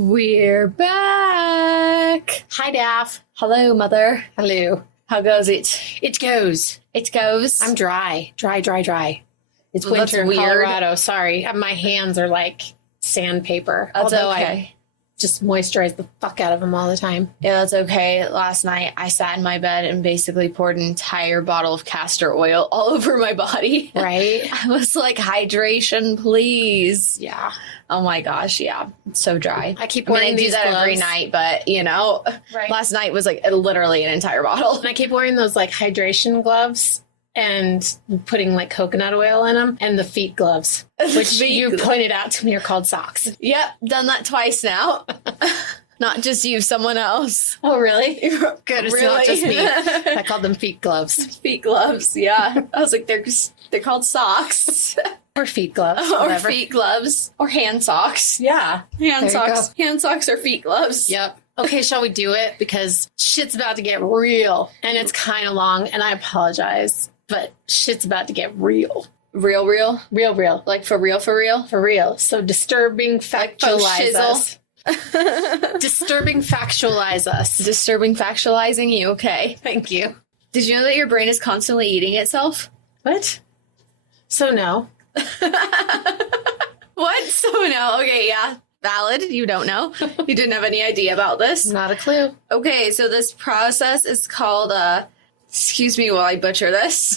We're back. Hi, Daff. Hello, Mother. Hello. How goes it? It goes. It goes. I'm dry. It's Well, that's winter in weird. Colorado. Sorry. My hands are like sandpaper. That's Although okay. I just moisturize the fuck out of them all the time. Yeah, that's okay. Last night, I sat in my bed and basically poured an entire bottle of castor oil all over my body. Right? I was like, hydration, please. Yeah. Oh my gosh, yeah. It's so dry. I keep I wearing do these that every gloves. night, but, Right. last night was like literally an entire bottle. And I keep wearing those like hydration gloves and putting like coconut oil in them, and the feet gloves, which Feet you gloves. pointed out to me are called socks. Yep, done that twice now. Not just you, someone else. Oh, really? Good, It's not just me. I called them feet gloves. Feet gloves, yeah. I was like, they're called socks. Or feet gloves. Or whatever. feet gloves. Or hand socks. Yeah. Hand There you socks. Hand socks or feet gloves. Yep. Okay, shall we do it? Because shit's about to get real. And it's kind of long, and I apologize, but shit's about to get real. Real, real? Real. Like for real, for real? For real. So disturbing factualize shizzle. us. Disturbing factualize us. Disturbing factualizing you, okay. Thank you. Did you know that your brain is constantly eating itself? What? So no. What? So no. Okay, yeah. Valid. You don't know. You didn't have any idea about this. Not a clue. Okay, so this process is called, excuse me while I butcher this,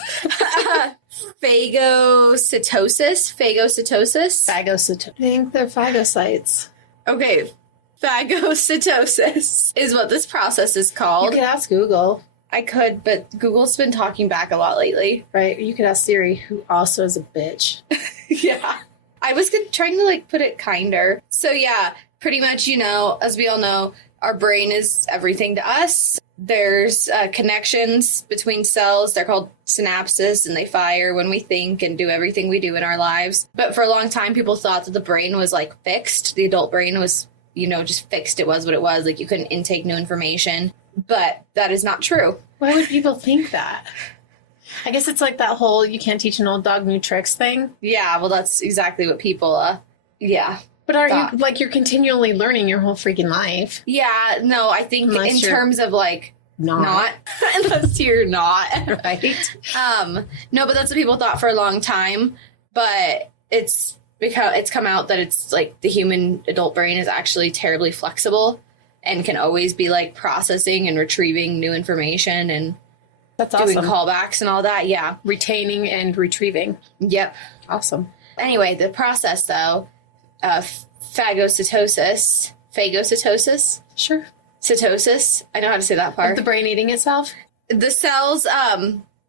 phagocytosis. Phagocytosis. I think they're phagocytes. Okay, phagocytosis is what this process is You called. could ask Google, I could, but Google's been talking back a lot lately. right? You could ask Siri, who also is a bitch. Yeah. I was trying to put it kinder. So yeah, pretty much, as we all know, our brain is everything to us. There's connections between cells. They're called synapses, and they fire when we think and do everything we do in our lives. But for a long time, people thought that the brain was fixed. The adult brain was, just fixed. It was what it was. You couldn't intake new information. But that is not true. Why would people think that? I guess it's like that whole you can't teach an old dog new tricks thing. Yeah, well, that's exactly what people, yeah. But are Thought. you, you're continually learning your whole freaking life? Yeah, no, I think Unless in you're terms of not unless you're not. Right? No, but that's what people thought for a long time. But it's come out that it's the human adult brain is actually terribly flexible and can always be processing and retrieving new information and That's doing awesome. callbacks and all that. Yeah. Retaining and retrieving. Yep. Awesome. Anyway, the process though, phagocytosis. Sure. Cytosis. I know how to say that part. Of the brain eating itself? The cells,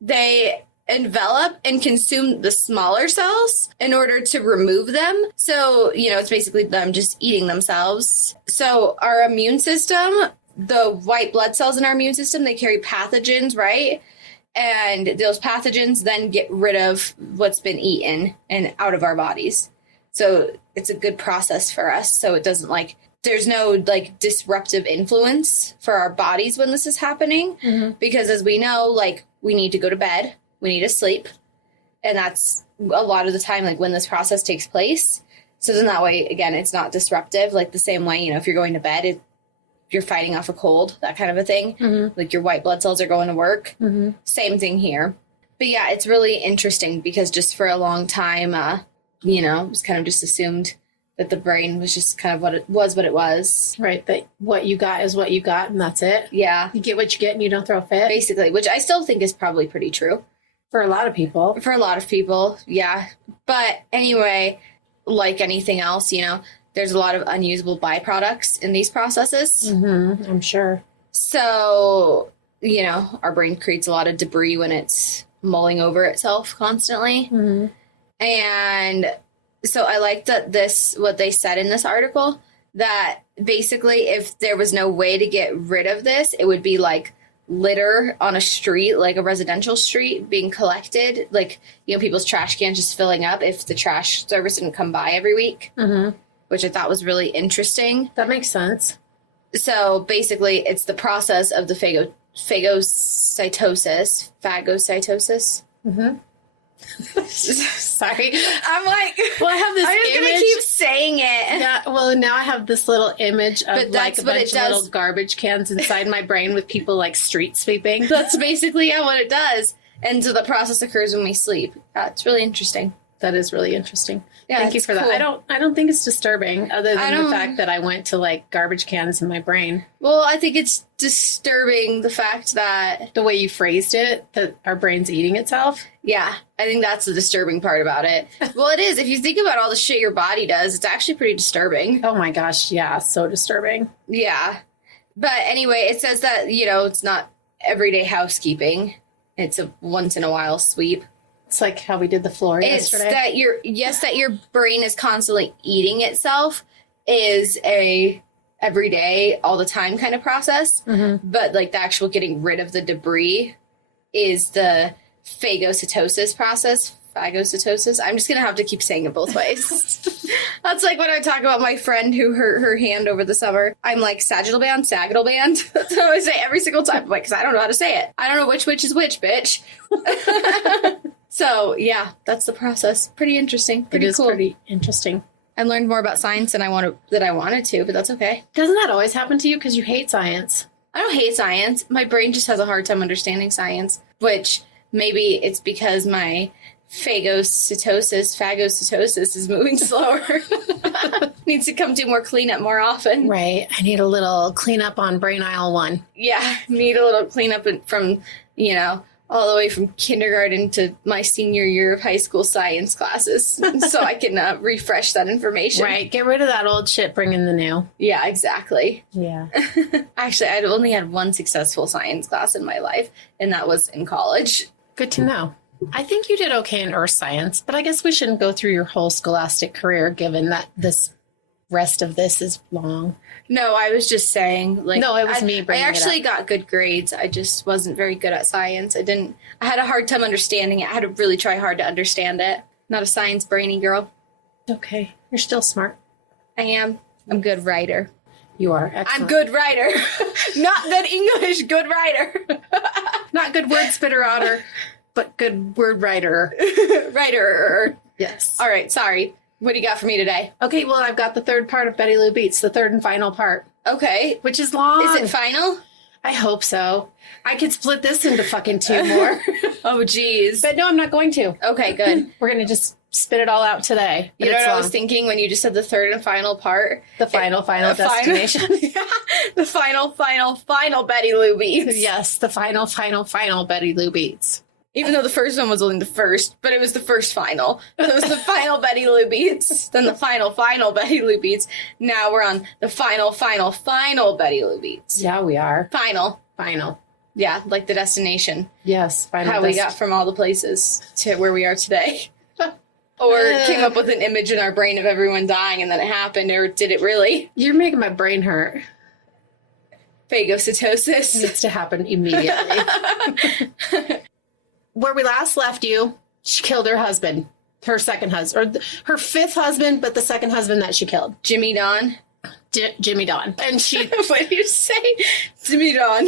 they envelop and consume the smaller cells in order to remove them. So, it's basically them just eating themselves. So our immune system, the white blood cells in our immune system, they carry pathogens, right? And those pathogens then get rid of what's been eaten and out of our bodies. So it's a good process for us. So it doesn't there's no disruptive influence for our bodies when this is happening. Mm-hmm. Because as we know, we need to go to bed, we need to sleep. And that's a lot of the time, when this process takes place. So then that way, again, it's not disruptive. The same way, if you're going to bed, you're fighting off a cold, that kind of a thing. Mm-hmm. Your white blood cells are going to work. Mm-hmm. Same thing here. But yeah, it's really interesting because just for a long time, it was kind of just assumed that the brain was just kind of what it was. Right. That what you got is what you got, and that's it. Yeah, You get what you get, and you don't throw a fit. basically, which I still think is probably pretty true. For a lot of people. For a lot of people, yeah. But anyway, like anything else, there's a lot of unusable byproducts in these processes. Mm-hmm. I'm sure. So, our brain creates a lot of debris when it's mulling over itself constantly. Mm-hmm. And so I liked that what they said in this article, that basically if there was no way to get rid of this, it would be litter on a street, a residential street being collected, people's trash cans just filling up if the trash service didn't come by every week, Mm-hmm. which I thought was really interesting. That makes sense. So basically it's the process of the phagocytosis. Mm-hmm. Sorry. I'm like, Well, I have this I'm just image. gonna keep saying it. Yeah, well, now I have this little image But of that's like a what it bunch of does. little garbage cans inside my brain with people like street sweeping. That's basically what it does. And so the process occurs when we sleep. It's really interesting. That is really interesting. Yeah, Thank you it's for that. cool. I don't think it's disturbing, other I than the don't- fact that I went to like garbage cans in my brain. Well, I think it's disturbing the fact that, The way you phrased it, that our brain's eating itself. yeah, I think that's the disturbing part about it. Well, it is. If you think about all the shit your body does, it's actually pretty disturbing. Oh my gosh, yeah, so disturbing. Yeah. But anyway, it says that, you know, it's not everyday housekeeping. It's a once in a while sweep. It's like how we did the floor It's yesterday. that your brain is constantly eating itself is a everyday, all the time kind of process. Mhm. But like the actual getting rid of the debris is the phagocytosis process. Phagocytosis. I'm just gonna have to keep saying it both ways. That's like when I talk about my friend who hurt her hand over the summer. I'm like sagittal band. That's what I say every single time. I'm like, because I don't know how to say it. I don't know which is which, bitch. So yeah, that's the process. Pretty interesting. It Pretty is cool. pretty interesting. I learned more about science than I wanted to, but that's okay. Doesn't that always happen to you because you hate science? I don't hate science. My brain just has a hard time understanding science, which maybe it's because my phagocytosis is moving slower. Needs to come do more cleanup more often. Right. I need a little cleanup on brain aisle 1. Yeah, need a little cleanup from, you know, all the way from kindergarten to my senior year of high school science classes so I can refresh that information. Right. Get rid of that old shit, bring in the new. Yeah, exactly. Yeah. Actually, I'd only had one successful science class in my life, and that was in college. Good to know. I think you did okay in earth science, but I guess we shouldn't go through your whole scholastic career given that this rest of this is long. No, I was just saying, like, No, it was me bringing I it actually up. got good grades. I just wasn't very good at science. I had a hard time understanding it. I had to really try hard to understand it. Not a science brainy girl. Okay. You're still smart. I am. I'm a good writer. You are. Excellent. I'm good writer. Not good English, good writer. Not good word spitter otter, but good word writer. Writer. Yes. All right, sorry. What do you got for me today? Okay, well, I've got the third part of Betty Lou Beets, the third and final part, Okay. which is long. Is it final? I hope so. I could split this into fucking 2 more. Oh, geez. But no, I'm not going to. Okay, good. We're going to just spit it all out today. But You know it's what I long. was thinking when you just said the third and final part? The final destination. The final Betty Lou Beets. Yes, the final Betty Lou Beets. Even though the first one was only the first, but it was the first final. So it was the final Betty Lou Beets, then the final Betty Lou Beets. Now we're on the final Betty Lou Beets. Yeah, we are. Final. Yeah, like the destination. Yes, final. How we got from all the places to where we are today. Or came up with an image in our brain of everyone dying and then it happened, or did it really? You're making my brain hurt. It Phagocytosis. needs to happen immediately. Where we last left you, she killed her husband, her second husband, or her fifth husband, but the second husband that she killed, Jimmy Don. Jimmy Don, and she. What did you say? Jimmy Don.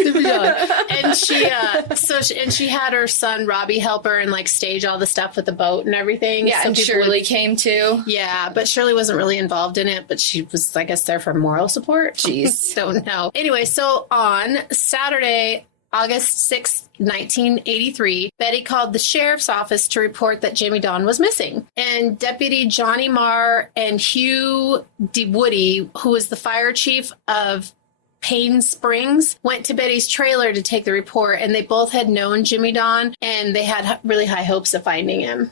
And she had her son Robbie help her and like stage all the stuff with the boat and everything. Yeah, So and people Shirley would- came too. Yeah, but Shirley wasn't really involved in it, but she was, I guess, there for moral support. Jeez. Don't know. Anyway, so on Saturday, August 6th, 1983, Betty called the sheriff's office to report that Jimmy Don was missing. And Deputy Johnny Marr and Hugh DeWoody, who was the fire chief of Payne Springs, went to Betty's trailer to take the report, and they both had known Jimmy Don, and they had really high hopes of finding him.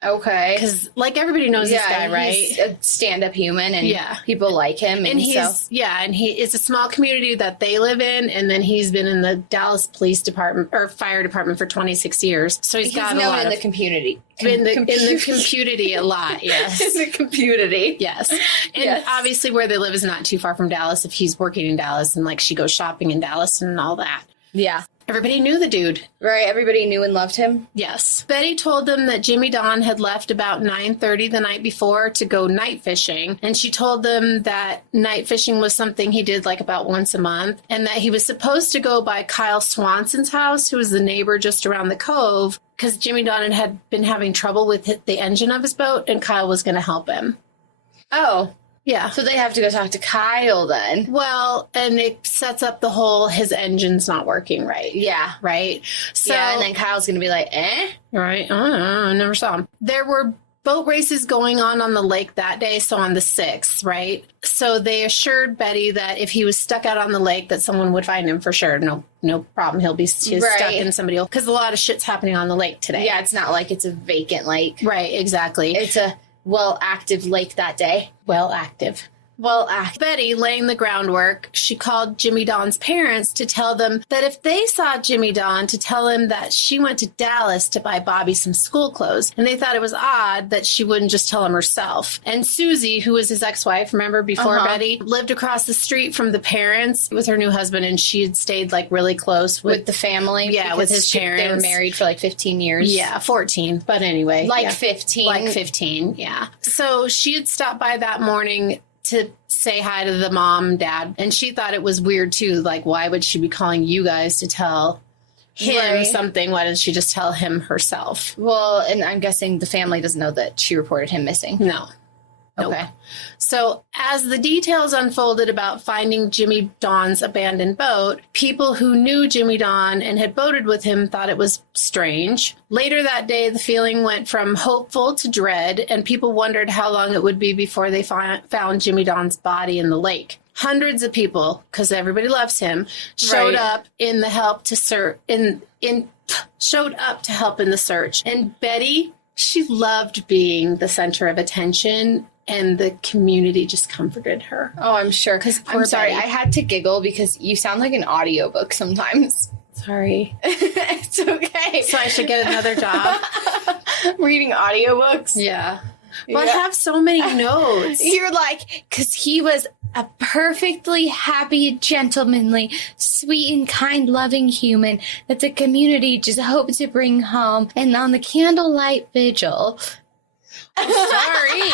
Okay. Because, like, everybody knows this guy, right? He's a stand-up human, and Yeah. people like him. And it's a small community that they live in, and then he's been in the Dallas Police Department or Fire Department for 26 years. So he's got a known lot in of the community. in the community a lot, yes. In the community. Yes. And Yes. obviously where they live is not too far from Dallas if he's working in Dallas and like she goes shopping in Dallas and all that. Yeah. Everybody knew the dude. Right, everybody knew and loved him. Yes. Betty told them that Jimmy Don had left about 9:30 the night before to go night fishing. And she told them that night fishing was something he did like about once a month. And that he was supposed to go by Kyle Swanson's house, who was the neighbor just around the cove, because Jimmy Don had been having trouble with the engine of his boat, and Kyle was going to help him. Oh. Yeah. So they have to go talk to Kyle then. Well, and it sets up the whole his engine's not working right. Yeah. Right? So, yeah, and then Kyle's going to be like, eh? Right. I never saw him. There were boat races going on the lake that day, so on the 6th, right? So they assured Betty that if he was stuck out on the lake, that someone would find him for sure. No problem. He's stuck in somebody else. Because a lot of shit's happening on the lake today. Yeah, it's not like it's a vacant lake. Right, exactly. It's a well-active lake that day. Well active. Betty, laying the groundwork, she called Jimmy Don's parents to tell them that if they saw Jimmy Don, to tell him that she went to Dallas to buy Bobby some school clothes. And they thought it was odd that she wouldn't just tell him herself. And Susie, who was his ex-wife, remember, before Betty, lived across the street from the parents with her new husband, and she had stayed like really close with the family. Yeah, with his parents. They were married for like 15 years. Yeah, 14. But anyway. 15. Like 15, yeah. So she had stopped by that morning to say hi to the mom, dad, and she thought it was weird too. Like, why would she be calling you guys to tell him something? Why didn't she just tell him herself? Well, and I'm guessing the family doesn't know that she reported him missing. No. Okay. Nope. So as the details unfolded about finding Jimmy Don's abandoned boat, people who knew Jimmy Don and had boated with him thought it was strange. Later that day, the feeling went from hopeful to dread, and people wondered how long it would be before they found Jimmy Don's body in the lake. Hundreds of people, because everybody loves him, showed up in the help to showed up to help in the search. And Betty, she loved being the center of attention. And the community just comforted her. Oh, I'm sure. Because I'm sorry, Betty. I had to giggle because you sound like an audiobook sometimes. Sorry. It's okay. So I should get another job? Reading audiobooks? Yeah. Well, I have so many notes. You're like, because he was a perfectly happy, gentlemanly, sweet and kind, loving human that the community just hoped to bring home. And on the candlelight vigil... Sorry.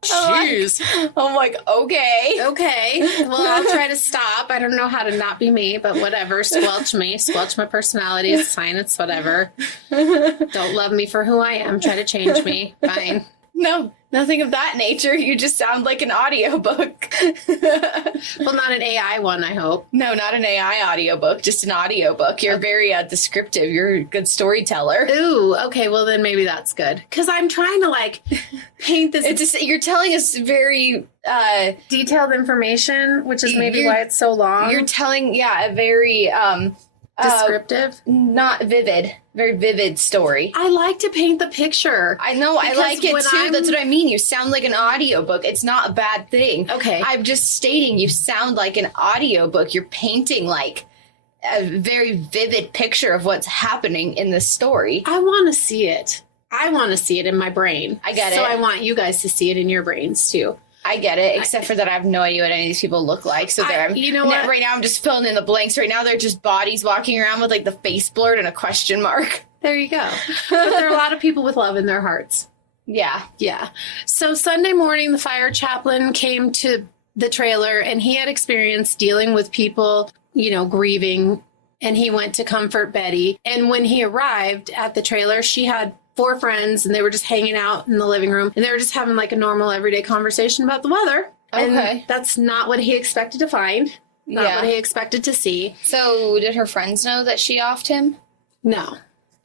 Jeez. I'm like, okay. Okay. Well, I'll try to stop. I don't know how to not be me, but whatever. Squelch me. Squelch my personality. It's fine. It's whatever. Don't love me for who I am. Try to change me. Fine. No, nothing of that nature. You just sound like an audiobook. Well, not an AI one, I hope. No, not an AI audiobook, just an audiobook. You're very descriptive. You're a good storyteller. Ooh, okay, well then maybe that's good. Because I'm trying to like paint this. It's just, you're telling us very detailed information, which is maybe why it's so long. You're telling, a very descriptive, not vivid, very vivid story. I like to paint the picture. I know, I like it too. That's what I mean. You sound like an audiobook. It's not a bad thing. Okay. I'm just stating you sound like an audiobook. You're painting like a very vivid picture of what's happening in the story. I want to see it. I want to see it in my brain. I get it. So I want you guys to see it in your brains too. I get it, except for that I have no idea what any of these people look like. So there, you know what? Right now I'm just filling in the blanks. Right now they're just bodies walking around with like the face blurred and a question mark. There you go. But there are a lot of people with love in their hearts. Yeah. Yeah. So Sunday morning, the fire chaplain came to the trailer, and he had experience dealing with people, grieving, and he went to comfort Betty. And when he arrived at the trailer, she had 4 friends, and they were just hanging out in the living room, and they were just having like a normal everyday conversation about the weather. Okay. And that's not what he expected to find. Not what he expected to see. So did her friends know that she offed him? No.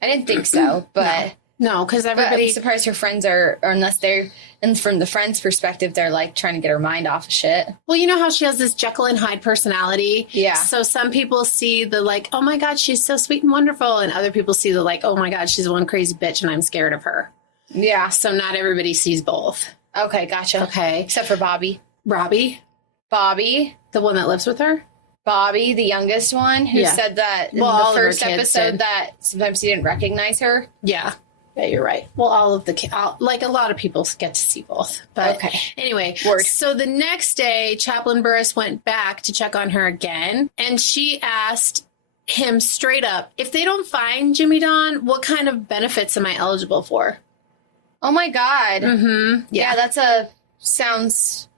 I didn't think so, but... No, because everybody... I'm surprised her friends are, or unless they're, and from the friends' perspective, they're like trying to get her mind off of shit. Well, you know how she has this Jekyll and Hyde personality? Yeah. So some people see the like, oh my God, she's so sweet and wonderful. And other people see the like, oh my God, she's one crazy bitch and I'm scared of her. Yeah. So not everybody sees both. Okay, gotcha. Okay. Except for Bobby. Bobby? The one that lives with her? Bobby, the youngest one, who said that in the first episode that sometimes he didn't recognize her. Yeah. Yeah, you're right. Well, all of the like a lot of people get to see both. But anyway, so the next day, Chaplain Burris went back to check on her again, and she asked him straight up, if they don't find Jimmy Don, what kind of benefits am I eligible for? Oh my God. Mm-hmm. Yeah, that's a sounds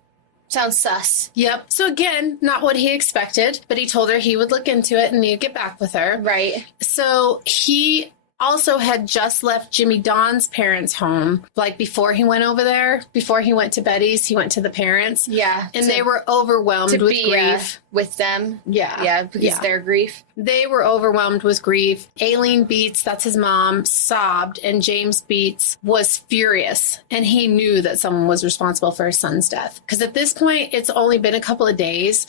sus. Yep. So again, not what he expected, but he told her he would look into it and he'd get back with her. Right. So he also had just left Jimmy Don's parents' home, like before he went over there, before he went to Betty's, he went to the parents. Yeah. And they were overwhelmed with grief. With them. Yeah. Yeah, because of their grief. They were overwhelmed with grief. Aileen Beets, that's his mom, sobbed, and James Beets was furious. And he knew that someone was responsible for his son's death. Because at this point, it's only been a couple of days,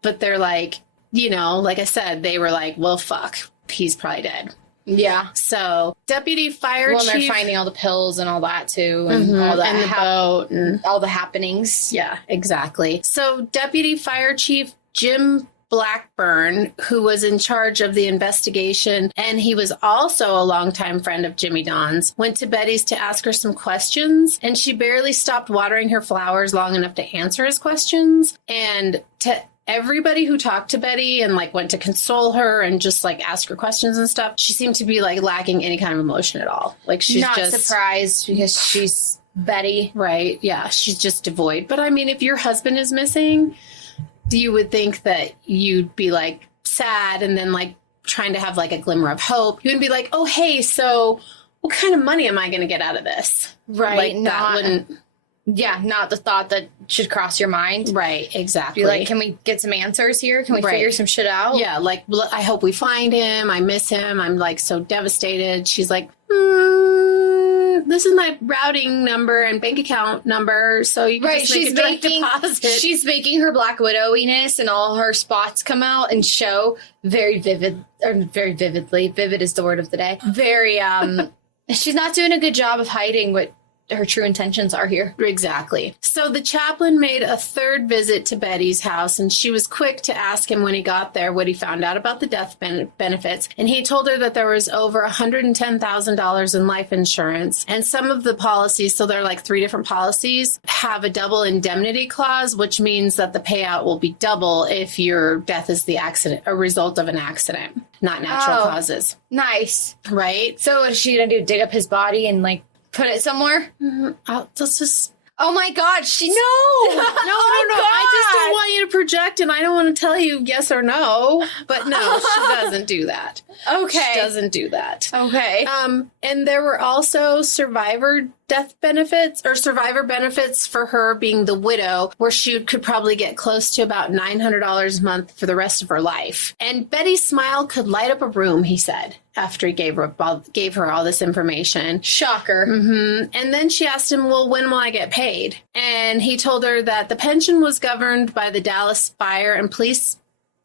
but they're like, you know, like I said, they were like, well, fuck, he's probably dead. Yeah. So, Deputy Fire Chief... Well, they're finding all the pills and all that, too. And all that. And the boat. And all the happenings. Yeah, exactly. So, Deputy Fire Chief Jim Blackburn, who was in charge of the investigation, and he was also a longtime friend of Jimmy Don's, went to Betty's to ask her some questions, and she barely stopped watering her flowers long enough to answer his questions. And to everybody who talked to Betty and like went to console her and just like ask her questions and stuff, she seemed to be like lacking any kind of emotion at all. Like she's not just surprised because she's Betty. Right. Yeah. She's just devoid. But I mean, if your husband is missing, you would think that you'd be like sad and then like trying to have like a glimmer of hope. You wouldn't be like, oh, hey, so what kind of money am I going to get out of this? Right. Like that wouldn't. Yeah, not the thought that should cross your mind. Right, exactly. Be like, can we get some answers here? Can we figure some shit out? Yeah, like, I hope we find him. I miss him. I'm, like, so devastated. She's like, this is my routing number and bank account number, so you can just make a direct deposit. She's making her Black Widow-iness and all her spots come out and show very vividly. Vivid is the word of the day. Very, she's not doing a good job of hiding what her true intentions are here. Exactly. So the chaplain made a third visit to Betty's house, and she was quick to ask him when he got there what he found out about the death benefits. And he told her that there was over $110,000 in life insurance. And some of the policies, so there are like 3 different policies, have a double indemnity clause, which means that the payout will be double if your death is a result of an accident, not natural causes. Nice. Right? So is she going to dig up his body and like put it somewhere? Let's just... Oh my God, she's... No! No. God. I just don't want you to project, and I don't want to tell you yes or no. But no, she doesn't do that. Okay. She doesn't do that. Okay. And there were also survivor benefits for her being the widow, where she could probably get close to about $900 a month for the rest of her life. And Betty's smile could light up a room, he said, after he gave her all this information. Shocker. Mm-hmm. And then she asked him, well, when will I get paid? And he told her that the pension was governed by the Dallas Fire and Police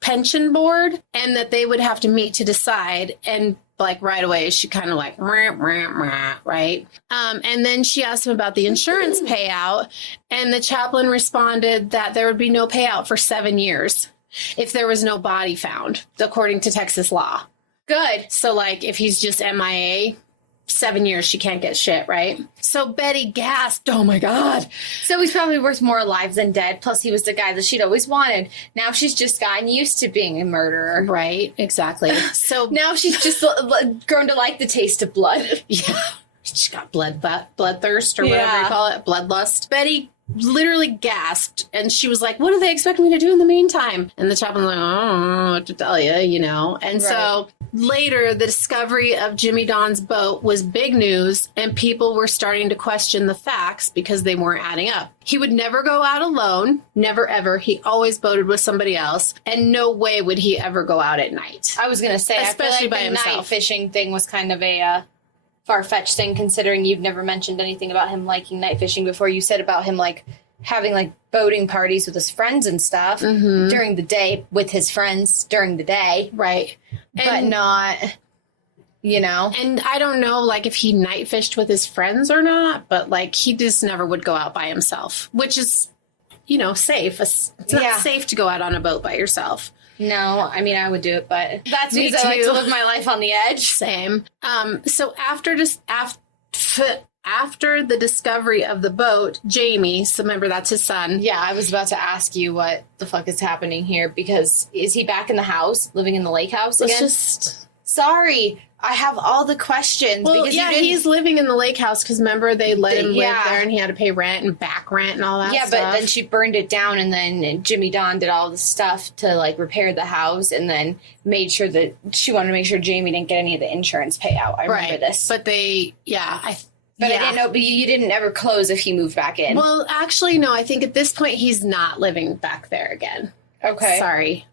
Pension Board, and that they would have to meet to decide. And like right away, she kind of like, right? And then she asked him about the insurance payout, and the chaplain responded that there would be no payout for 7 years if there was no body found, according to Texas law. Good. So like if he's just MIA, 7 years, she can't get shit, right? So Betty gasped, oh my God. So he's probably worth more alive than dead. Plus he was the guy that she'd always wanted. Now she's just gotten used to being a murderer. Right, exactly. So now she's just grown to like the taste of blood. Yeah. She got bloodthirst or whatever you call it, bloodlust. Betty literally gasped, and she was like, what do they expect me to do in the meantime? And the chaplain's like, I don't know what to tell you, you know. And so later, the discovery of Jimmy Don's boat was big news, and people were starting to question the facts because they weren't adding up. He would never go out alone, never ever. He always boated with somebody else, and no way would he ever go out at night. I was going to say, especially I feel like by the himself. Night fishing thing was kind of a far-fetched thing, considering you've never mentioned anything about him liking night fishing before. You said about him like having like boating parties with his friends and stuff during the day with his friends during the day. Right. But not, you know. And I don't know like if he night fished with his friends or not, but like he just never would go out by himself, which is, you know, safe. It's not safe to go out on a boat by yourself. No, I mean, I would do it, but that's because I like to live my life on the edge. Same. So after the discovery of the boat, Jamie, so remember that's his son. Yeah, I was about to ask you what the fuck is happening here, because is he back in the house, living in the lake house again? Sorry, I have all the questions. Well, because yeah, he's living in the lake house because remember they let him live there and he had to pay rent and back rent and all that stuff. Yeah, but then she burned it down and then Jimmy Don did all the stuff to like repair the house and then made sure that she wanted to make sure Jamie didn't get any of the insurance payout. I remember this. But I didn't know, but you didn't ever close if he moved back in. Well, actually, no, I think at this point he's not living back there again. Okay. Sorry.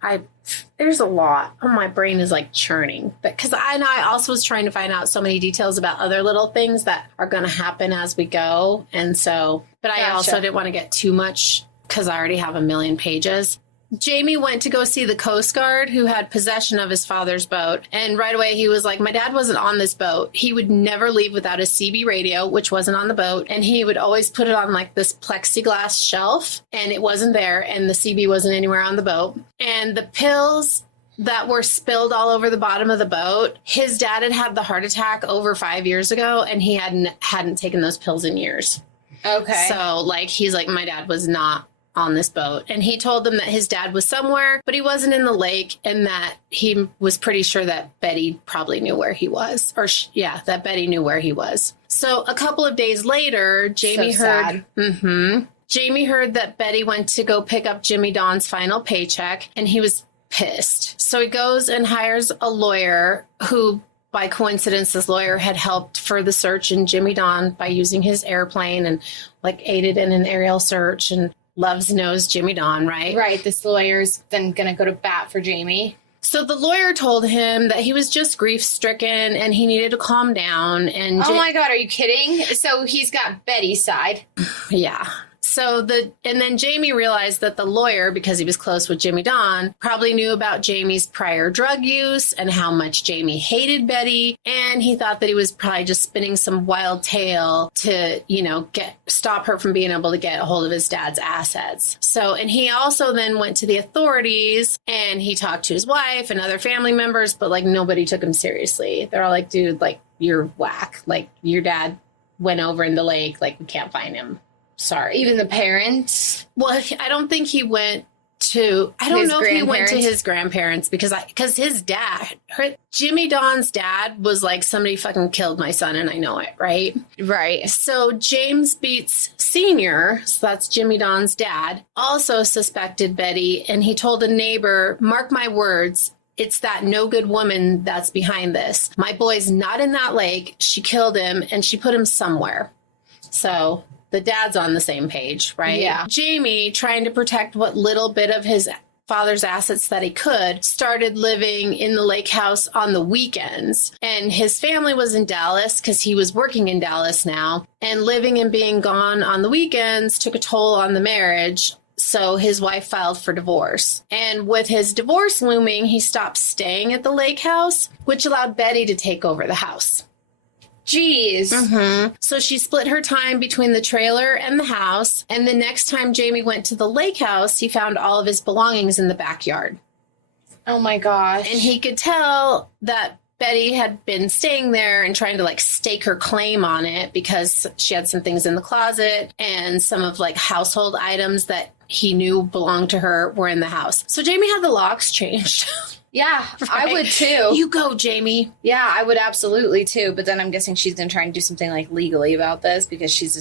There's a lot. Oh, my brain is like churning. Because I also was trying to find out so many details about other little things that are going to happen as we go. And so, but I also didn't want to get too much because I already have a million pages. Jamie went to go see the Coast Guard who had possession of his father's boat. And right away he was like, my dad wasn't on this boat. He would never leave without a CB radio, which wasn't on the boat. And he would always put it on like this plexiglass shelf and it wasn't there. And the CB wasn't anywhere on the boat. And the pills that were spilled all over the bottom of the boat, his dad had the heart attack over 5 years ago and he hadn't taken those pills in years. Okay. So like, he's like, my dad was not on this boat. And he told them that his dad was somewhere, but he wasn't in the lake and that he was pretty sure that Betty probably knew where he was. Or that Betty knew where he was. So a couple of days later, Jamie heard that Betty went to go pick up Jimmy Don's final paycheck and he was pissed. So he goes and hires a lawyer who, by coincidence, this lawyer had helped for the search in Jimmy Don by using his airplane and like aided in an aerial search and knows Jimmy Don, right? Right. This lawyer's then going to go to bat for Jamie. So the lawyer told him that he was just grief-stricken and he needed to calm down. And oh my God, are you kidding? So he's got Betty's side. Yeah. And then Jamie realized that the lawyer, because he was close with Jimmy Don, probably knew about Jamie's prior drug use and how much Jamie hated Betty. And he thought that he was probably just spinning some wild tale to, stop her from being able to get a hold of his dad's assets. So, and he also then went to the authorities and he talked to his wife and other family members, but like nobody took him seriously. They're all like, dude, like you're whack. Like your dad went over in the lake. Like we can't find him. Sorry. Even the parents? Well, I don't think he went to... I don't know if he went to his grandparents because his dad... Jimmy Don's dad was like, somebody fucking killed my son and I know it, right? Right. So James Beets Sr., so that's Jimmy Don's dad, also suspected Betty and he told a neighbor, mark my words, it's that no good woman that's behind this. My boy's not in that lake. She killed him and she put him somewhere. So... the dad's on the same page, right? Yeah. Jamie, trying to protect what little bit of his father's assets that he could, started living in the lake house on the weekends. And his family was in Dallas because he was working in Dallas now. And living and being gone on the weekends took a toll on the marriage. So his wife filed for divorce. And with his divorce looming, he stopped staying at the lake house, which allowed Betty to take over the house. Jeez. Mm-hmm. So she split her time between the trailer and the house. And the next time Jamie went to the lake house, he found all of his belongings in the backyard. Oh my gosh. And he could tell that Betty had been staying there and trying to like stake her claim on it because she had some things in the closet and some of like household items that he knew belonged to her were in the house. So Jamie had the locks changed. Yeah, right? I would too. You go, Jamie. Yeah, I would absolutely too. But then I'm guessing she's going to try and do something like legally about this because she's a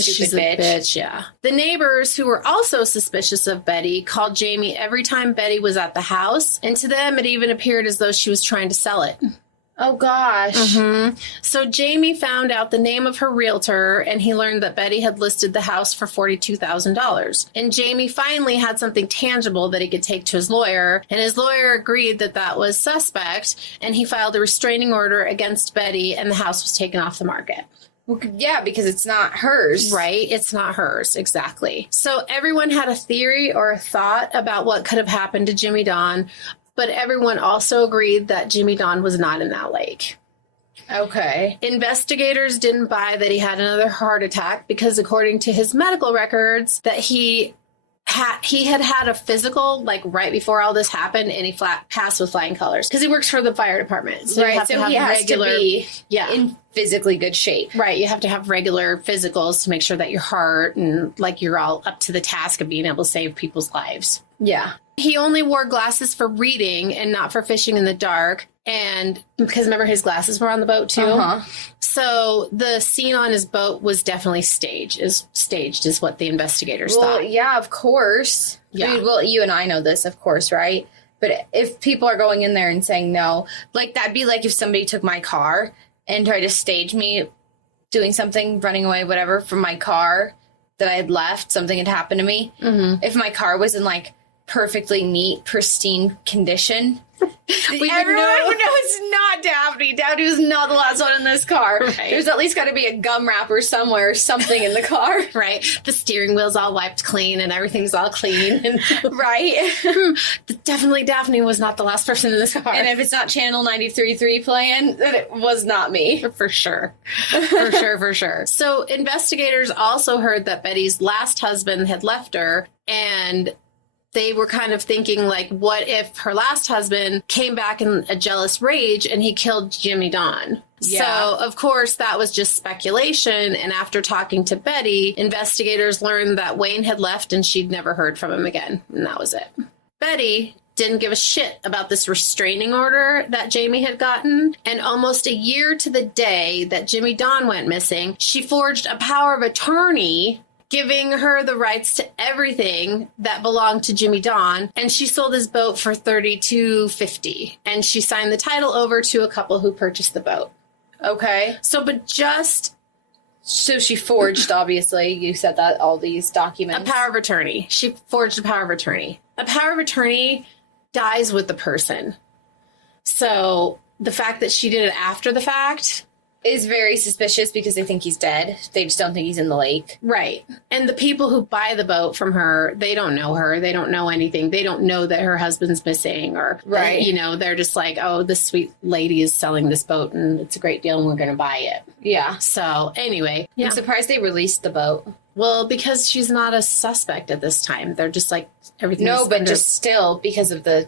stupid bitch. Yeah. The neighbors, who were also suspicious of Betty, called Jamie every time Betty was at the house. And to them, it even appeared as though she was trying to sell it. Oh, gosh. Mm-hmm. So Jamie found out the name of her realtor, and he learned that Betty had listed the house for $42,000. And Jamie finally had something tangible that he could take to his lawyer, and his lawyer agreed that that was suspect, and he filed a restraining order against Betty, and the house was taken off the market. Well, yeah, because it's not hers. Right? It's not hers. Exactly. So everyone had a theory or a thought about what could have happened to Jimmy Don, but everyone also agreed that Jimmy Don was not in that lake. Okay. Investigators didn't buy that he had another heart attack because according to his medical records, that he had a physical like right before all this happened, and he passed with flying colors because he works for the fire department. So right. So he has to be physically good shape. Right. You have to have regular physicals to make sure that your heart and like you're all up to the task of being able to save people's lives. Yeah. He only wore glasses for reading and not for fishing in the dark. And because remember his glasses were on the boat too. Uh-huh. So the scene on his boat was definitely staged is what the investigators Well, thought. yeah, of course. Yeah. Dude, well, you and I know this, of course, right? But if people are going in there and saying no, like that'd be like if somebody took my car and tried to stage me doing something, running away, whatever, from my car that I had left, something had happened to me. Mm-hmm. If my car was in like perfectly neat, pristine condition, everyone would know it's not Daphne. Daphne was not the last one in this car. Right. There's at least got to be a gum wrapper somewhere or something in the car. Right. The steering wheel's all wiped clean and everything's all clean. And Right. definitely Daphne was not the last person in this car. And if it's not Channel 93.3 playing, then it was not me. For sure. For sure. So investigators also heard that Betty's last husband had left her, and they were kind of thinking, like, what if her last husband came back in a jealous rage and he killed Jimmy Don? Yeah. So, of course, that was just speculation. And after talking to Betty, investigators learned that Wayne had left and she'd never heard from him again. And that was it. Betty didn't give a shit about this restraining order that Jamie had gotten. And almost a year to the day that Jimmy Don went missing, she forged a power of attorney giving her the rights to everything that belonged to Jimmy Don, and she sold his boat for $32.50, and she signed the title over to a couple who purchased the boat. Okay. So she forged, obviously, you said that, all these a documents. power of attorney. She forged a power of attorney. A power of attorney dies with the person. So the fact that she did it after the fact is very suspicious because they think he's dead. They just don't think he's in the lake. Right. And the people who buy the boat from her, they don't know her. They don't know anything. They don't know that her husband's missing or, Right. They're just like, oh, this sweet lady is selling this boat and it's a great deal and we're going to buy it. Yeah. So anyway. Yeah. I'm surprised they released the boat. Well, because she's not a suspect at this time. They're just like everything. No, but just still because of the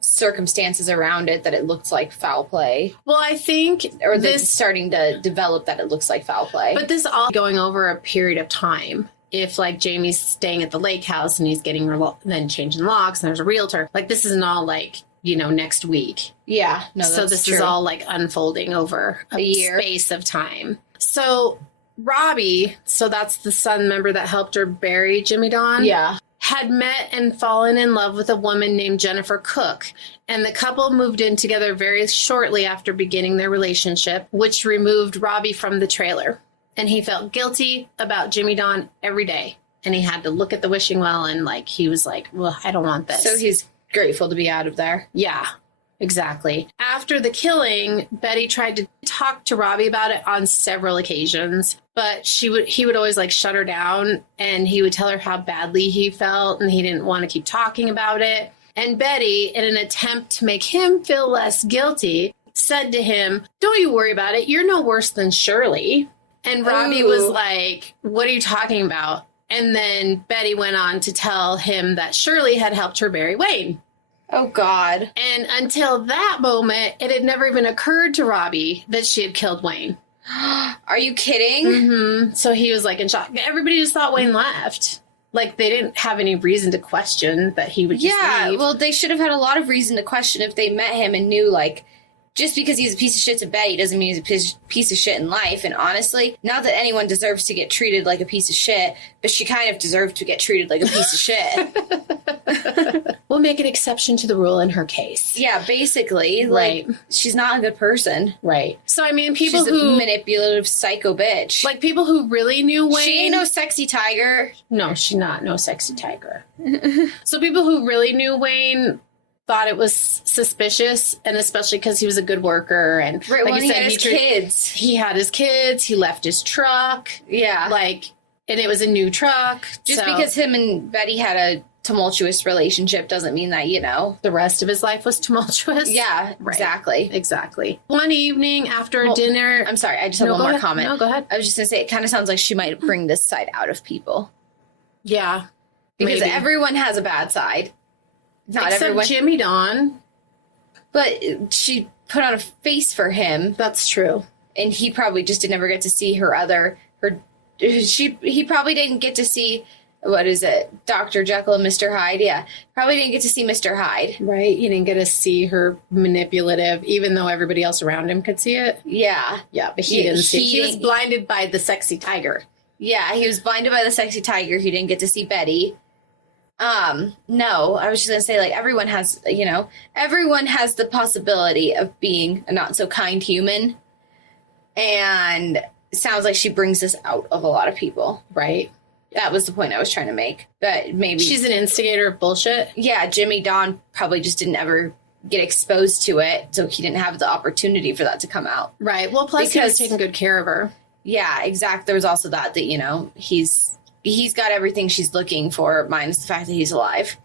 circumstances around it that it looks like foul play. Well, I think Or this starting to develop that it looks like foul play. But this all going over a period of time. If like Jamie's staying at the lake house and he's getting then changing locks and there's a realtor, like this isn't all like, next week. Yeah. No, that's so this true. is all like unfolding over a year. space of time. So Robbie, so that's the son member that helped her bury Jimmy Don. Yeah. Had met and fallen in love with a woman named Jennifer Cook, and the couple moved in together very shortly after beginning their relationship, which removed Robbie from the trailer. And he felt guilty about Jimmy Don every day. And he had to look at the wishing well and he was like, well, I don't want this. So he's grateful to be out of there. Yeah, exactly. After the killing, Betty tried to talk to Robbie about it on several occasions, but he would always shut her down, and he would tell her how badly he felt and he didn't want to keep talking about it. And Betty, in an attempt to make him feel less guilty, said to him, "Don't you worry about it. You're no worse than Shirley." And Robbie Ooh. was like, "What are you talking about?" And then Betty went on to tell him that Shirley had helped her bury Wayne. Oh, God. And until that moment, it had never even occurred to Robbie that she had killed Wayne. Are you kidding? Mm-hmm. So he was in shock. Everybody just thought Wayne left. They didn't have any reason to question that he would just leave. Well, they should have had a lot of reason to question if they met him and knew, just because he's a piece of shit to Betty doesn't mean he's a piece of shit in life. And honestly, not that anyone deserves to get treated like a piece of shit, but she kind of deserved to get treated like a piece of shit. We'll make an exception to the rule in her case. Yeah, basically. Right. She's not a good person. Right. So, I mean, people She's who... a manipulative psycho bitch. people who really knew Wayne... She ain't no sexy tiger. No, she's not. No sexy tiger. So people who really knew Wayne thought it was suspicious, and especially because he was a good worker, and Right, when he had his kids. He had his kids, he left his truck, Yeah. and it was a new truck. Just so because him and Betty had a tumultuous relationship doesn't mean that, the rest of his life was tumultuous. Yeah, Right. exactly. One evening after Well, dinner... I'm sorry, I just have No, one go more ahead. comment. No, go ahead. I was just going to say, it kind of sounds like she might bring this side out of people. Yeah. Because maybe. everyone has a bad side. Not Except everyone. Jimmy Don. But she put on a face for him. That's true. and he probably just didn't ever get to see he probably didn't get to see, what is it, Dr. Jekyll and Mr. Hyde. Yeah, probably didn't get to see Mr. Hyde. Right, he didn't get to see her manipulative, even though everybody else around him could see it. Yeah, but he didn't see it. He was blinded by the sexy tiger. Yeah, he was blinded by the sexy tiger. He didn't get to see Betty. No, I was just gonna say, like, everyone has the possibility of being a not so kind human, and it sounds like she brings this out of a lot of people. Right. That was the point I was trying to make. But maybe she's an instigator of bullshit. Yeah, Jimmy Don probably just didn't ever get exposed to it, so he didn't have the opportunity for that to come out. Right. Well, plus he was taking good care of her. Yeah, exactly. There was also that he's got everything she's looking for, minus the fact that he's alive.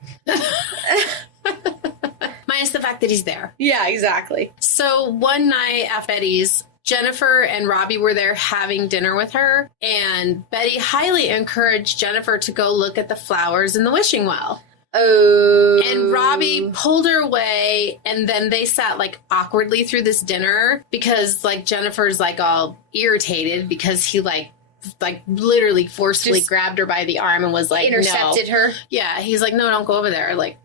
Minus the fact that he's there. Yeah, exactly. So one night at Betty's, Jennifer and Robbie were there having dinner with her, and Betty highly encouraged Jennifer to go look at the flowers in the wishing well. Oh. And Robbie pulled her away, and then they sat like awkwardly through this dinner because like Jennifer's like all irritated because he like literally forcefully grabbed her by the arm and was like, intercepted her. Yeah, he's like, no, don't go over there. Like,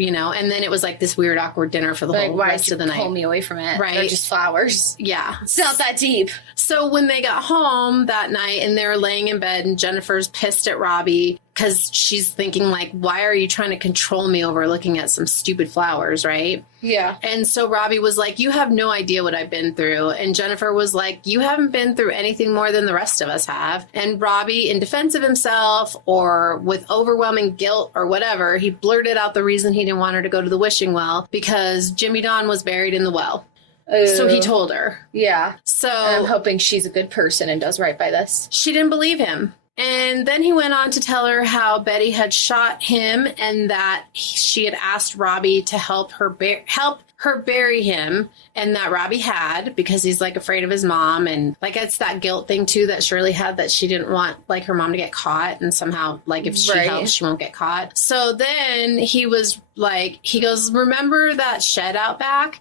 and then it was like this weird, awkward dinner for the whole rest of the night. Pull me away from it. Right. They're just flowers. Yeah. It's not that deep. So when they got home that night and they were laying in bed and Jennifer's pissed at Robbie because she's thinking like, why are you trying to control me over looking at some stupid flowers, right? Yeah. And so Robbie was like, you have no idea what I've been through. And Jennifer was like, you haven't been through anything more than the rest of us have. And Robbie, in defense of himself or with overwhelming guilt or whatever, he blurted out the reason he didn't want her to go to the wishing well because Jimmy Don was buried in the well. So he told her. Yeah. So I'm hoping she's a good person and does right by this. She didn't believe him. And then he went on to tell her how Betty had shot him and that she had asked Robbie to help her bury him, and that Robbie had because he's like afraid of his mom, and like it's that guilt thing too that Shirley had that she didn't want like her mom to get caught, and somehow like if she helps she won't get caught. So then he was like, he goes, remember that shed out back?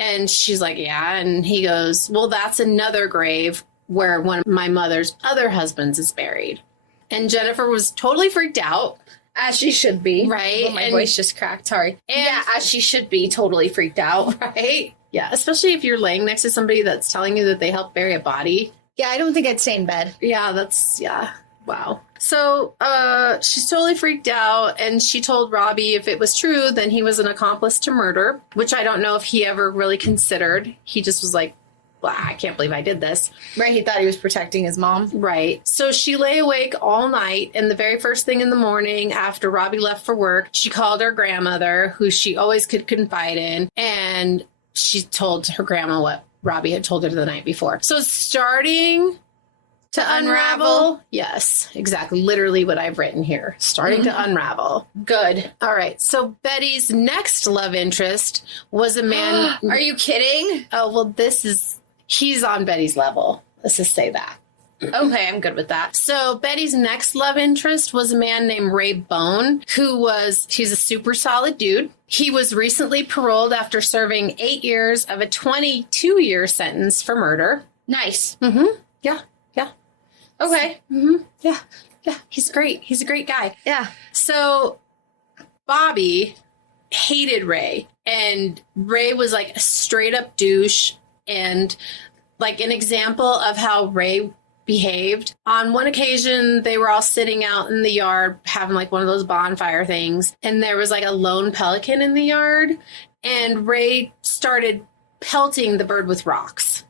And she's like, yeah. And he goes, well, that's another grave where one of my mother's other husbands is buried. And Jennifer was totally freaked out. As she should be. Right. Oh, my voice just cracked. Sorry. And yeah, as she should be, totally freaked out. Right? Yeah, especially if you're laying next to somebody that's telling you that they helped bury a body. Yeah, I don't think I'd stay in bed. Yeah. Wow. So she's totally freaked out, and she told Robbie if it was true, then he was an accomplice to murder, which I don't know if he ever really considered. He just was like, well, I can't believe I did this. Right, he thought he was protecting his mom. Right. So she lay awake all night, and the very first thing in the morning after Robbie left for work, she called her grandmother, who she always could confide in, and she told her grandma what Robbie had told her the night before. So starting to unravel. Yes, exactly. Literally what I've written here. Starting to unravel. Good. All right. So Betty's next love interest was a man. Are you kidding? Oh, well, he's on Betty's level. Let's just say that. Okay, I'm good with that. So Betty's next love interest was a man named Ray Bone, he's a super solid dude. He was recently paroled after serving 8 years of a 22-year sentence for murder. Nice. Mm-hmm. Yeah. Okay. Mm-hmm. Yeah. He's great. He's a great guy. Yeah. So Bobby hated Ray, and Ray was like a straight up douche, and like an example of how Ray behaved. On one occasion, they were all sitting out in the yard having like one of those bonfire things, and there was like a lone pelican in the yard, and Ray started pelting the bird with rocks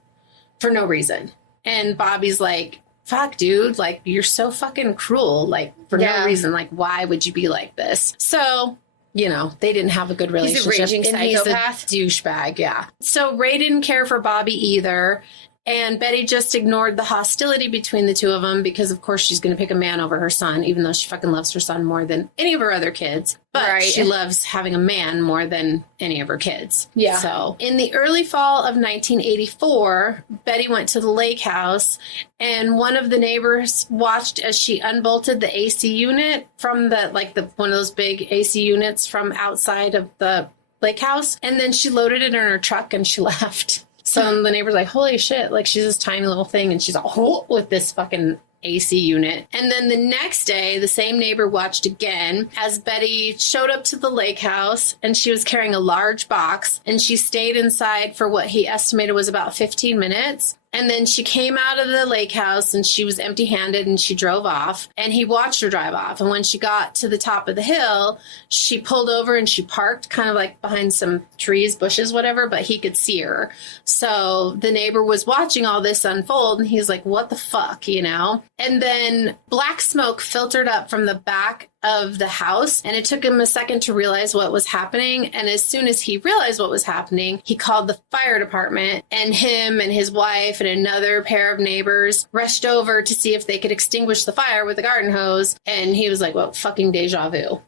for no reason. And Bobby's like, fuck, dude, like, you're so fucking cruel, like, for no reason. Like, why would you be like this? So, they didn't have a good relationship. He's a raging psychopath. He's a douchebag, yeah. So Ray didn't care for Bobby either. And Betty just ignored the hostility between the two of them because, of course, she's going to pick a man over her son, even though she fucking loves her son more than any of her other kids. But she loves having a man more than any of her kids. Yeah. So in the early fall of 1984, Betty went to the lake house, and one of the neighbors watched as she unbolted the AC unit from one of those big AC units from outside of the lake house. And then she loaded it in her truck and she left. So the neighbor's like, holy shit, like she's this tiny little thing and she's all with this fucking AC unit. And then the next day, the same neighbor watched again as Betty showed up to the lake house and she was carrying a large box and she stayed inside for what he estimated was about 15 minutes. And then she came out of the lake house and she was empty handed and she drove off and he watched her drive off. And when she got to the top of the hill, she pulled over and she parked kind of like behind some trees, bushes, whatever, but he could see her. So the neighbor was watching all this unfold and he's like, what the fuck, you know? And then black smoke filtered up from the back of the house and it took him a second to realize what was happening. And as soon as he realized what was happening, he called the fire department and him and his wife and another pair of neighbors rushed over to see if they could extinguish the fire with a garden hose. And he was like, well, fucking deja vu.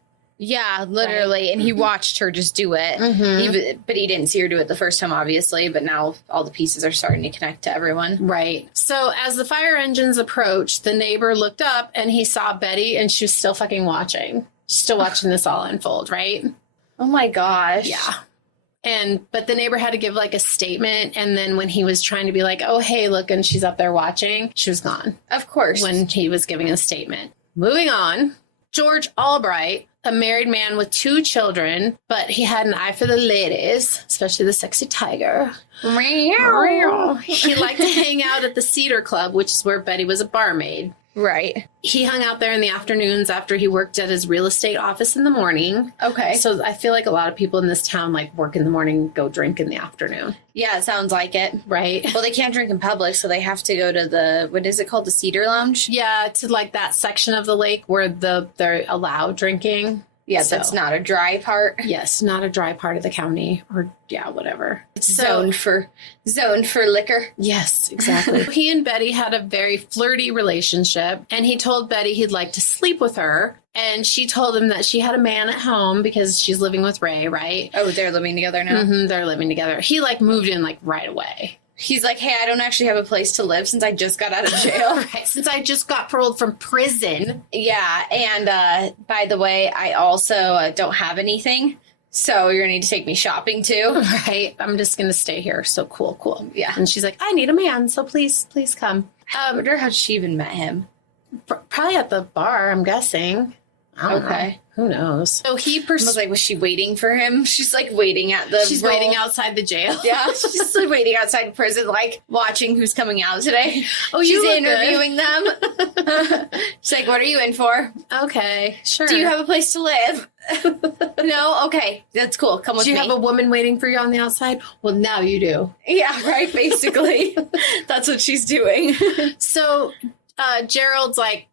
Yeah, literally. Right. And he watched her just do it. But he didn't see her do it the first time, obviously. But now all the pieces are starting to connect to everyone. Right. So as the fire engines approached, the neighbor looked up and he saw Betty and she was still fucking watching. Still watching this all unfold, right? Oh my gosh. Yeah. But the neighbor had to give like a statement. And then when he was trying to be like, oh, hey, look, and she's up there watching, she was gone. Of course. When he was giving a statement. Moving on. George Albright, a married man with 2 children, but he had an eye for the ladies, especially the sexy tiger. He liked to hang out at the Cedar Club, which is where Betty was a barmaid. Right. He hung out there in the afternoons after he worked at his real estate office in the morning. Okay. So I feel like a lot of people in this town like work in the morning, go drink in the afternoon. Yeah, it sounds like it. Right. Well, they can't drink in public, so they have to go to the, what is it called? The Cedar Lounge? Yeah, to like that section of the lake where they're allowed drinking. Yeah, so that's not a dry part. Yes, not a dry part of the county or whatever. It's zoned for liquor. Yes, exactly. He and Betty had a very flirty relationship and he told Betty he'd like to sleep with her. And she told him that she had a man at home because she's living with Ray, right? Oh, they're living together now? Mm-hmm, they're living together. He like moved in like right away. He's like, hey, I don't actually have a place to live since I just got out of jail. Right, since I just got paroled from prison. Yeah, and by the way, I also don't have anything, so you're going to need to take me shopping too. Right, I'm just going to stay here. So cool. Yeah. And she's like, I need a man, so please come. I wonder how she even met him. Probably at the bar, I'm guessing. I don't know. Who knows? So he was like, was she waiting for him? She's like waiting at the She's waiting outside the jail. Yeah, she's like waiting outside prison, like watching who's coming out today. Oh, she's interviewing them. She's like, what are you in for? Okay, sure. Do you have a place to live? No? Okay, that's cool. Come with me. Do you have a woman waiting for you on the outside? Well, now you do. Yeah, right, basically. That's what she's doing. So Gerald's like,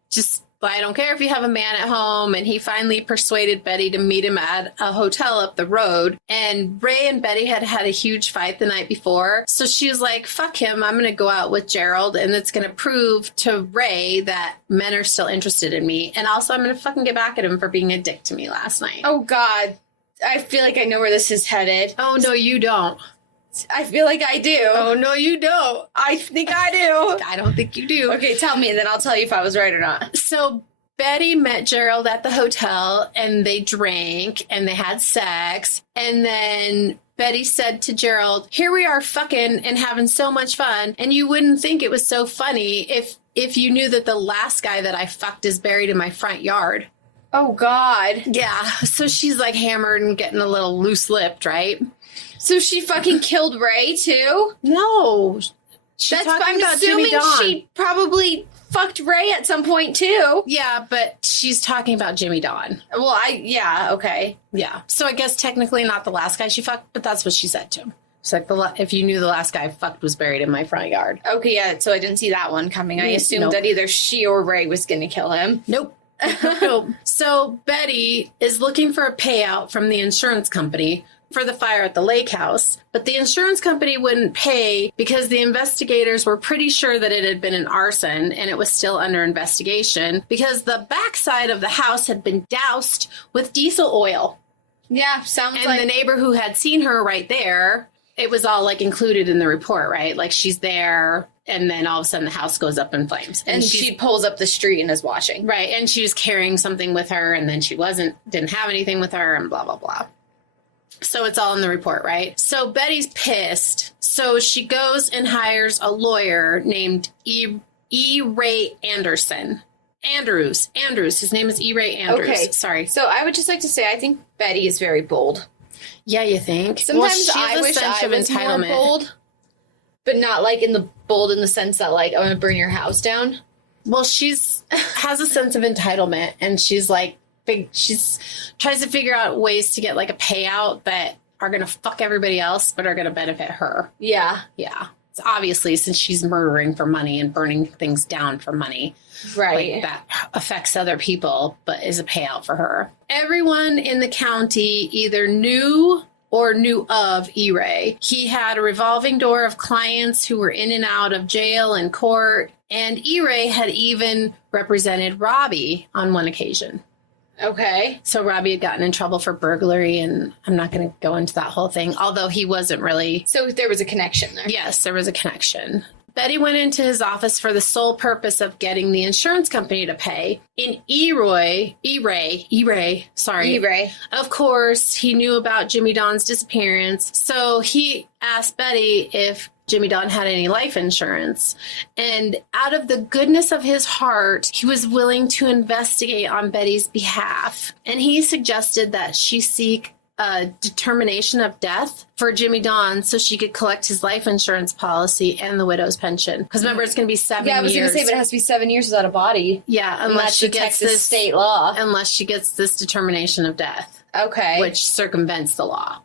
I don't care if you have a man at home. And he finally persuaded Betty to meet him at a hotel up the road. And Ray and Betty had had a huge fight the night before. So she was like, fuck him. I'm going to go out with Gerald. And it's going to prove to Ray that men are still interested in me. And also I'm going to fucking get back at him for being a dick to me last night. Oh, God. I feel like I know where this is headed. Oh, no, you don't. I feel like I do. Oh, no, you don't. I think I do. I don't think you do. Okay, tell me, and then I'll tell you if I was right or not. So Betty met Gerald at the hotel, and they drank, and they had sex. And then Betty said to Gerald, here we are fucking and having so much fun, and you wouldn't think it was so funny if you knew that the last guy that I fucked is buried in my front yard. Oh, God. Yeah, so she's like hammered and getting a little loose-lipped, right? So she fucking killed Ray, too? No. I'm assuming she probably fucked Ray at some point, too. Yeah, but she's talking about Jimmy Don. Well, yeah, okay. Yeah. So I guess technically not the last guy she fucked, but that's what she said to him. She's like, if you knew the last guy I fucked was buried in my front yard. Okay, yeah, so I didn't see that one coming. I assumed that either she or Ray was going to kill him. Nope. Nope. So Betty is looking for a payout from the insurance company for the fire at the lake house, but the insurance company wouldn't pay because the investigators were pretty sure that it had been an arson and it was still under investigation because the backside of the house had been doused with diesel oil. Yeah, sounds and the neighbor who had seen her right there, it was all like included in the report, right? Like she's there and then all of a sudden the house goes up in flames. And she pulls up the street and is watching. Right, and she was carrying something with her and then she didn't have anything with her and blah, blah, blah. So it's all in the report, right? So Betty's pissed. So she goes and hires a lawyer named E. Ray Anderson. Andrews. His name is E. Ray Andrews. Okay. Sorry. So I would just like to say I think Betty is very bold. Yeah, you think? Sometimes I wish I was more bold, but not like in the bold in the sense that like I'm going to burn your house down. Well, she's has a sense of entitlement, and she's like she's tries to figure out ways to get like a payout that are going to fuck everybody else, but are going to benefit her. Yeah. Yeah. It's obviously since she's murdering for money and burning things down for money. Right. Like that affects other people, but is a payout for her. Everyone in the county either knew or knew of E. Ray. He had a revolving door of clients who were in and out of jail and court, and E. Ray had even represented Robbie on one occasion. Okay. So Robbie had gotten in trouble for burglary, and I'm not going to go into that whole thing, although he wasn't really. So there was a connection there. Yes, there was a connection. Betty went into his office for the sole purpose of getting the insurance company to pay. And E. Ray, of course, he knew about Jimmy Don's disappearance. So he asked Betty if Jimmy Don had any life insurance. And out of the goodness of his heart, he was willing to investigate on Betty's behalf. And he suggested that she seek a determination of death for Jimmy Don so she could collect his life insurance policy and the widow's pension. Because remember, it's going to be 7 years. Yeah, I was going to say, but it has to be 7 years without a body. Yeah, unless she gets this state law. Unless she gets this determination of death. Okay. Which circumvents the law.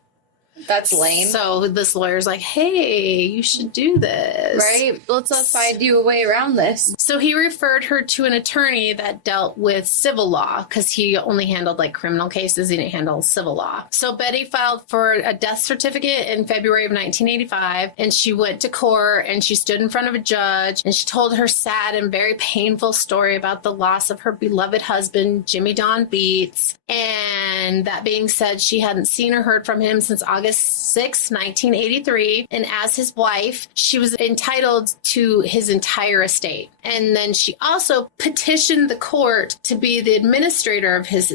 That's lame. So this lawyer's like, hey, you should do this. Right? Let's find you a way around this. So he referred her to an attorney that dealt with civil law because he only handled like criminal cases. He didn't handle civil law. So Betty filed for a death certificate in February of 1985, and she went to court and she stood in front of a judge and she told her sad and very painful story about the loss of her beloved husband, Jimmy Don Beets. And that being said, she hadn't seen or heard from him since August 6, 1983. And as his wife, she was entitled to his entire estate. And then she also petitioned the court to be the administrator of his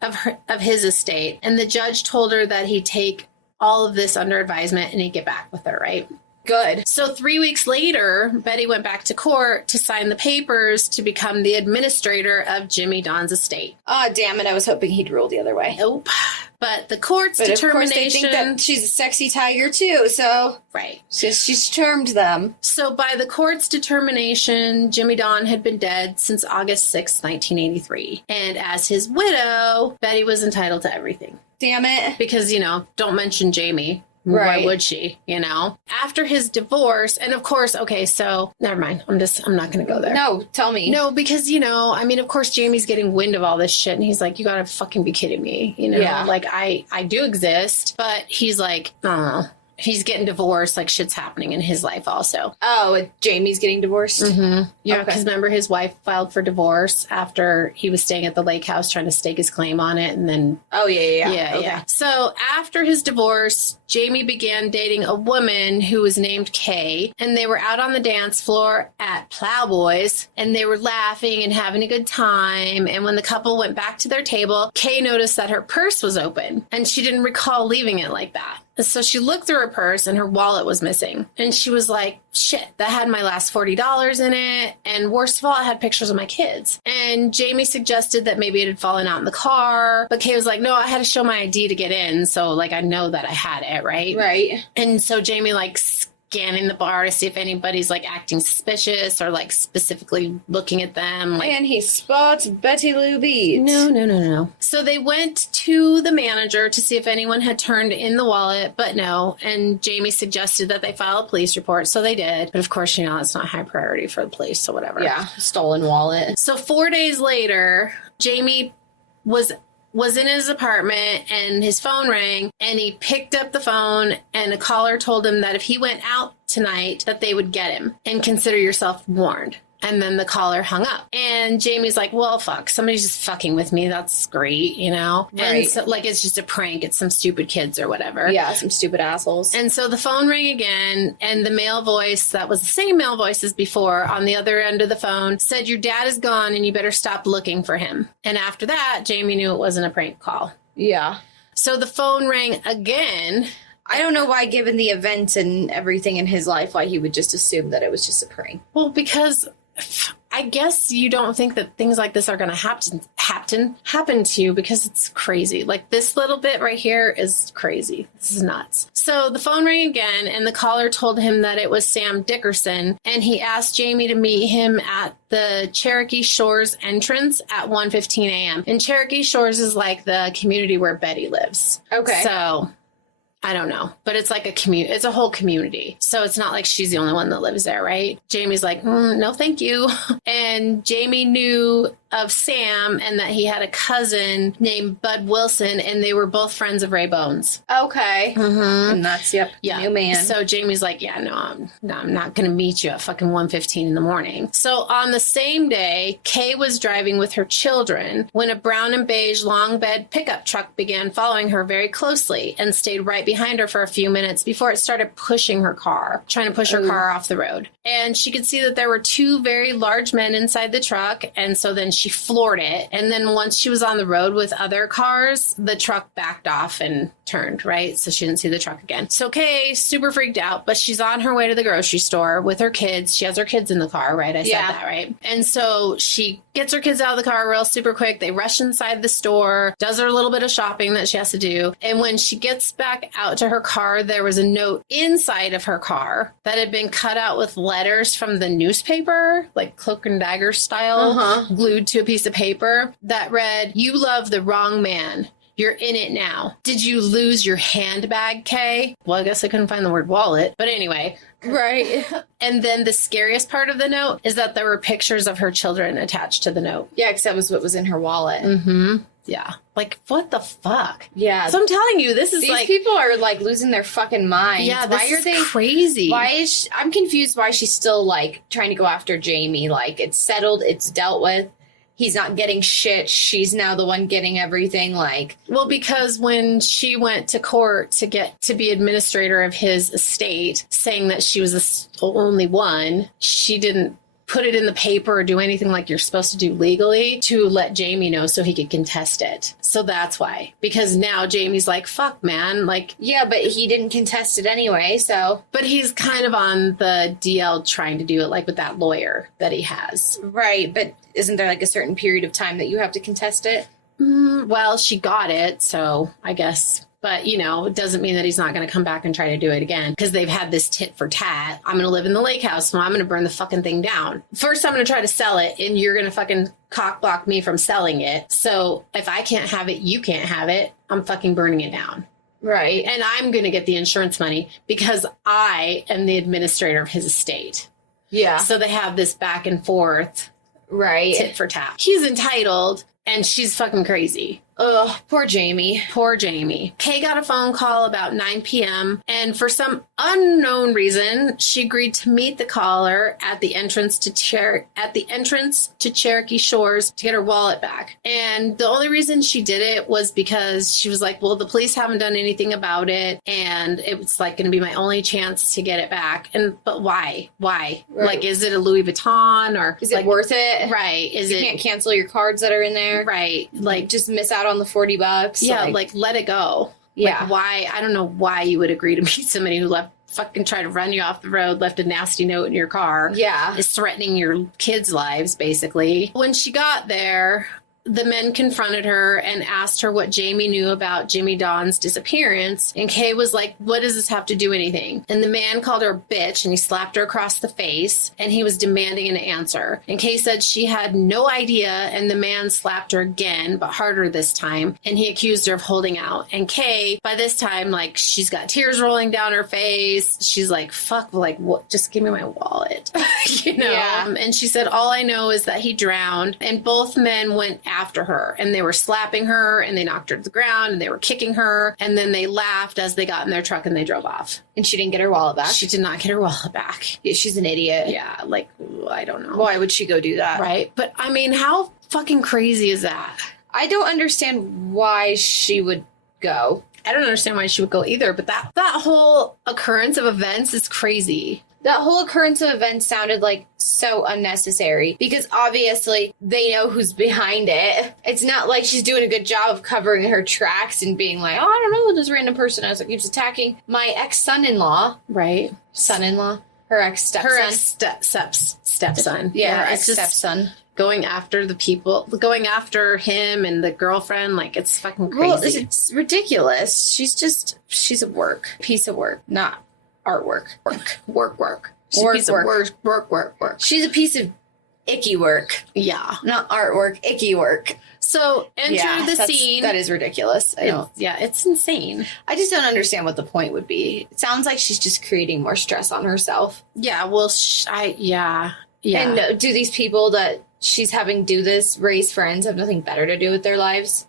estate. And the judge told her that he'd take all of this under advisement and he'd get back with her, right? Good. So 3 weeks later, Betty went back to court to sign the papers to become the administrator of Jimmy Don's estate. Oh, damn it. I was hoping he'd rule the other way. Nope. But the court's determination... Of course, they think that she's a sexy tiger, too, so... Right. She's charmed them. So by the court's determination, Jimmy Don had been dead since August 6, 1983. And as his widow, Betty was entitled to everything. Damn it. Because, don't mention Jamie. Right. Why would she, After his divorce, and of course, okay, so never mind. I'm not going to go there. No, tell me. No, because, of course, Jamie's getting wind of all this shit, and he's like, you gotta fucking be kidding me, Yeah. Like, I do exist, but he's like, I don't know. He's getting divorced, like shit's happening in his life also. Oh, Jamie's getting divorced? Mm-hmm. Yeah, Okay. because remember his wife filed for divorce after he was staying at the lake house trying to stake his claim on it, and then... Oh, yeah. Yeah. So after his divorce, Jamie began dating a woman who was named Kay, and they were out on the dance floor at Plowboys, and they were laughing and having a good time, and when the couple went back to their table, Kay noticed that her purse was open, and she didn't recall leaving it like that. So she looked through her purse and her wallet was missing. And she was like, shit, that had my last $40 in it. And worst of all, it had pictures of my kids. And Jamie suggested that maybe it had fallen out in the car. But Kay was like, no, I had to show my ID to get in. So like, I know that I had it, right? Right. And so Jamie like scanning the bar to see if anybody's like acting suspicious or like specifically looking at them. Like, and he spots Betty Lou Beets. No. So they went to the manager to see if anyone had turned in the wallet, but no. And Jamie suggested that they file a police report, so they did. But of course, it's not high priority for the police, so whatever. Yeah, stolen wallet. So 4 days later, Jamie was in his apartment and his phone rang and he picked up the phone and a caller told him that if he went out tonight that they would get him and consider yourself warned. And then the caller hung up. And Jamie's like, well, fuck, somebody's just fucking with me. That's great, Right. And so, like, it's just a prank. It's some stupid kids or whatever. Yeah, some stupid assholes. And so the phone rang again, and the male voice that was the same male voice as before on the other end of the phone said, your dad is gone and you better stop looking for him. And after that, Jamie knew it wasn't a prank call. Yeah. So the phone rang again. I don't know why, given the events and everything in his life, why he would just assume that it was just a prank. Well, because I guess you don't think that things like this are going to happen to you because it's crazy. Like this little bit right here is crazy. This is nuts. So the phone rang again and the caller told him that it was Sam Dickerson and he asked Jamie to meet him at the Cherokee Shores entrance at 1:15 a.m. And Cherokee Shores is like the community where Betty lives. Okay. So I don't know, but it's like it's a whole community. So it's not like she's the only one that lives there, right? Jamie's like, no, thank you. And Jamie knew of Sam and that he had a cousin named Bud Wilson and they were both friends of Ray Bones. Okay. Mm-hmm. And that's, new man. So Jamie's like, yeah, no, I'm not going to meet you at fucking 1:15 in the morning. So on the same day, Kay was driving with her children when a brown and beige long bed pickup truck began following her very closely and stayed right behind her for a few minutes before it started pushing her car, trying to push her car off the road. And she could see that there were two very large men inside the truck. And so then she floored it. And then once she was on the road with other cars, the truck backed off and turned, right? So she didn't see the truck again. So Kay, super freaked out, but she's on her way to the grocery store with her kids. She has her kids in the car, right? I said that, right? And so she gets her kids out of the car real super quick. They rush inside the store, does her little bit of shopping that she has to do. And when she gets back out to her car, there was a note inside of her car that had been cut out with letters from the newspaper, like Cloak and Dagger style, glued to a piece of paper that read, "You love the wrong man. You're in it now. Did you lose your handbag, Kay?" Well, I guess I couldn't find the word wallet. But anyway. Right. And then the scariest part of the note is that there were pictures of her children attached to the note. Yeah, because that was what was in her wallet. Mm-hmm. Yeah. Like, what the fuck? Yeah. So I'm telling you, this is These people are, like, losing their fucking minds. Yeah, why are they crazy? Why is I'm confused why she's still, like, trying to go after Jamie. Like, it's settled. It's dealt with. He's not getting shit. She's now the one getting everything. Like, well, because when she went to court to get to be administrator of his estate, saying that she was the only one, she didn't put it in the paper or do anything like you're supposed to do legally to let Jamie know so he could contest it. So that's why. Because now Jamie's like, fuck, man. Like, yeah, but he didn't contest it anyway, so. But he's kind of on the DL trying to do it, like with that lawyer that he has. Right, but isn't there like a certain period of time that you have to contest it? Well, she got it, so I guess. But, you know, it doesn't mean that he's not going to come back and try to do it again because they've had this tit for tat. I'm going to live in the lake house, so I'm going to burn the fucking thing down. First, I'm going to try to sell it, and you're going to fucking cock block me from selling it. So if I can't have it, you can't have it. I'm fucking burning it down. Right. And I'm going to get the insurance money because I am the administrator of his estate. Yeah. So they have this back and forth. Right. Tit for tat. He's entitled, and she's fucking crazy. Ugh, poor Jamie. Poor Jamie. Kay got a phone call about 9 p.m. and for some unknown reason, she agreed to meet the caller at the entrance to Cherokee Shores to get her wallet back. And the only reason she did it was because she was like, well, the police haven't done anything about it, and it was like going to be my only chance to get it back. But why? Why? Right. Like, is it a Louis Vuitton or is it worth it? Right? You can't cancel your cards that are in there. Right? Like, just miss out on the $40. Yeah, like let it go. Yeah. Like, why? I don't know why you would agree to meet somebody who fucking tried to run you off the road, left a nasty note in your car. Yeah. Is threatening your kids' lives, basically. When she got there, the men confronted her and asked her what Jamie knew about Jimmy Don's disappearance. And Kay was like, what does this have to do anything? And the man called her a bitch and he slapped her across the face and he was demanding an answer. And Kay said she had no idea. And the man slapped her again, but harder this time. And he accused her of holding out. And Kay, by this time, like, she's got tears rolling down her face. She's like, fuck, like, what? Just give me my wallet. you know? Yeah. And she said, all I know is that he drowned. And both men went after her and they were slapping her and they knocked her to the ground and they were kicking her and then they laughed as they got in their truck and they drove off. And she didn't get her wallet back? She did not get her wallet back. Yeah, she's an idiot. Yeah, like, I don't know. Why would she go do that? Right? But I mean, how fucking crazy is that? I don't understand why she would go. I don't understand why she would go either, but that whole occurrence of events is crazy. That whole occurrence of events sounded like so unnecessary because obviously they know who's behind it. It's not like she's doing a good job of covering her tracks and being like, oh, I don't know who this random person is that keeps attacking my ex-son-in-law. Right. Son-in-law? Her ex-stepson. Her ex-stepson. Yeah, her it's just ex-stepson. going after the people, going after him and the girlfriend. Like, it's fucking crazy. Well, it's ridiculous. She's a piece of work, not artwork. Work. She's a piece of work. She's a piece of icky work. Yeah. Not artwork, icky work. So enter the scene. That is ridiculous. It's insane. I just don't understand what the point would be. It sounds like she's just creating more stress on herself. Yeah, well, yeah. And do these people that she's having do this, Ray's friends, have nothing better to do with their lives?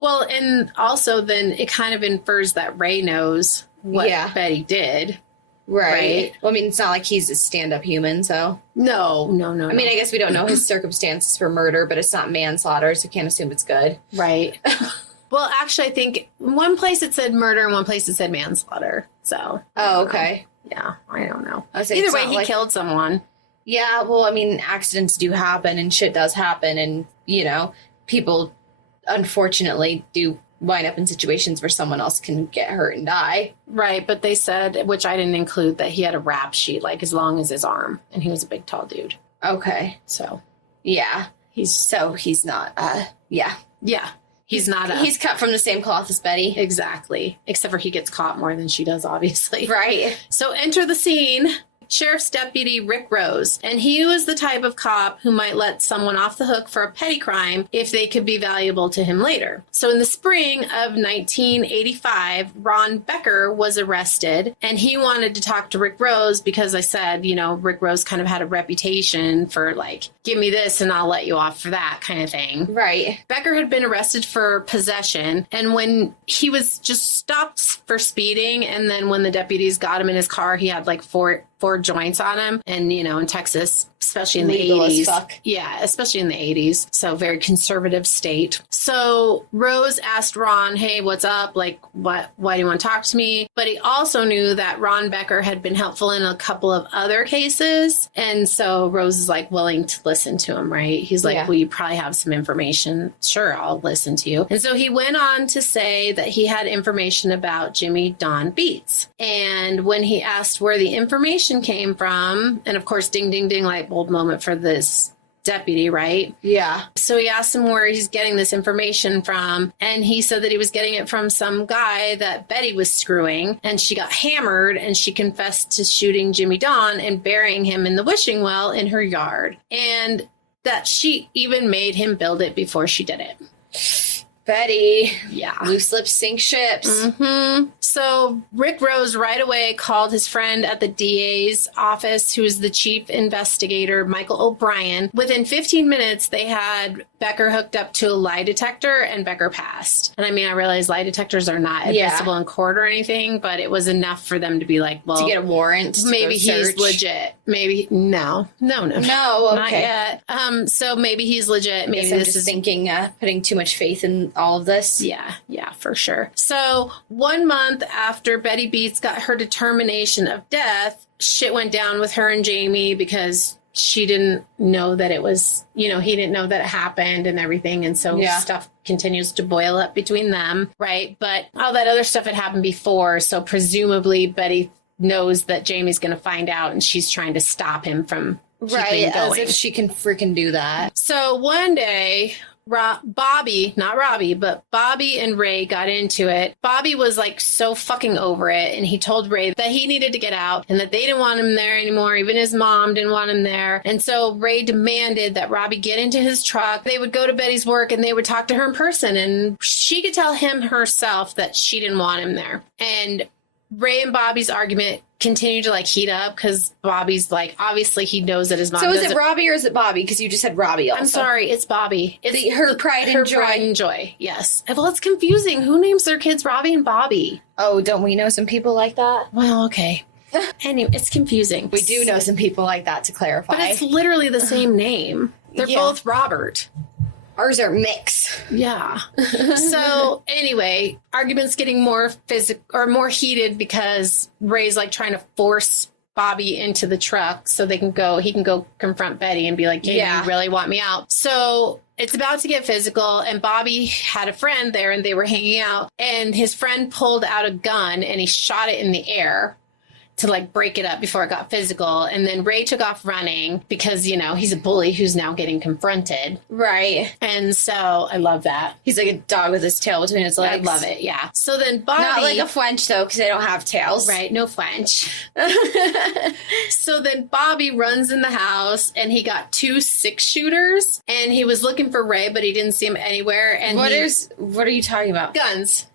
Well, and also then it kind of infers that Ray knows what Betty did. Right. Well, I mean, it's not like he's a stand-up human, so... No. I mean, I guess we don't know his circumstances for murder, but it's not manslaughter, so can't assume it's good. Right. Well, actually, I think one place it said murder and one place it said manslaughter, so... Oh, okay. Yeah, I don't know. Either way, he killed someone. Yeah, well, I mean, accidents do happen, and shit does happen, and, people, unfortunately, do wind up in situations where someone else can get hurt and die. Right, but they said, which I didn't include, that he had a rap sheet, like, as long as his arm, and he was a big, tall dude. Okay. So. Yeah. He's not, yeah. Yeah. He's not He's cut from the same cloth as Betty. Exactly. Except for he gets caught more than she does, obviously. Right. So enter the scene. Sheriff's Deputy Rick Rose, and he was the type of cop who might let someone off the hook for a petty crime if they could be valuable to him later. So in the spring of 1985, Ron Becker was arrested, and he wanted to talk to Rick Rose because I said, Rick Rose kind of had a reputation for like, give me this and I'll let you off for that kind of thing. Right. Becker had been arrested for possession, and when he was just stopped for speeding, and then when the deputies got him in his car, he had like four joints on him. And, in Texas, especially in the Legal 80s. as fuck. Yeah, especially in the 80s. So very conservative state. So Rose asked Ron, hey, what's up? Like, why do you want to talk to me? But he also knew that Ron Becker had been helpful in a couple of other cases. And so Rose is like willing to listen to him, right? He's like, well, you probably have some information. Sure, I'll listen to you. And so he went on to say that he had information about Jimmy Dawn Beets. And when he asked where the information came from, and of course, ding, ding, ding, light bulb moment for this deputy, right? Yeah. So he asked him where he's getting this information from, and he said that he was getting it from some guy that Betty was screwing, and she got hammered, and she confessed to shooting Jimmy Dawn and burying him in the wishing well in her yard, and that she even made him build it before she did it. Betty. Yeah. Loose lips sink ships. Mm-hmm. So Rick Rose right away called his friend at the DA's office, who is the chief investigator, Michael O'Brien. Within 15 minutes, they had Becker hooked up to a lie detector, and Becker passed. And I mean, I realize lie detectors are not admissible in court or anything, but it was enough for them to be like, well, to get a warrant. Maybe he's legit. Maybe no, okay. Not yet. So maybe he's legit. Maybe this is thinking, putting too much faith in all of this. Yeah, for sure. So 1 month after Betty Beets got her determination of death, shit went down with her and Jamie because she didn't know that it was, he didn't know that it happened and everything. And so stuff continues to boil up between them, right? But all that other stuff had happened before. So presumably Betty knows that Jamie's going to find out, and she's trying to stop him from keeping going. As if she can freaking do that. So one day, Bobby and Ray got into it. Bobby was like so fucking over it, and he told Ray that he needed to get out and that they didn't want him there anymore. Even his mom didn't want him there. And so Ray demanded that Robbie get into his truck. They would go to Betty's work and they would talk to her in person, and she could tell him herself that she didn't want him there. And Ray and Bobby's argument continued to like heat up because Bobby's like, obviously he knows that his mom. So is it Robbie or is it Bobby? Because you just said Robbie also. I'm sorry, it's Bobby. It's her pride and joy. Pride and joy, yes. Well, it's confusing. Who names their kids Robbie and Bobby? Oh, don't we know some people like that? Well, okay. Anyway, it's confusing. We do know some people like that, to clarify. But it's literally the same name. They're both Robert. Ours are mix. Yeah. So anyway, arguments getting more heated because Ray's like trying to force Bobby into the truck so he can go confront Betty and be like, hey, you really want me out? So it's about to get physical, and Bobby had a friend there, and they were hanging out, and his friend pulled out a gun and he shot it in the air to like break it up before it got physical. And then Ray took off running because, you know, he's a bully who's now getting confronted. Right. And so I love that. He's like a dog with his tail between his legs. I love it. Yeah. So then Bobby. Not like a French though, because they don't have tails. Right. No French. So then Bobby runs in the house, and he got 2 6-shooters, and he was looking for Ray, but he didn't see him anywhere. And what are you talking about? Guns.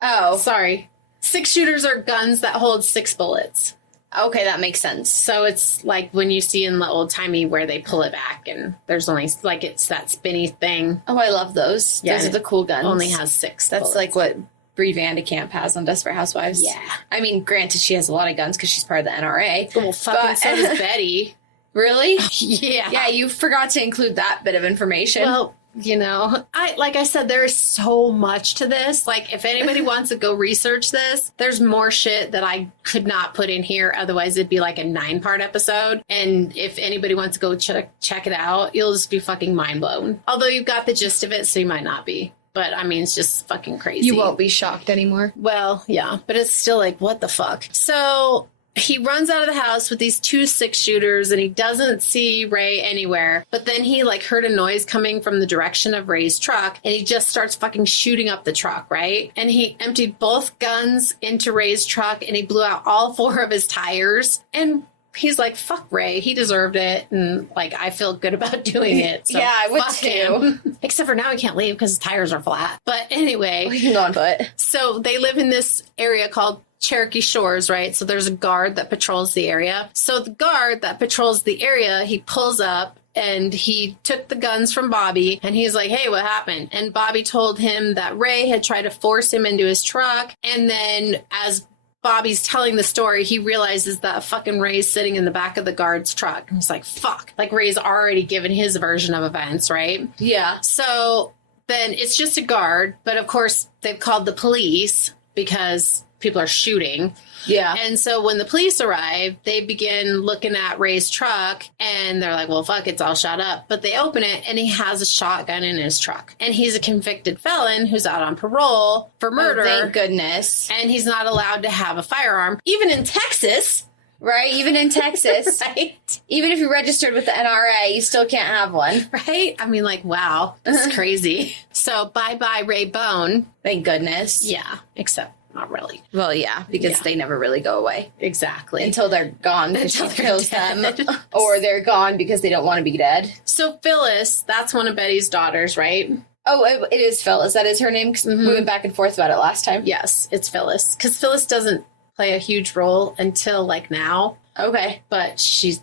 Oh. Sorry. 6-shooters are guns that hold 6 bullets. Okay, that makes sense. So it's like when you see in the old timey where they pull it back and there's only like it's that spinny thing. Oh, I love those. Yeah, those are the cool guns. Only has 6. That's bullets. like what Brie Vandekamp has on Desperate Housewives. Yeah. I mean, granted, she has a lot of guns because she's part of the NRA. Well, fucking so does Betty. Really? Yeah. Yeah, you forgot to include that bit of information. Well, you know, like I said, there is so much to this. Like, if anybody wants to go research this, there's more shit that I could not put in here. Otherwise, it'd be like a 9-part episode. And if anybody wants to go check it out, you'll just be fucking mind blown. Although you've got the gist of it, so you might not be. But I mean, it's just fucking crazy. You won't be shocked anymore. Well, yeah, but it's still like, what the fuck? So he runs out of the house with these 2 6-shooters, and he doesn't see Ray anywhere. But then he like heard a noise coming from the direction of Ray's truck, and he just starts fucking shooting up the truck, right? And he emptied both guns into Ray's truck, and he blew out all 4 of his tires. And he's like, fuck Ray, he deserved it. And like, I feel good about doing it. So yeah, I would fuck too. him. Except for now he can't leave because his tires are flat. But anyway. We can go on foot. So they live in this area called Cherokee Shores, right? So there's a guard that patrols the area. So the guard that patrols the area, he pulls up and he took the guns from Bobby, and he's like, hey, what happened? And Bobby told him that Ray had tried to force him into his truck. And then as Bobby's telling the story, he realizes that fucking Ray's sitting in the back of the guard's truck. And he's like, fuck. Like, Ray's already given his version of events, right? Yeah. So then it's just a guard. But of course, they've called the police because people are shooting. Yeah. And so when the police arrive, they begin looking at Ray's truck, and they're like, well, fuck, it's all shot up. But they open it, and he has a shotgun in his truck. And he's a convicted felon who's out on parole for murder. Oh, thank goodness. And he's not allowed to have a firearm, even in Texas. Right? Even in Texas. Right? Even if you're registered with the NRA, you still can't have one. Right? I mean, like, wow, that's crazy. So bye-bye, Ray Bone. Thank goodness. Yeah, except not really. Well, yeah, because they never really go away. Exactly. Until they're gone because she Until they're kills dead. them. Or they're gone because they don't want to be dead. So Phyllis, that's one of Betty's daughters, right? Oh, it is Phyllis. That is her name? 'Cause we went back and forth about it last time. Yes, it's Phyllis. Because Phyllis doesn't play a huge role until like now. Okay. But she's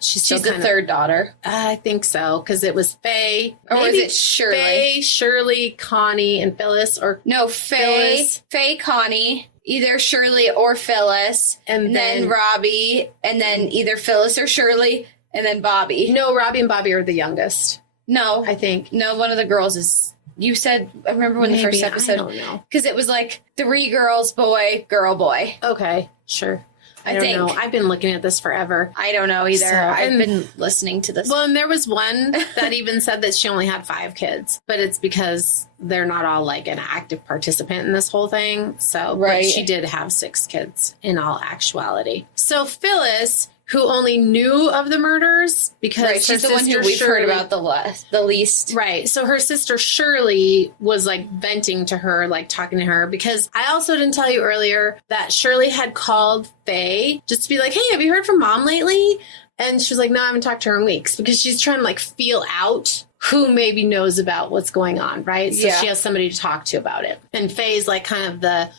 still the third daughter. I think so, because it was Faye. Or was it Shirley? Faye, Shirley, Connie, and Phyllis. Or No, Phyllis. Faye, Connie, either Shirley or Phyllis, And then then Robbie, and then either Phyllis or Shirley, and then Bobby. No, Robbie and Bobby are the youngest, No, I think. no, one of the girls is. You said, I remember when the first Maybe, I episode, don't know. because it was like 3 girls, boy, girl, boy. Okay, sure. I don't think. know. I've been looking at this forever. I don't know either. So, I've and- been listening to this. Well, and there was one that even said that she only had 5 kids, but it's because they're not all like an active participant in this whole thing. So, Right. but she did have 6 kids in all actuality. So Phyllis, who only knew of the murders because right, her she's the one who sister we've heard Shirley- about the least. Right. So her sister Shirley was like venting to her, like talking to her, because I also didn't tell you earlier that Shirley had called Faye just to be like, hey, have you heard from Mom lately? And she was like, no, I haven't talked to her in weeks, because she's trying to like feel out who maybe knows about what's going on. Right. So Yeah. she has somebody to talk to about it. And Faye's like kind of the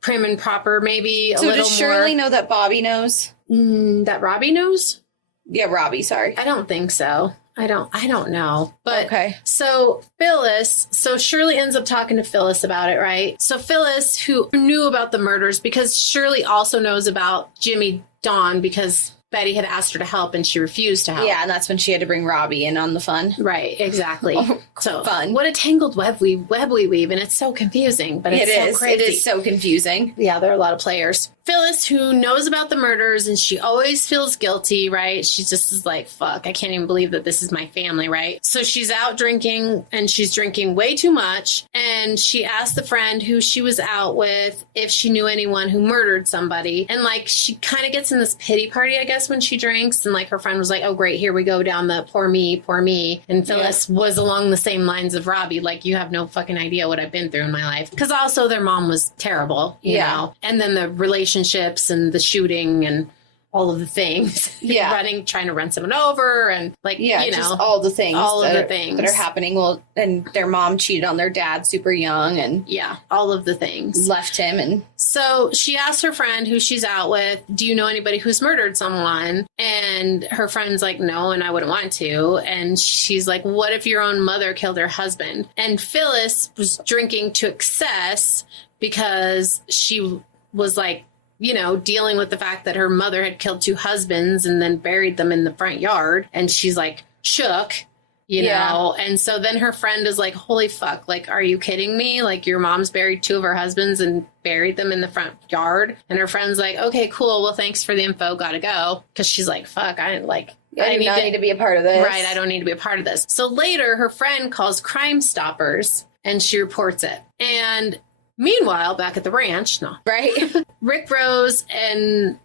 prim and proper, maybe a So little does Shirley more. know that Bobby knows? That Robbie knows? Yeah, Robbie, sorry. I don't think so. I don't know. But Okay. so Shirley ends up talking to Phyllis about it, right? So Phyllis, who knew about the murders, because Shirley also knows about Jimmy Dawn because Betty had asked her to help and she refused to help. Yeah, and that's when she had to bring Robbie in on the fun. Right, exactly. So fun. What a tangled web we weave, and it's so confusing, but it's so crazy. It is so confusing. Yeah, there are a lot of players. Phyllis, who knows about the murders and she always feels guilty, right? She just is like, fuck, I can't even believe that this is my family, right? So she's out drinking and she's drinking way too much. And she asked the friend who she was out with if she knew anyone who murdered somebody. And like, she kind of gets in this pity party, I guess, when she drinks. And like, her friend was like, oh, great, here we go down the poor me, poor me. And Phyllis was along the same lines of Robbie, like, you have no fucking idea what I've been through in my life. Because also their mom was terrible, you know? And then the relationships and the shooting and all of the things. Trying to run someone over and like, you know, just all the things. All of the things that are happening. Well, and their mom cheated on their dad super young and all of the things. Left him. And so she asked her friend who she's out with, do you know anybody who's murdered someone? And her friend's like, no, and I wouldn't want to. And she's like, what if your own mother killed her husband? And Phyllis was drinking to excess because she was like, you know, dealing with the fact that her mother had killed 2 husbands and then buried them in the front yard. And she's like shook, you know? And so then her friend is like, holy fuck, like, are you kidding me? Like, your mom's buried 2 of her husbands and buried them in the front yard. And her friend's like, okay, cool. Well, thanks for the info. Gotta go. Cause she's like, fuck, I do not need to be a part of this. Right. I don't need to be a part of this. So later her friend calls Crime Stoppers and she reports it. And meanwhile, back at the ranch, Rick Rose and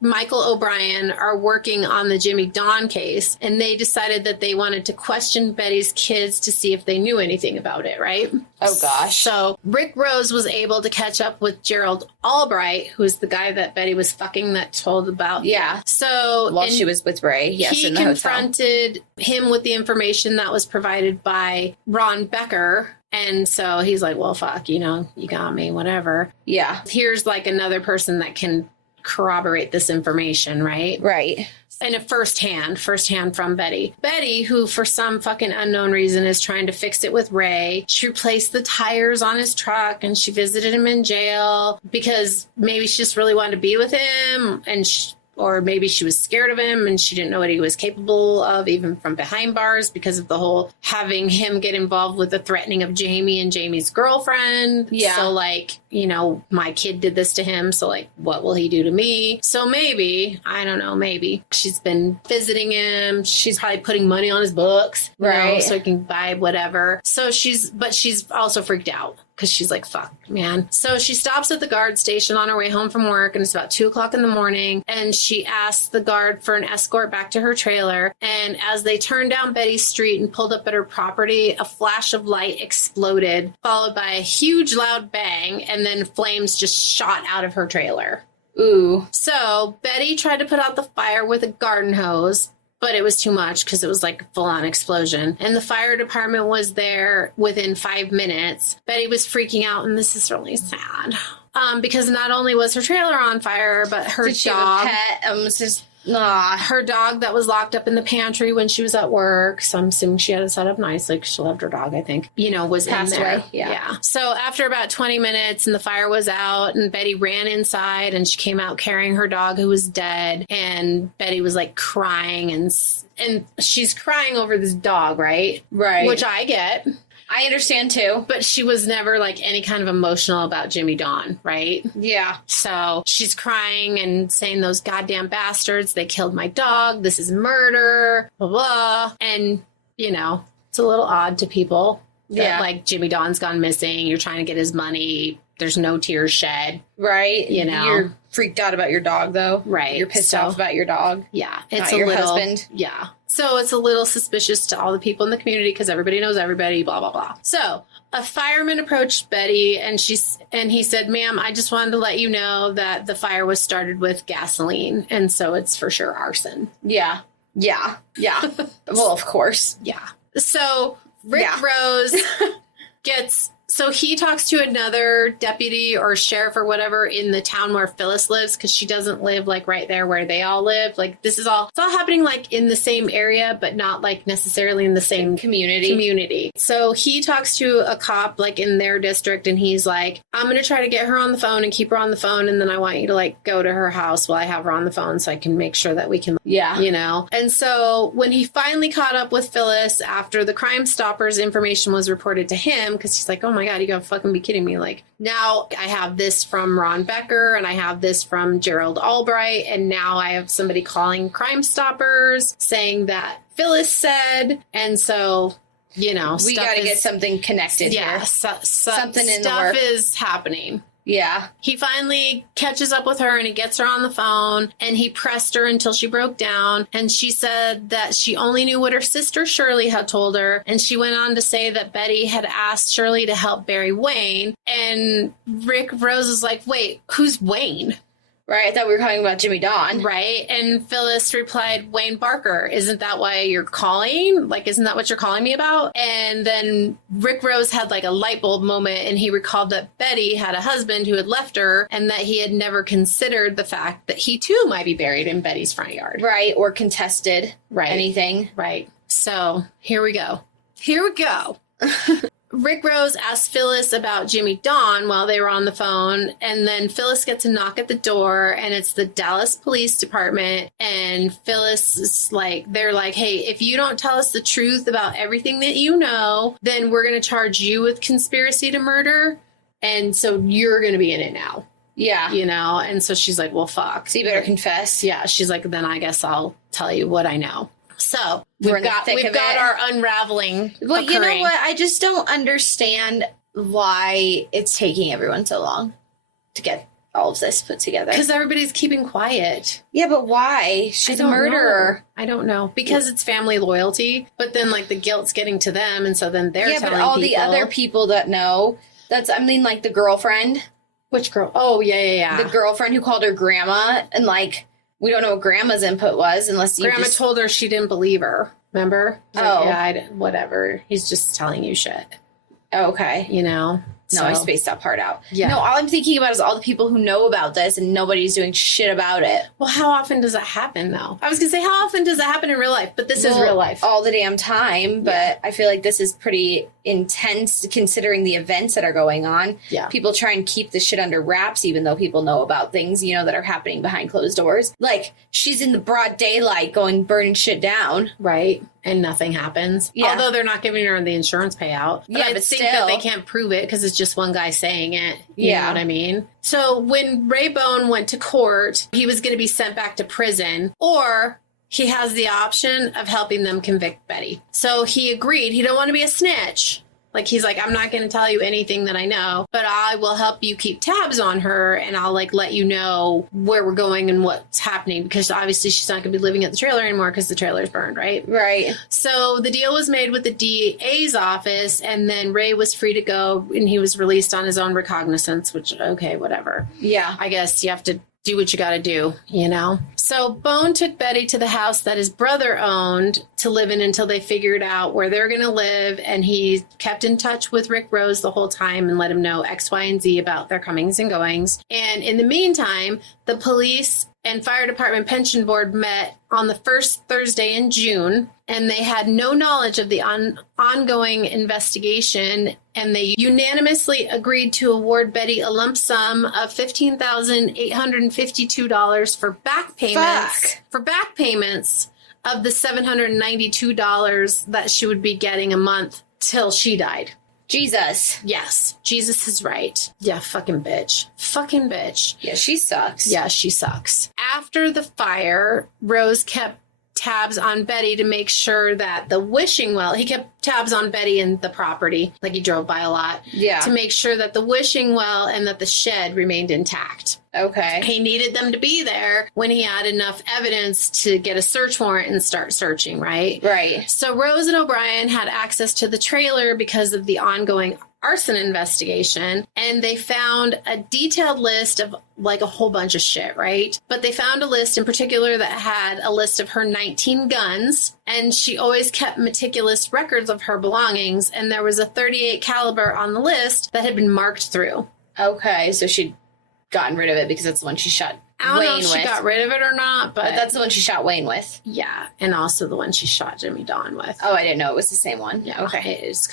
Michael O'Brien are working on the Jimmy Dawn case, and they decided that they wanted to question Betty's kids to see if they knew anything about it, right? Oh, gosh. So Rick Rose was able to catch up with Gerald Albright, who's the guy that Betty was fucking that told about. Yeah. So while she was with Ray, he in the confronted him with the information that was provided by Ron Becker. And so he's like, well, fuck, you know, you got me, whatever. Yeah. Here's like another person that can corroborate this information, right? Right. And a firsthand from Betty. Betty, who for some fucking unknown reason is trying to fix it with Ray. She replaced the tires on his truck and she visited him in jail because maybe she just really wanted to be with him and or maybe she was scared of him and she didn't know what he was capable of, even from behind bars, because of the whole having him get involved with the threatening of Jamie and Jamie's girlfriend. Yeah. So, like, you know, my kid did this to him. So, like, what will he do to me? So maybe, I don't know, maybe she's been visiting him. She's probably putting money on his books, right? So he can buy whatever. So she's also freaked out. Because she's like, fuck, man. So she stops at the guard station on her way home from work, and it's about 2:00 in the morning. And she asks the guard for an escort back to her trailer. And as they turned down Betty's street and pulled up at her property, a flash of light exploded, followed by a huge loud bang, and then flames just shot out of her trailer. Ooh. So Betty tried to put out the fire with a garden hose, but it was too much because it was like a full-on explosion. And the fire department was there within 5 minutes. Betty was freaking out, and this is really sad. Because not only was her trailer on fire, but her Did she dog... have a pet? Her dog that was locked up in the pantry when she was at work. So I'm assuming she had it set up nicely because she loved her dog, I think. You know, was passed in there. away. Yeah. So after about 20 minutes and the fire was out and Betty ran inside and she came out carrying her dog who was dead. And Betty was like crying and she's crying over this dog, right? Right. Which I get. I understand too. But she was never like any kind of emotional about Jimmy Dawn, right? Yeah. So she's crying and saying, those goddamn bastards, they killed my dog. This is murder, blah, blah. And, you know, it's a little odd to people that like Jimmy Dawn's gone missing. You're trying to get his money. There's no tears shed. Right. You know, you're freaked out about your dog though. Right. You're pissed off about your dog. Yeah. It's not your husband. Yeah. So it's a little suspicious to all the people in the community because everybody knows everybody, blah, blah, blah. So a fireman approached Betty and he said, ma'am, I just wanted to let you know that the fire was started with gasoline. And so it's for sure arson. Yeah. Yeah. Yeah. Well, of course. Yeah. So Rick Rose so he talks to another deputy or sheriff or whatever in the town where Phyllis lives because she doesn't live like right there where they all live. Like it's all happening like in the same area, but not like necessarily in the same community. So he talks to a cop like in their district and he's like, I'm going to try to get her on the phone and keep her on the phone. And then I want you to like go to her house while I have her on the phone so I can make sure that we can, you know. And so when he finally caught up with Phyllis after the Crime Stoppers information was reported to him, because he's like, oh my God, you gotta fucking be kidding me. Like, now I have this from Ron Becker and I have this from Gerald Albright. And now I have somebody calling Crime Stoppers saying that Phyllis said. And so, you know, we got to get something connected here. Something in the works is happening. Yeah. He finally catches up with her and he gets her on the phone and he pressed her until she broke down. And she said that she only knew what her sister Shirley had told her. And she went on to say that Betty had asked Shirley to help bury Wayne. And Rick Rose is like, wait, who's Wayne? Right, I thought we were talking about Jimmy Dawn. Right, and Phyllis replied, Wayne Barker, isn't that why you're calling? Like, isn't that what you're calling me about? And then Rick Rose had like a light bulb moment and he recalled that Betty had a husband who had left her and that he had never considered the fact that he too might be buried in Betty's front yard. Right, or contested anything. Right, so here we go. Rick Rose asked Phyllis about Jimmy Dawn while they were on the phone, and then Phyllis gets a knock at the door, and it's the Dallas Police Department, and Phyllis is like, they're like, hey, if you don't tell us the truth about everything that you know, then we're going to charge you with conspiracy to murder, and so you're going to be in it now. Yeah. You know, and so she's like, well, fuck. So you better confess. Yeah, she's like, then I guess I'll tell you what I know. So we've got our unraveling. Well, you know what? I just don't understand why it's taking everyone so long to get all of this put together. Because everybody's keeping quiet. Yeah, but why? She's a murderer. I don't know. Because it's family loyalty, but then like the guilt's getting to them, and so then they're telling people. Yeah, but all the other people that know, like the girlfriend. Which girl? Oh, yeah. The girlfriend who called her grandma, and like, we don't know what grandma's input was unless you Grandma told her she didn't believe her. Remember? Whatever. He's just telling you shit. Okay. You know? No, I spaced that part out. Yeah. No, all I'm thinking about is all the people who know about this and nobody's doing shit about it. Well, how often does that happen, though? I was going to say, how often does that happen in real life? But this is real life. All the damn time. But I feel like this is pretty intense considering the events that are going on. Yeah. People try and keep the shit under wraps, even though people know about things, you know, that are happening behind closed doors. Like, she's in the broad daylight burning shit down. Right. And nothing happens. Yeah. Although they're not giving her the insurance payout. But I think still, that they can't prove it because it's just one guy saying it. You know what I mean? So when Ray Bone went to court, he was going to be sent back to prison, or he has the option of helping them convict Betty. So he agreed. He don't want to be a snitch. Like, he's like, I'm not going to tell you anything that I know, but I will help you keep tabs on her, and I'll, like, let you know where we're going and what's happening, because obviously she's not going to be living at the trailer anymore because the trailer's burned, right? Right. So the deal was made with the DA's office, and then Ray was free to go, and he was released on his own recognizance, which, okay, whatever. Yeah. I guess you have to do what you got to do, you know? So Bone took Betty to the house that his brother owned to live in until they figured out where they're going to live. And he kept in touch with Rick Rose the whole time and let him know X, Y, and Z about their comings and goings. And in the meantime, the police and fire department pension board met on the first Thursday in June, and they had no knowledge of the ongoing investigation, and they unanimously agreed to award Betty a lump sum of $15,852 for back payments. For back payments of the $792 that she would be getting a month till she died. Jesus. Yes, Jesus is right. Yeah, fucking bitch. Fucking bitch. Yeah, she sucks. Yeah, she sucks. After the fire, Rose kept tabs on Betty to make sure that the wishing well, he kept tabs on Betty and the property, like he drove by a lot. Yeah. To make sure that the wishing well and that the shed remained intact. Okay. He needed them to be there when he had enough evidence to get a search warrant and start searching, right? Right. So Rose and O'Brien had access to the trailer because of the ongoing arson investigation, and they found a detailed list of like a whole bunch of shit, right? But they found a list in particular that had a list of her 19 guns, and she always kept meticulous records of her belongings, and there was a .38 caliber on the list that had been marked through. Okay, so she'd gotten rid of it because that's the one she shot I don't know if she got rid of it or not, but that's the one she shot Wayne with. Yeah, and also the one she shot Jimmy Dawn with. Oh, I didn't know it was the same one. Yeah, okay. It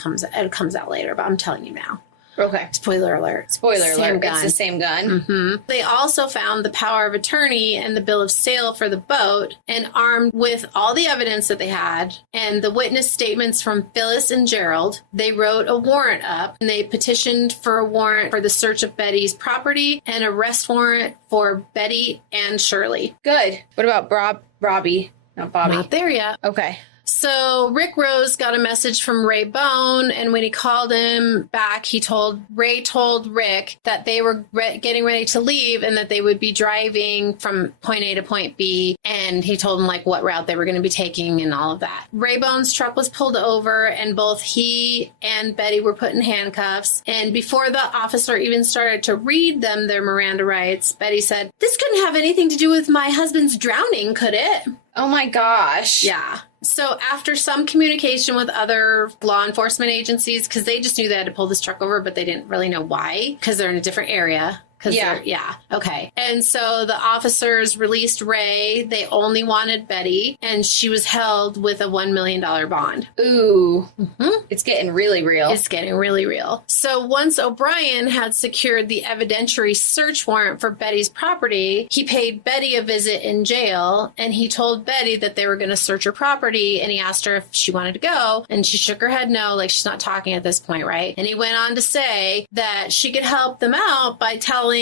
comes out later, but I'm telling you now. Okay. Spoiler alert. Spoiler Same alert. gun. It's the same gun. Mm-hmm. They also found the power of attorney and the bill of sale for the boat, and armed with all the evidence that they had and the witness statements from Phyllis and Gerald, they wrote a warrant up, and they petitioned for a warrant for the search of Betty's property and arrest warrant for Betty and Shirley. Good. What about Robbie? Not Bobby. Not there yet. Okay. So Rick Rose got a message from Ray Bone, and when he called him back, Ray told Rick that they were getting ready to leave and that they would be driving from point A to point B, and he told him like what route they were going to be taking and all of that. Ray Bone's truck was pulled over, and both he and Betty were put in handcuffs, and before the officer even started to read them their Miranda rights, Betty said, "This couldn't have anything to do with my husband's drowning, could it?" Oh my gosh. Yeah. So after some communication with other law enforcement agencies, because they just knew they had to pull this truck over, but they didn't really know why, because they're in a different area. Yeah. Okay. And so the officers released Ray. They only wanted Betty, and she was held with a $1 million bond. Ooh. Mm-hmm. It's getting really real. It's getting really real. So once O'Brien had secured the evidentiary search warrant for Betty's property, he paid Betty a visit in jail, and he told Betty that they were going to search her property, and he asked her if she wanted to go, and she shook her head no, like she's not talking at this point, right? And he went on to say that she could help them out by telling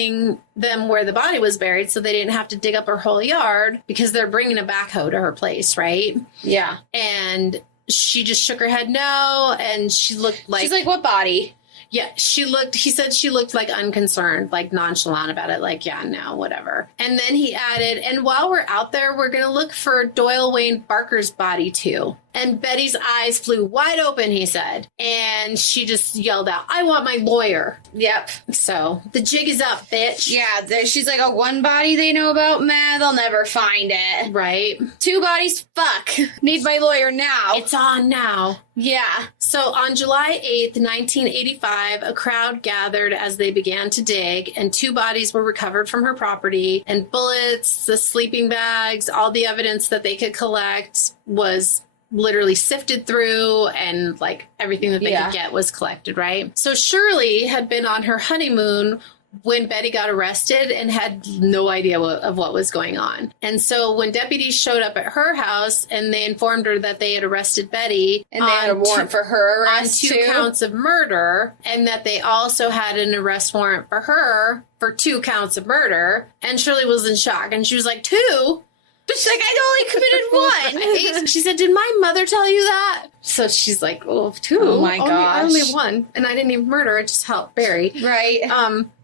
them where the body was buried so they didn't have to dig up her whole yard because they're bringing a backhoe to her place, right? Yeah. And she just shook her head no, and she looked like... She's like, what body? Yeah, he said she looked like unconcerned, like nonchalant about it, like, yeah, no, whatever. And then he added, and while we're out there, we're going to look for Doyle Wayne Barker's body too. And Betty's eyes flew wide open, he said. And she just yelled out, "I want my lawyer." Yep. So the jig is up, bitch. Yeah, she's like, one body they know about? Meh, they'll never find it. Right. 2 bodies? Fuck. Need my lawyer now. It's on now. Yeah. So on July 8th, 1985, a crowd gathered as they began to dig, and 2 bodies were recovered from her property, and bullets, the sleeping bags, all the evidence that they could collect was literally sifted through, and like everything that they could get was collected, right? So Shirley had been on her honeymoon when Betty got arrested and had no idea of what was going on. And so when deputies showed up at her house and they informed her that they had arrested Betty and they had a warrant for her arrest on 2 counts of murder, and that they also had an arrest warrant for her for 2 counts of murder, and Shirley was in shock, and she was like, 2? She's like, I only committed 1. She said, did my mother tell you that? So she's like, 2? Oh my gosh. I only have 1. And I didn't even murder. I just helped bury. Right.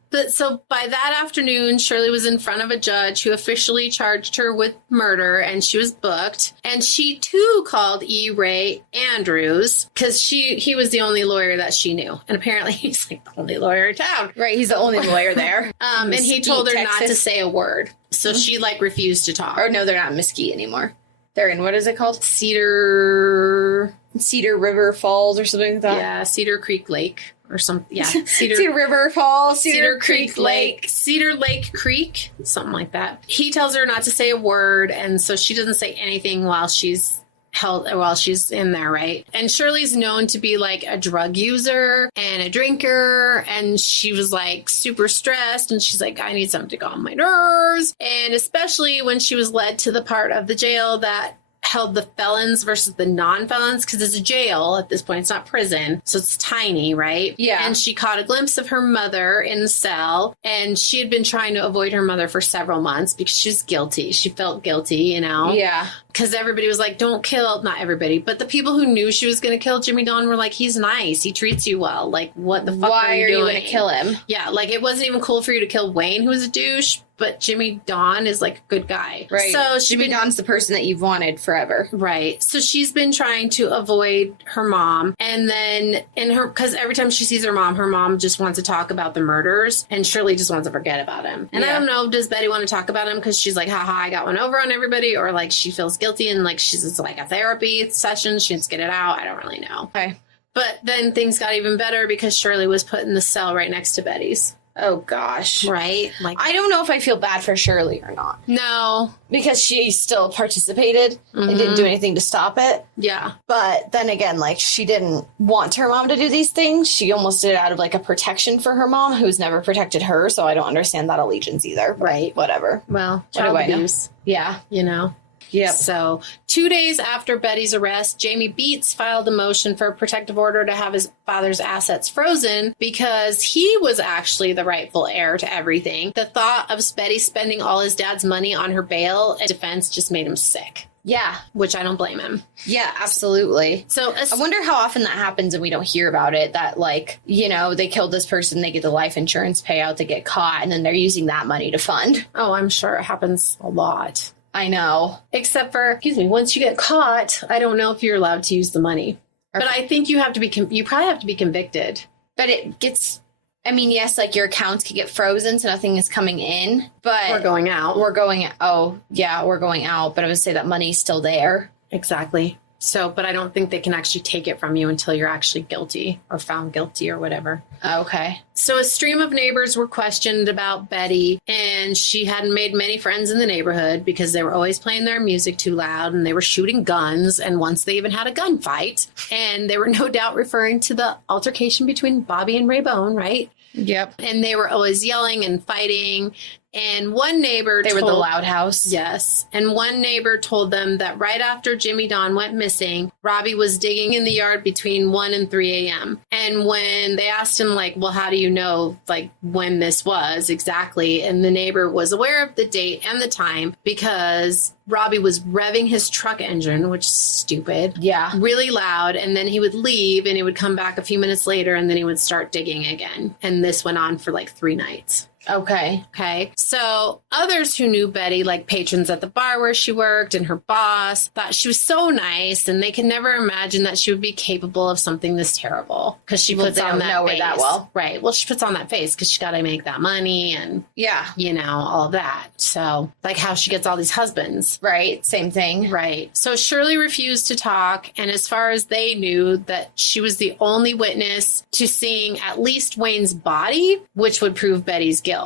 But so by that afternoon, Shirley was in front of a judge who officially charged her with murder, and she was booked. And she too called E. Ray Andrews because he was the only lawyer that she knew, and apparently he's like the only lawyer in town. Right, he's the only lawyer there. And he told her Texas. not to say a word, so she like refused to talk. Or no, they're not in Mesquite anymore. They're in, what is it called? Cedar River Falls or something like that. Yeah, Cedar Creek Lake. Or some, yeah, Cedar River Falls, Cedar Creek Lake, Cedar Lake Creek, something like that. He tells her not to say a word, and so she doesn't say anything while she's in there, right? And Shirley's known to be like a drug user and a drinker, and she was like super stressed, and she's like, I need something to calm my nerves. And especially when she was led to the part of the jail that held the felons versus the non-felons, because it's a jail at this point, it's not prison, so it's tiny, right? Yeah. And she caught a glimpse of her mother in the cell, and she had been trying to avoid her mother for several months because she's guilty. She felt guilty, you know? Yeah. Because everybody was like, don't kill, not everybody, but the people who knew she was going to kill Jimmy Don were like, he's nice, he treats you well, like, what the fuck Why are you doing? going to kill him? Yeah, like, it wasn't even cool for you to kill Wayne, who was a douche, but Jimmy Don is like a good guy. Right. So Jimmy Don's the person that you've wanted forever. Right. So she's been trying to avoid her mom. And then because every time she sees her mom just wants to talk about the murders, and Shirley just wants to forget about him. And I don't know, does Betty want to talk about him because she's like, haha, I got one over on everybody, or like she feels guilty and like she's just like a therapy session, she wants to get it out. I don't really know. Okay. But then things got even better because Shirley was put in the cell right next to Betty's. Oh, gosh. Right? Like, I don't know if I feel bad for Shirley or not. no. Because she still participated and didn't do anything to stop it. Yeah. But then again, like, she didn't want her mom to do these things. She almost did it out of, like, a protection for her mom, who's never protected her. So I don't understand that allegiance either. Right. Whatever. Well, What do child I know? abuse, Yeah. you know? Yep. So 2 days after Betty's arrest, Jamie Beets filed a motion for a protective order to have his father's assets frozen because he was actually the rightful heir to everything. The thought of Betty spending all his dad's money on her bail and defense just made him sick, Yeah. which I don't blame him. Yeah, absolutely. So I wonder how often that happens and we don't hear about it. That, like, you know, they killed this person, they get the life insurance payout, they get caught, and then they're using that money to fund. oh, I'm sure it happens a lot. I know. Except for, excuse me, once you get caught, I don't know if you're allowed to use the money. But I think you have to be, you probably have to be convicted. But it gets, I mean, yes, like your accounts could get frozen, so nothing is coming in. But We're going out. we're going, oh, yeah, we're going out. But I would say that money's still there. Exactly. So, but I don't think they can actually take it from you until you're actually guilty or found guilty or whatever. Okay. So a stream of neighbors were questioned about Betty, and she hadn't made many friends in the neighborhood because they were always playing their music too loud and they were shooting guns. And once they even had a gunfight, and they were no doubt referring to the altercation between Bobby and Raybone, right? Yep. And they were always yelling and fighting. And one neighbor They were the loud house. Yes. And one neighbor told them that right after Jimmy Don went missing, Robbie was digging in the yard between 1 and 3 a.m. And when they asked him, like, well, how do you know, like, when this was exactly? And the neighbor was aware of the date and the time because Robbie was revving his truck engine, which is stupid. Yeah. Really loud. And then he would leave and he would come back a few minutes later and then he would start digging again. And this went on for like 3 nights. Okay. Okay. So others who knew Betty, like patrons at the bar where she worked and her boss, thought she was so nice and they could never imagine that she would be capable of something this terrible because she puts they on don't that know her face. that well. Right. Well, she puts on that face because she got to make that money and, Yeah. you know, all of that. So like how she gets all these husbands. Right. Same thing. Right. So Shirley refused to talk. And as far as they knew, that she was the only witness to seeing at least Wayne's body, which would prove Betty's guilt.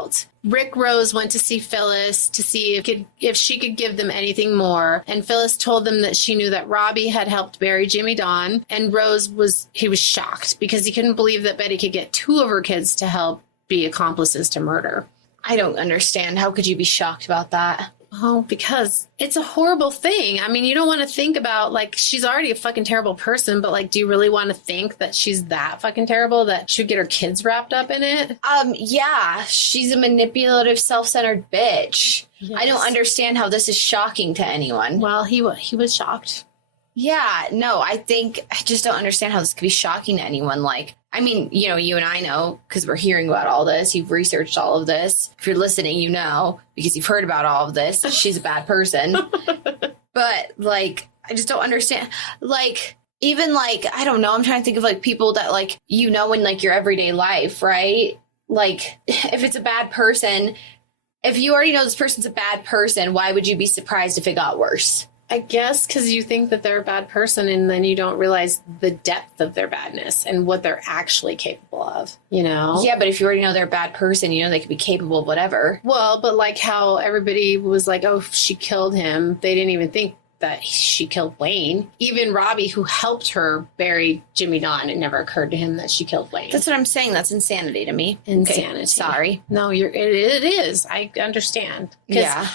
Rick Rose went to see Phyllis to see if she could give them anything more. And Phyllis told them that she knew that Robbie had helped bury Jimmy Don. And Rose was shocked because he couldn't believe that Betty could get 2 of her kids to help be accomplices to murder. I don't understand. How could you be shocked about that? Oh, because it's a horrible thing. I mean, you don't want to think about, like, she's already a fucking terrible person, but, like, do you really want to think that she's that fucking terrible that she'd get her kids wrapped up in it? Yeah, she's a manipulative, self-centered bitch. Yes. I don't understand how this is shocking to anyone. Well, he was shocked. Yeah, no, I just don't understand how this could be shocking to anyone. Like, I mean, you know, you and I know because we're hearing about all this. You've researched all of this. If you're listening, you know, because you've heard about all of this. She's a bad person. But, like, I just don't understand. Like, even, like, I don't know. I'm trying to think of, like, people that, like, you know, in, like, your everyday life, right? Like, if it's a bad person, if you already know this person's a bad person, why would you be surprised if it got worse? I guess because you think that they're a bad person and then you don't realize the depth of their badness and what they're actually capable of, you know? Yeah, but if you already know they're a bad person, you know they could be capable of whatever. Well, but like how everybody was like, oh, she killed him. They didn't even think that she killed Wayne. Even Robbie, who helped her bury Jimmy Don, it never occurred to him that she killed Wayne. That's what I'm saying. That's insanity to me. Insanity. Okay, sorry. No, it is. I understand. Yeah.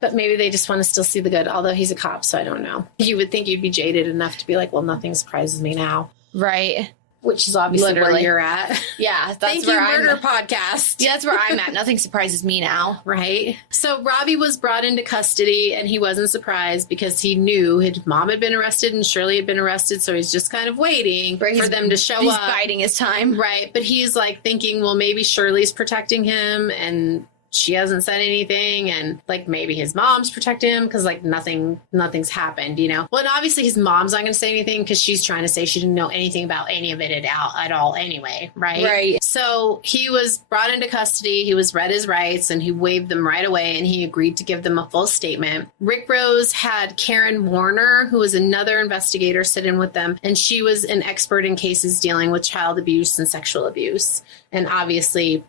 But maybe they just want to still see the good, although he's a cop, so I don't know. You would think you'd be jaded enough to be like, well, nothing surprises me now. Right. Which is obviously where Literally. you're at. Yeah, that's Thank where you, I'm Murder Podcast. Yeah, that's where I'm at. Nothing surprises me now. Right. So Robbie was brought into custody, and he wasn't surprised because he knew his mom had been arrested and Shirley had been arrested, so he's just kind of waiting for them to show he's up. He's biding his time. Right. But he's like thinking, well, maybe Shirley's protecting him, and she hasn't said anything, and like maybe his mom's protecting him because like nothing's happened, you know. Well, and obviously his mom's not going to say anything because she's trying to say she didn't know anything about any of it at all anyway, right? Right. So he was brought into custody. He was read his rights and he waived them right away, and he agreed to give them a full statement. Rick Rose had Karen Warner, who was another investigator, sit in with them, and she was an expert in cases dealing with child abuse and sexual abuse, and obviously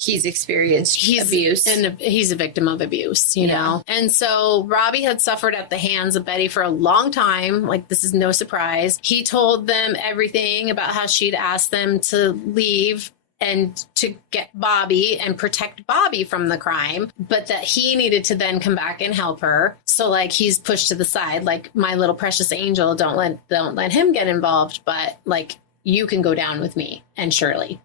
he's experienced abuse. And he's a victim of abuse, you know? And so Robbie had suffered at the hands of Betty for a long time. Like, this is no surprise. He told them everything about how she'd asked them to leave and to get Bobby and protect Bobby from the crime, but that he needed to then come back and help her. So like he's pushed to the side, like, my little precious angel, don't let him get involved, but like, you can go down with me and Shirley.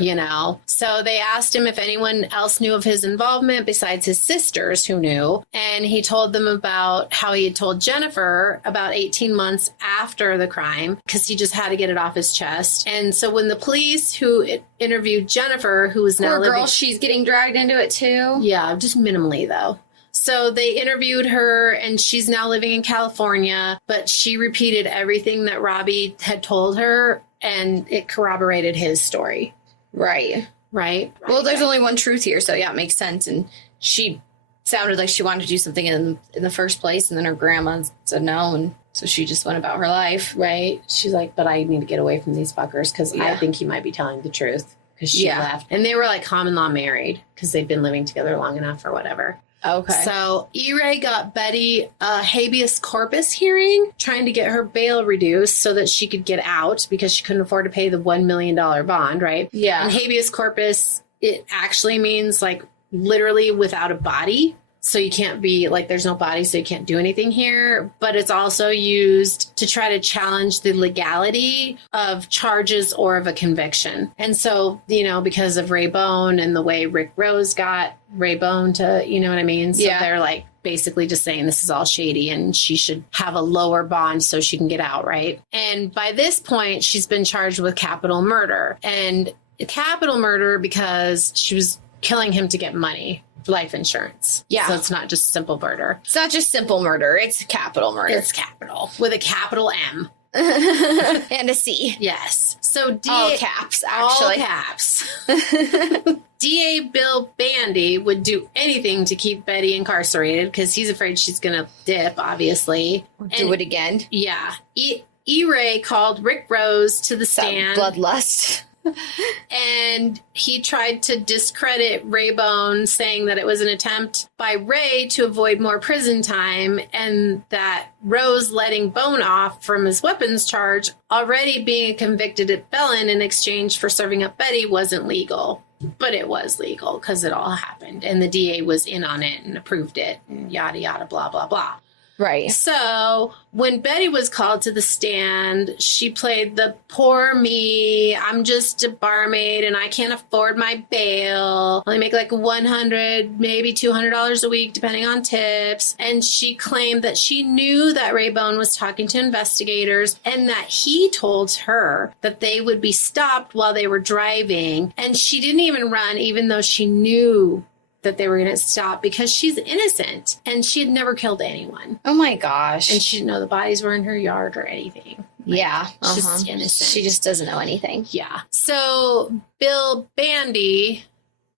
You know, so they asked him if anyone else knew of his involvement besides his sisters who knew. And he told them about how he had told Jennifer about 18 months after the crime because he just had to get it off his chest. And so when the police who interviewed Jennifer, who was now Poor girl, she's getting dragged into it too. Yeah, just minimally though. So they interviewed her and she's now living in California, but she repeated everything that Robbie had told her and it corroborated his story. Right. Well, there's only one truth here, so yeah, it makes sense. And she sounded like she wanted to do something in the first place, and then her grandma said no, and so she just went about her life. Right. She's like, but I need to get away from these fuckers because I think he might be telling the truth. Because she left. And they were like common law married because they'd been living together long enough or whatever. Okay. So E-Ray got Betty a habeas corpus hearing, trying to get her bail reduced so that she could get out because she couldn't afford to pay the $1 million bond, right? Yeah. And habeas corpus, it actually means like literally without a body. So you can't be like, there's no body, so you can't do anything here. But it's also used to try to challenge the legality of charges or of a conviction. And so, you know, because of Ray Bone and the way Rick Rose got Ray Bone to, you know what I mean? So they're like basically just saying this is all shady and she should have a lower bond so she can get out, right? And by this point, she's been charged with capital murder. And capital murder because she was killing him to get money. Life insurance. Yeah. So it's not just simple murder. It's not just simple murder. It's capital murder. It's capital. With a capital M. And a C. Yes. So all caps, actually. All caps. DA Bill Bandy would do anything to keep Betty incarcerated because he's afraid she's going to dip, obviously. Do it again. Yeah. E-Ray called Rick Rose to the stand. Bloodlust. And he tried to discredit Ray Bone, saying that it was an attempt by Ray to avoid more prison time and that Rose letting Bone off from his weapons charge, already being a convicted felon in exchange for serving up Betty, wasn't legal. But it was legal because it all happened and the DA was in on it and approved it and yada, yada, blah, blah, blah. Right. So when Betty was called to the stand, she played the poor me. I'm just a barmaid and I can't afford my bail. I only make like $100, maybe $200 a week, depending on tips. And she claimed that she knew that Ray Bone was talking to investigators and that he told her that they would be stopped while they were driving. And she didn't even run, even though she knew that they were going to stop because she's innocent and she had never killed anyone. Oh my gosh. And she didn't know the bodies were in her yard or anything. Yeah. She's just innocent. She just doesn't know anything. Yeah. So Bill Bandy,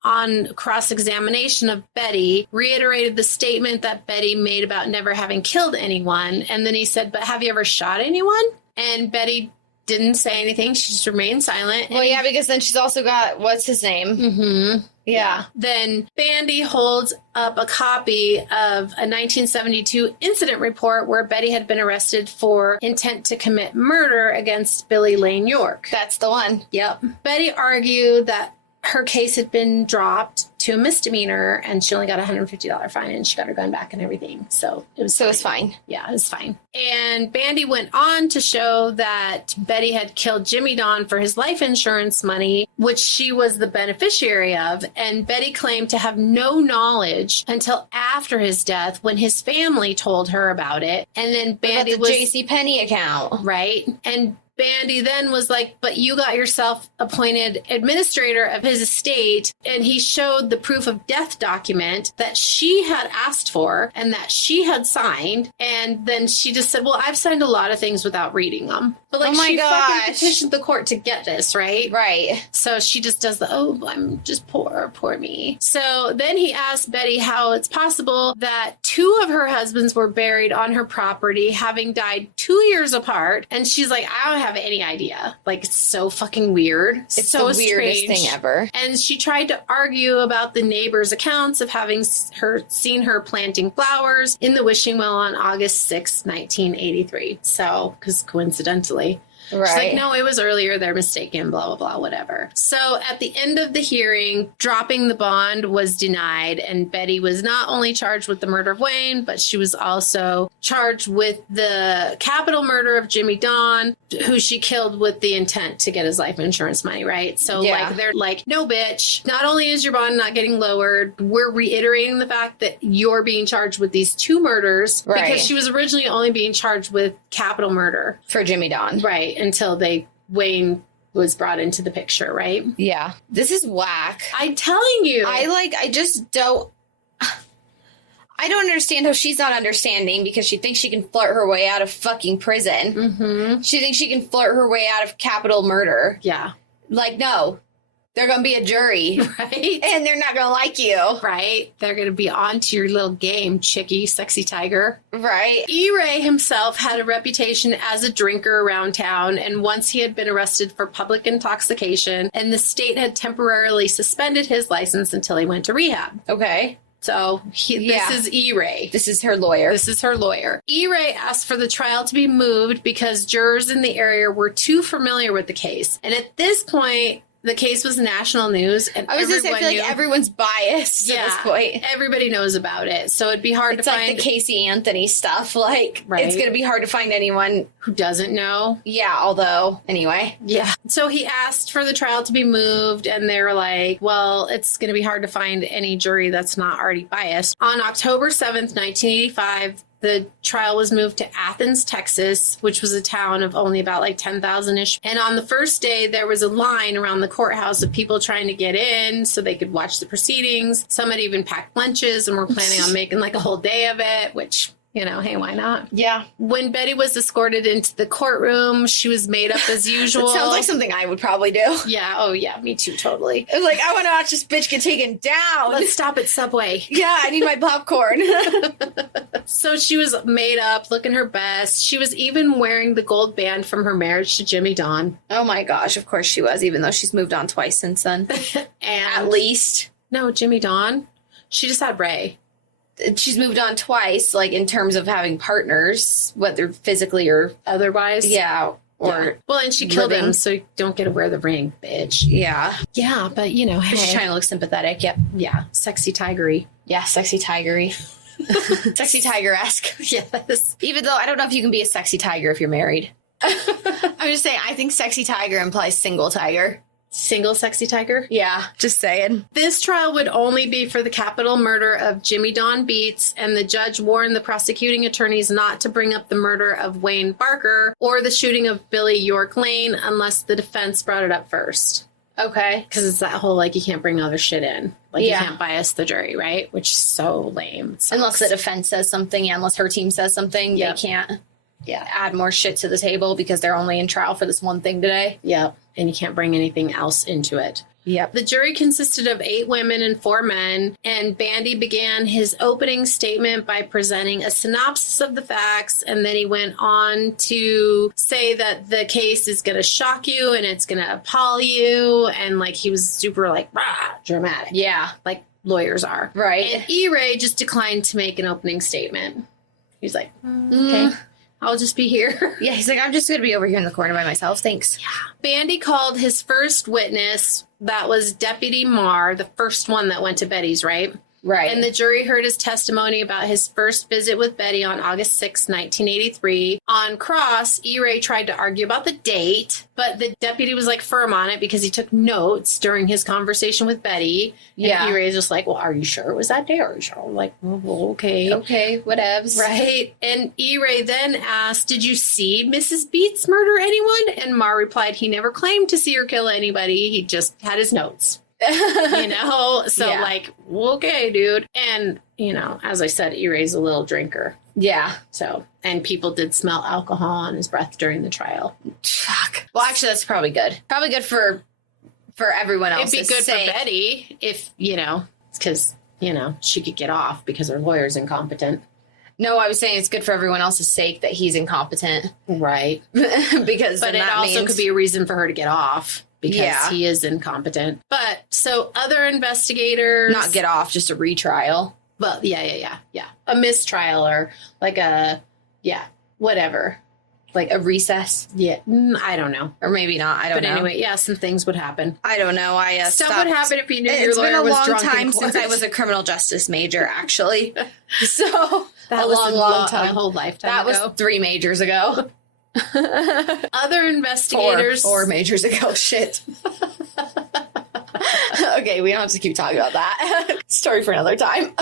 on cross-examination of Betty, reiterated the statement that Betty made about never having killed anyone. And then he said, but have you ever shot anyone? And Betty didn't say anything. She just remained silent. Well, yeah, because then she's also got, what's his name? Mm-hmm. Yeah. Then Bandy holds up a copy of a 1972 incident report where Betty had been arrested for intent to commit murder against Billy Lane York. That's the one. Yep. Betty argued that her case had been dropped to a misdemeanor and she only got a $150 fine and she got her gun back and everything. So it was fine. Yeah, it was fine. And Bandy went on to show that Betty had killed Jimmy Don for his life insurance money, which she was the beneficiary of. And Betty claimed to have no knowledge until after his death when his family told her about it. And then Bandy was J.C. Penney account. Right. And Bandy then was like, but you got yourself appointed administrator of his estate. And he showed the proof of death document that she had asked for and that she had signed. And then she just said, well, I've signed a lot of things without reading them. But like, Oh my she fucking gosh. petitioned the court to get this, right? Right. So she just does I'm just poor me. So then he asked Betty how it's possible that 2 of her husbands were buried on her property, having died 2 years apart. And she's like, I don't have any idea. Like, it's so fucking weird. It's so the weirdest strange. thing ever. And she tried to argue about the neighbors' accounts of having seen her planting flowers in the wishing well on August 6, 1983. So, because coincidentally, Right. she's like, no, it was earlier. They're mistaken, blah, blah, blah, whatever. So at the end of the hearing, dropping the bond was denied. And Betty was not only charged with the murder of Wayne, but she was also charged with the capital murder of Jimmy Don, who she killed with the intent to get his life insurance money, right? So Yeah. like, they're like, no, bitch, not only is your bond not getting lowered, we're reiterating the fact that you're being charged with these 2 murders. Right. Because she was originally only being charged with capital murder. For Jimmy Don. Right, until Wayne was brought into the picture, right? Yeah. This is whack. I'm telling you. I just don't. I don't understand how she's not understanding because she thinks she can flirt her way out of fucking prison. Mm-hmm. She thinks she can flirt her way out of capital murder. Yeah. Like, no. They're going to be a jury. Right? And they're not going to like you. Right? They're going to be on to your little game, chickie, sexy tiger. Right. E-Ray himself had a reputation as a drinker around town, and once he had been arrested for public intoxication, and the state had temporarily suspended his license until he went to rehab. Okay. So this is E-Ray. This is her lawyer. This is her lawyer. E-Ray asked for the trial to be moved because jurors in the area were too familiar with the case. And at this point, the case was national news. And I was going to say, I feel like everyone's biased at this point. Everybody knows about it. So it'd be hard It's to like find the Casey Anthony stuff. Like, Right. It's going to be hard to find anyone. who doesn't know. Yeah, although, anyway. Yeah. So he asked for the trial to be moved, and they were like, well, it's going to be hard to find any jury that's not already biased. On October 7th, 1985, the trial was moved to Athens, Texas, which was a town of only about like 10,000-ish. And on the first day, there was a line around the courthouse of people trying to get in so they could watch the proceedings. Some had even packed lunches and were planning on making like a whole day of it, which, you know, hey, why not? Yeah. When Betty was escorted into the courtroom, she was made up as usual. It sounds like something I would probably do. Yeah. Oh, yeah. Me too. Totally. It's like, I want to watch this bitch get taken down. Let's stop at Subway. Yeah, I need my popcorn. So she was made up, looking her best. She was even wearing the gold band from her marriage to Jimmy Don. Oh my gosh, of course she was, even though she's moved on twice since then. And At least. no, Jimmy Don. She just had Ray. She's moved on twice, like in terms of having partners, whether physically or Otherwise, yeah, or yeah. Well, and she killed living. him, so you don't get to wear the ring, bitch. yeah. Yeah, but you know, She's hey, trying to look sympathetic. Yep. yeah, sexy tigery. Yeah, sexy tigery. Sexy tiger-esque. Yes. Even though I don't know if you can be a sexy tiger if you're married. I'm just saying, I think sexy tiger implies single tiger. Single sexy tiger. Yeah, just saying. This trial would only be for the capital murder of Jimmy Don Beets, and the judge warned the prosecuting attorneys not to bring up the murder of Wayne Barker or the shooting of Billy York Lane unless the defense brought it up first. Okay. Because it's that whole, like, you can't bring other shit in. Like, Yeah. you can't bias the jury, right? Which is so lame. It sucks. Unless the defense says something, yeah, unless her team says something, Yep. they can't Yeah. add more shit to the table because they're only in trial for this one thing today. Yep. And you can't bring anything else into it. Yep. The jury consisted of 8 women and 4 men, and Bandy began his opening statement by presenting a synopsis of the facts, and then he went on to say that the case is going to shock you and it's going to appall you, and like he was super like rah, dramatic, Yeah. like lawyers are. Right. And E-Ray just declined to make an opening statement. He's like, Mm. okay, I'll just be here. Yeah, he's like, I'm just going to be over here in the corner by myself. Thanks. Bandy called his first witness. That was Deputy Marr, the first one that went to Betty's, right? Right. And the jury heard his testimony about his first visit with Betty on August 6, 1983. On cross, E-Ray tried to argue about the date, but the deputy was like firm on it because he took notes during his conversation with Betty. And Yeah. E-Ray's just like, well, are you sure it was that day? Are you sure? I'm like, well, okay. Okay, whatevs. Right. And E-Ray then asked, did you see Mrs. Beets murder anyone? And Marr replied, he never claimed to see or kill anybody. He just had his notes. You know? So Yeah. like, okay, dude. And, you know, as I said, E-Ray's a little drinker. Yeah. So, and people did smell alcohol on his breath during the trial. Fuck. Well, actually, that's probably good. Probably good for everyone else. It'd be good for Betty if, because, she could get off because her lawyer's incompetent. No, I was saying it's good for everyone else's sake that he's incompetent. Right. Because but it also could be a reason for her to get off because he is incompetent. But so other investigators... Not get off, just a retrial. Well, yeah. A mistrial or like whatever. Like a recess? Yeah, I don't know. Or maybe not, I don't know. But anyway, some things would happen. I don't know. Stuff would happen if you knew your lawyer was drunk. It's been a long time since I was a criminal justice major, actually. So, that was a long time. A whole lifetime ago. That was 3 majors ago. Other investigators... 4 majors ago, shit. Okay, we don't have to keep talking about that. Story for another time.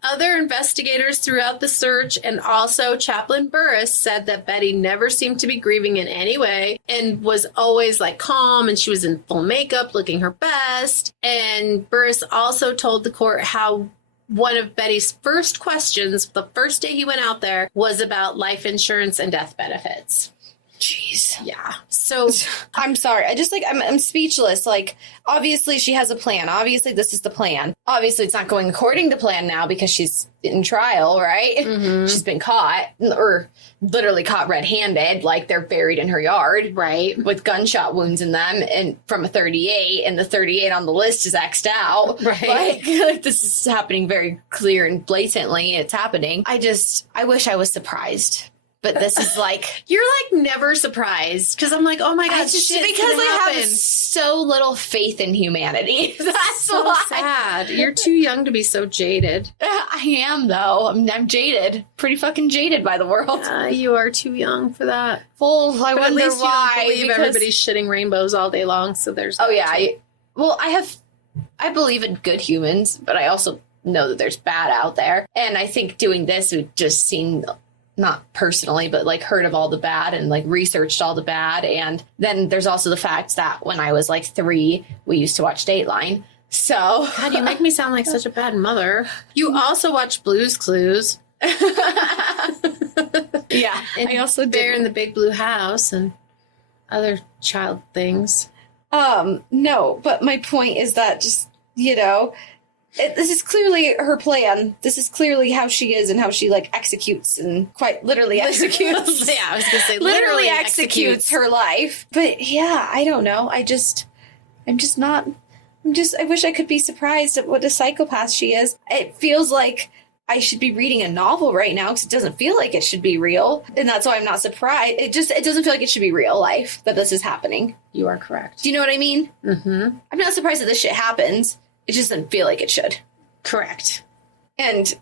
Other investigators throughout the search and also Chaplain Burris said that Betty never seemed to be grieving in any way and was always like calm, and she was in full makeup looking her best. And Burris also told the court how one of Betty's first questions the first day he went out there was about life insurance and death benefits. Jeez. Yeah. So I'm sorry. I'm speechless. Like, obviously she has a plan. Obviously this is the plan. Obviously it's not going according to plan now because she's in trial, right? Mm-hmm. She's been caught, or literally caught red-handed, like they're buried in her yard. Right. With gunshot wounds in them and from a 38, and the 38 on the list is X'd out. Right. Like this is happening very clear and blatantly. It's happening. I wish I was surprised. But this is like... You're like never surprised. Because I'm like, oh my God, shit, because I have so little faith in humanity. That's so why. Sad. You're too young to be so jaded. I am, though. I'm jaded. Pretty fucking jaded by the world. You are too young for that. Well, I wonder at least why. You don't believe everybody's shitting rainbows all day long, so there's... Oh, yeah. I believe in good humans, but I also know that there's bad out there. And I think doing this would just seem... not personally, but like heard of all the bad and like researched all the bad. And then there's also the fact that when I was like 3, we used to watch Dateline. So God, you make me sound like such a bad mother. You also watch Blue's Clues. Yeah. And I also Bear in the Big Blue House and other child things. No, but my point is that just, this is clearly her plan. This is clearly how she is and how she like executes and quite literally executes. Yeah, I was gonna say literally executes her life. But yeah, I don't know. I wish I could be surprised at what a psychopath she is. It feels like I should be reading a novel right now because it doesn't feel like it should be real. And that's why I'm not surprised. It doesn't feel like it should be real life that this is happening. You are correct. Do you know what I mean? Mm-hmm. I'm not surprised that this shit happens. It just doesn't feel like it should. Correct. And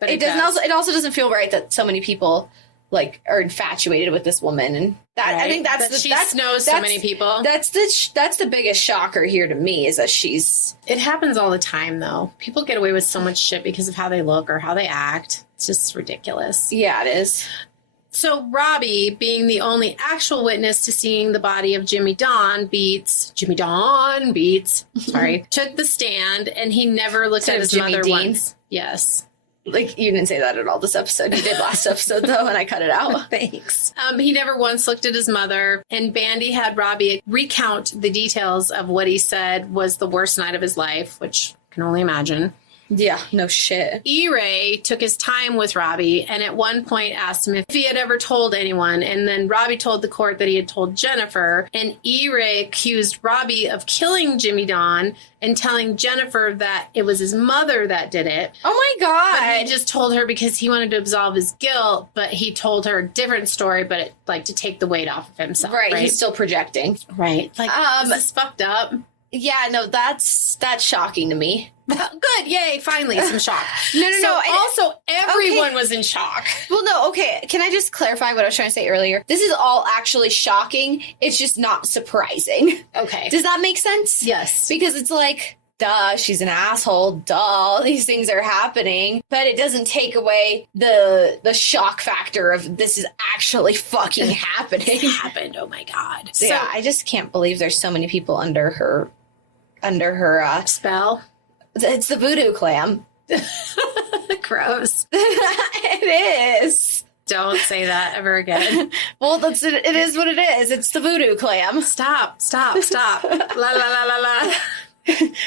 it also doesn't feel right that so many people like are infatuated with this woman, and that right. I think she knows so many people. That's the biggest shocker here to me is that she's. It happens all the time though. People get away with so much shit because of how they look or how they act. It's just ridiculous. Yeah, it is. So Robbie, being the only actual witness to seeing the body of Jimmy Don Beets, sorry, took the stand, and he never looked at his mother once. Yes. Like, you didn't say that at all this episode. You did last episode, though, and I cut it out. Thanks. He never once looked at his mother, and Bandy had Robbie recount the details of what he said was the worst night of his life, which I can only imagine. Yeah, no shit. E-Ray took his time with Robbie and at one point asked him if he had ever told anyone. And then Robbie told the court that he had told Jennifer. And E-Ray accused Robbie of killing Jimmy Don and telling Jennifer that it was his mother that did it. Oh my God. But he just told her because he wanted to absolve his guilt. But he told her a different story, but to take the weight off of himself. Right. He's still projecting. Right. Like, is this fucked up? Yeah, no, that's shocking to me. Good, yay, finally some shock. No. Also, everyone was in shock. Well, no, okay. Can I just clarify what I was trying to say earlier? This is all actually shocking. It's just not surprising. Okay. Does that make sense? Yes. Because it's like, duh, she's an asshole. Duh, all these things are happening. But it doesn't take away the shock factor of this is actually fucking happening. It happened. Oh my God. So, yeah, I just can't believe there's so many people under her spell. It's the voodoo clam. Gross. It is. Don't say that ever again. Well, it is what it is. It's the voodoo clam. Stop. La la la la la.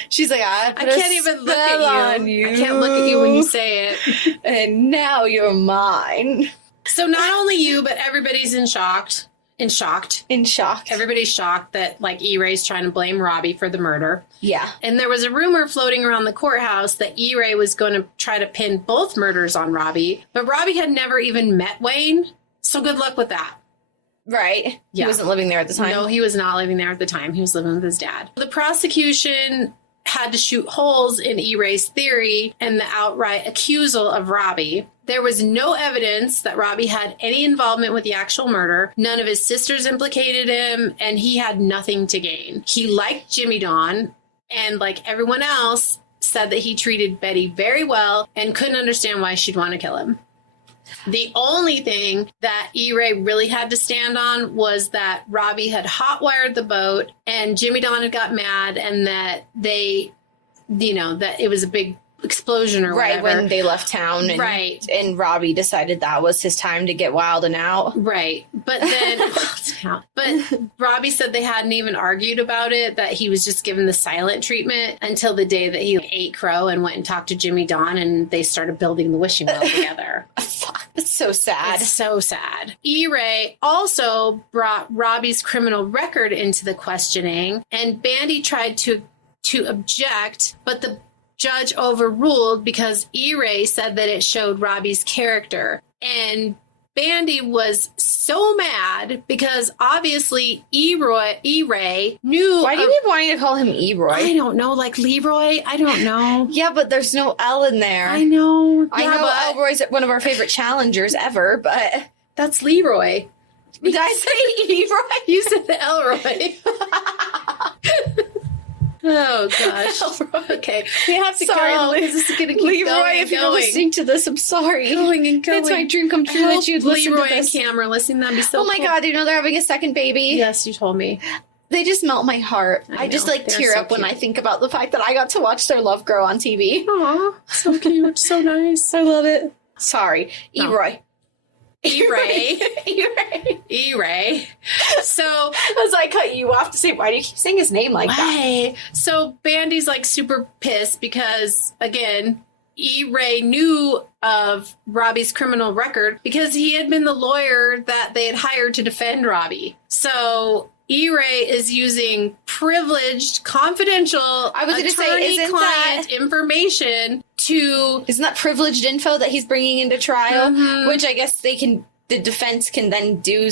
She's like, I can't even look at you. I can't look at you when you say it. And now you're mine. So not only you, but everybody's in shock. In shock. Everybody's shocked that, like, E-Ray's trying to blame Robbie for the murder. Yeah. And there was a rumor floating around the courthouse that E-Ray was going to try to pin both murders on Robbie. But Robbie had never even met Wayne. So good luck with that. Right. Yeah. He wasn't living there at the time. No, he was not living there at the time. He was living with his dad. The prosecution had to shoot holes in E-Ray's theory and the outright accusal of Robbie. There was no evidence that Robbie had any involvement with the actual murder. None of his sisters implicated him, and he had nothing to gain. He liked Jimmy Dawn, and like everyone else, said that he treated Betty very well and couldn't understand why she'd want to kill him. The only thing that E-Ray really had to stand on was that Robbie had hotwired the boat and Jimmy Dawn had got mad and that they, that it was a big explosion or whatever. Right, when they left town. And, right. And Robbie decided that was his time to get wild and out. Right. But then, but Robbie said they hadn't even argued about it, that he was just given the silent treatment until the day that he ate crow and went and talked to Jimmy Dawn and they started building the wishing well together. Fuck, that's so sad. It's so sad. E-Ray also brought Robbie's criminal record into the questioning, and Bandy tried to object, but the judge overruled because E-Ray said that it showed Robbie's character. And Bandy was so mad because obviously E-Ray knew... Why do you keep wanting to call him E-Roy? I don't know, like Leroy? I don't know. Yeah, but there's no L in there. I know. I know Elroy's one of our favorite challengers ever, but... That's Leroy. Did I say E-Roy? You said Elroy. Oh, gosh. Okay. We have to carry on because this is going to keep Leroy, going if you're listening to this, I'm sorry. Going. It's my dream come true that you'd listen Leroy to this. and Cameron listening. That'd be so Oh my cool. God, do you know they're having a second baby? Yes, you told me. They just melt my heart. I know, just like they're tear so up when cute. I think about the fact that I got to watch their love grow on TV. Aw, so cute. So nice. I love it. Sorry. No. E-Roy. E-Ray. E-Ray. E-Ray. So... As I cut you off to say, why do you keep saying his name like that? Why? So Bandy's like super pissed because, again, E-Ray knew of Robbie's criminal record because he had been the lawyer that they had hired to defend Robbie. So E-Ray is using privileged, confidential, I was gonna say, attorney-client information to... Isn't that privileged info that he's bringing into trial? Mhm. Which I guess the defense can then do...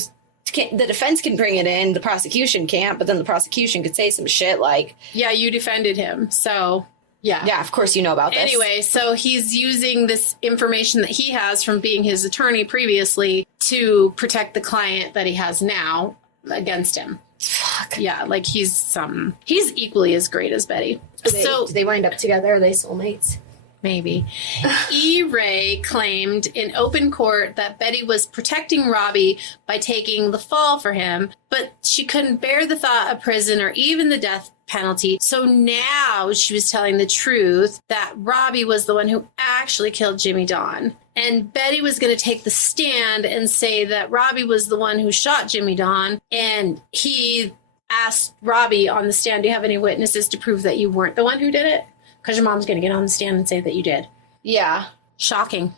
The defense can bring it in, the prosecution can't, but then the prosecution could say some shit like... Yeah, you defended him, so... Yeah. Yeah, of course you know about this. Anyway, so he's using this information that he has from being his attorney previously to protect the client that he has now against him. Fuck. Yeah, like he's equally as great as Betty. Do they wind up together? Are they soulmates? Maybe. E-Ray claimed in open court that Betty was protecting Robbie by taking the fall for him, but she couldn't bear the thought of prison or even the death penalty. So now she was telling the truth that Robbie was the one who actually killed Jimmy Dawn. And Betty was going to take the stand and say that Robbie was the one who shot Jimmy Dawn. And he asked Robbie on the stand, do you have any witnesses to prove that you weren't the one who did it? Because your mom's going to get on the stand and say that you did. Yeah. Shocking.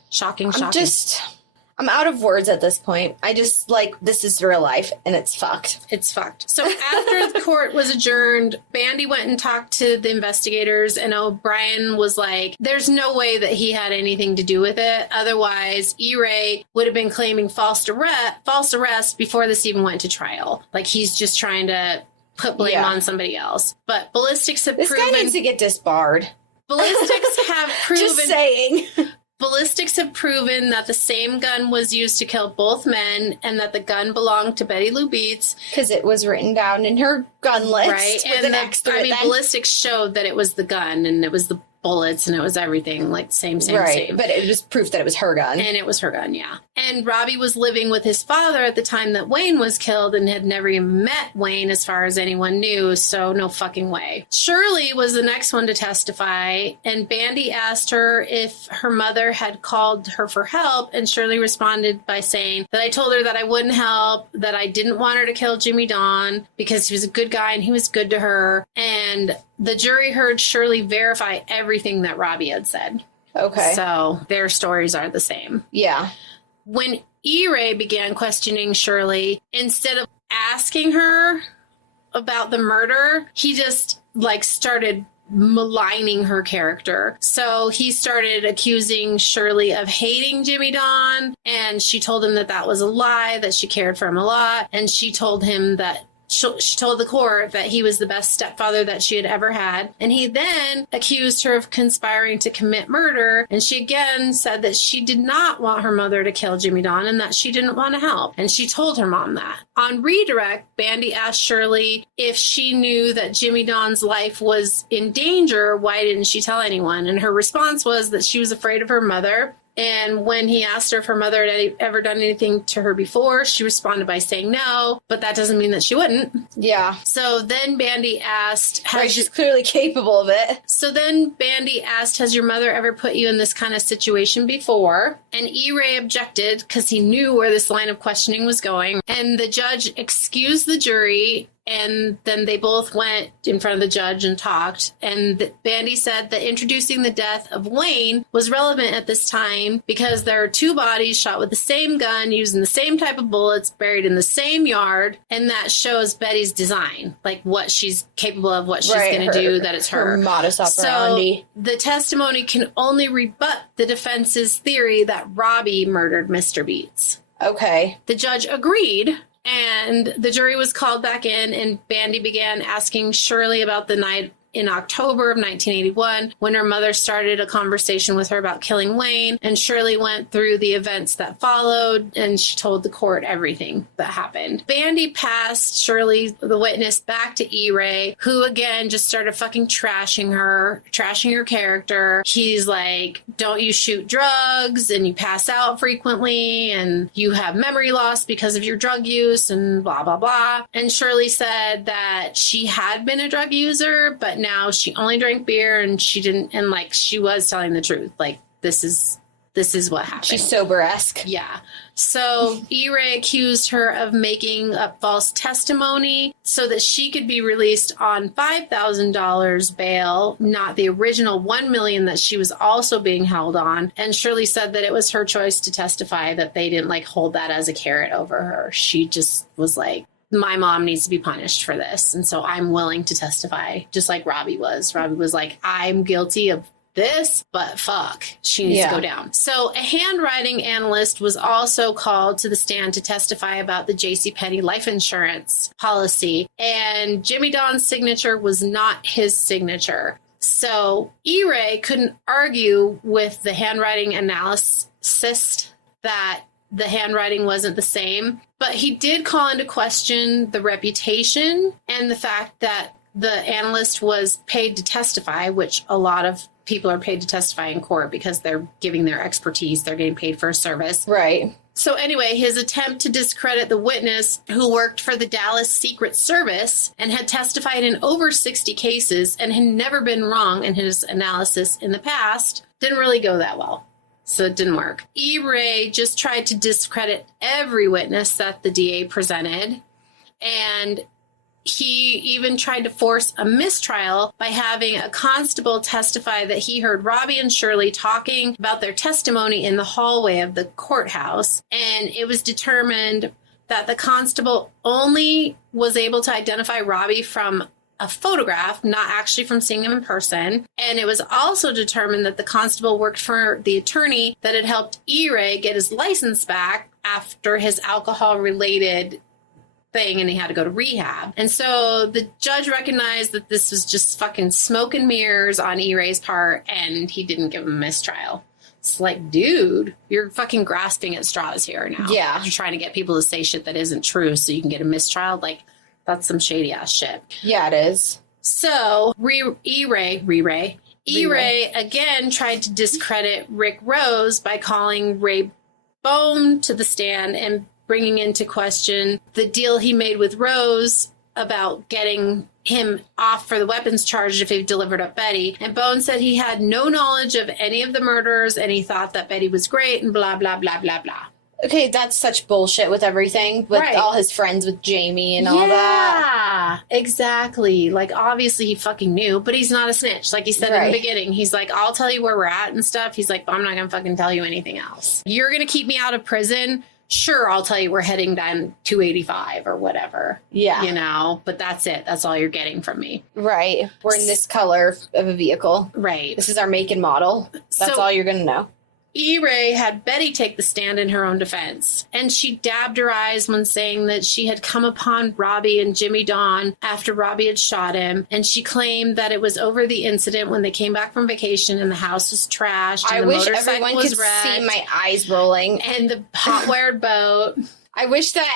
I'm out of words at this point. I just, this is real life, and it's fucked. It's fucked. So after the court was adjourned, Bandy went and talked to the investigators, and O'Brien was like, there's no way that he had anything to do with it. Otherwise, E-Ray would have been claiming false arrest before this even went to trial. Like, he's just trying to put blame on somebody else. But ballistics have proven... This guy needs to get disbarred. Ballistics have proven... Just saying. Ballistics have proven that the same gun was used to kill both men and that the gun belonged to Betty Lou Beets. Because it was written down in her gun list. Right. With an X through it then. ballistics showed that it was the gun and it was the bullets and it was everything, like same. Right, but it was proof that it was her gun. And it was her gun, yeah. And Robbie was living with his father at the time that Wayne was killed and had never even met Wayne as far as anyone knew, so no fucking way. Shirley was the next one to testify, and Bandy asked her if her mother had called her for help, and Shirley responded by saying that I told her that I wouldn't help, that I didn't want her to kill Jimmy Don because he was a good guy and he was good to her. And the jury heard Shirley verify everything that Robbie had said. Okay. So their stories are the same. Yeah. When E-Ray began questioning Shirley, instead of asking her about the murder, he just started maligning her character. So he started accusing Shirley of hating Jimmy Don, and she told him that that was a lie, that she cared for him a lot, and she told him that she told the court that he was the best stepfather that she had ever had. And he then accused her of conspiring to commit murder. And she again said that she did not want her mother to kill Jimmy Don and that she didn't want to help. And she told her mom that. On redirect, Bandy asked Shirley if she knew that Jimmy Don's life was in danger. Why didn't she tell anyone? And her response was that she was afraid of her mother. And when he asked her if her mother had ever done anything to her before, she responded by saying no, but that doesn't mean that she wouldn't. Yeah. So then Bandy asked... she's clearly capable of it. So then Bandy asked, has your mother ever put you in this kind of situation before? And E-Ray objected because he knew where this line of questioning was going. And the judge excused the jury. And then they both went in front of the judge and talked. And Bandy said that introducing the death of Wayne was relevant at this time because there are two bodies shot with the same gun, using the same type of bullets, buried in the same yard. And that shows Betty's design, like what she's capable of, what she's going to do, that it's her. Her modus operandi. So the testimony can only rebut the defense's theory that Robbie murdered Mr. Beets. Okay. The judge agreed. And the jury was called back in, and Bandy began asking Shirley about the night in October of 1981 when her mother started a conversation with her about killing Wayne. And Shirley went through the events that followed, and she told the court everything that happened. Bandy passed Shirley, the witness, back to E-Ray, who again just started fucking trashing her character. He's like, don't you shoot drugs, and you pass out frequently, and you have memory loss because of your drug use, and blah, blah, blah. And Shirley said that she had been a drug user, but now she only drank beer, and she didn't, and she was telling the truth. This is what happened. She's sober-esque. Yeah. So E-Ray accused her of making up false testimony so that she could be released on $5,000 bail, not the original $1 million that she was also being held on. And Shirley said that it was her choice to testify, that they didn't hold that as a carrot over her. She just was like, my mom needs to be punished for this. And so I'm willing to testify, just like Robbie was. Robbie was like, I'm guilty of this, but fuck, she needs to go down. So a handwriting analyst was also called to the stand to testify about the JCPenney life insurance policy. And Jimmy Don's signature was not his signature. So E-Ray couldn't argue with the handwriting analyst that the handwriting wasn't the same, but he did call into question the reputation and the fact that the analyst was paid to testify, which a lot of people are paid to testify in court because they're giving their expertise. They're getting paid for a service. Right. So anyway, his attempt to discredit the witness who worked for the Dallas Secret Service and had testified in over 60 cases and had never been wrong in his analysis in the past didn't really go that well. So it didn't work. E-Ray just tried to discredit every witness that the DA presented. And he even tried to force a mistrial by having a constable testify that he heard Robbie and Shirley talking about their testimony in the hallway of the courthouse. And it was determined that the constable only was able to identify Robbie from a photograph, not actually from seeing him in person. And it was also determined that the constable worked for the attorney that had helped E-Ray get his license back after his alcohol-related thing, and he had to go to rehab. And so the judge recognized that this was just fucking smoke and mirrors on E-Ray's part, and he didn't give him a mistrial. It's like, dude, you're fucking grasping at straws here now. Yeah. You're trying to get people to say shit that isn't true so you can get a mistrial. That's some shady ass shit. Yeah, it is. So E-Ray E-Ray again tried to discredit Rick Rose by calling Ray Bone to the stand and bringing into question the deal he made with Rose about getting him off for the weapons charge if he delivered up Betty. And Bone said he had no knowledge of any of the murders and he thought that Betty was great and blah, blah, blah, blah, blah. Okay, that's such bullshit with everything, with all his friends with Jamie and all that. Yeah, exactly. Like, obviously he fucking knew, but he's not a snitch. Like he said in the beginning, he's like, I'll tell you where we're at and stuff. He's like, but I'm not going to fucking tell you anything else. You're going to keep me out of prison? Sure, I'll tell you we're heading down 285 or whatever. Yeah. You know, but that's it. That's all you're getting from me. Right. We're in this color of a vehicle. Right. This is our make and model. That's all you're going to know. E-Ray had Betty take the stand in her own defense, and she dabbed her eyes when saying that she had come upon Robbie and Jimmy Dawn after Robbie had shot him, and she claimed that it was over the incident when they came back from vacation and the house was trashed and I the wish motorcycle everyone was could wrecked, see my eyes rolling. and the hot-wired boat. I wish that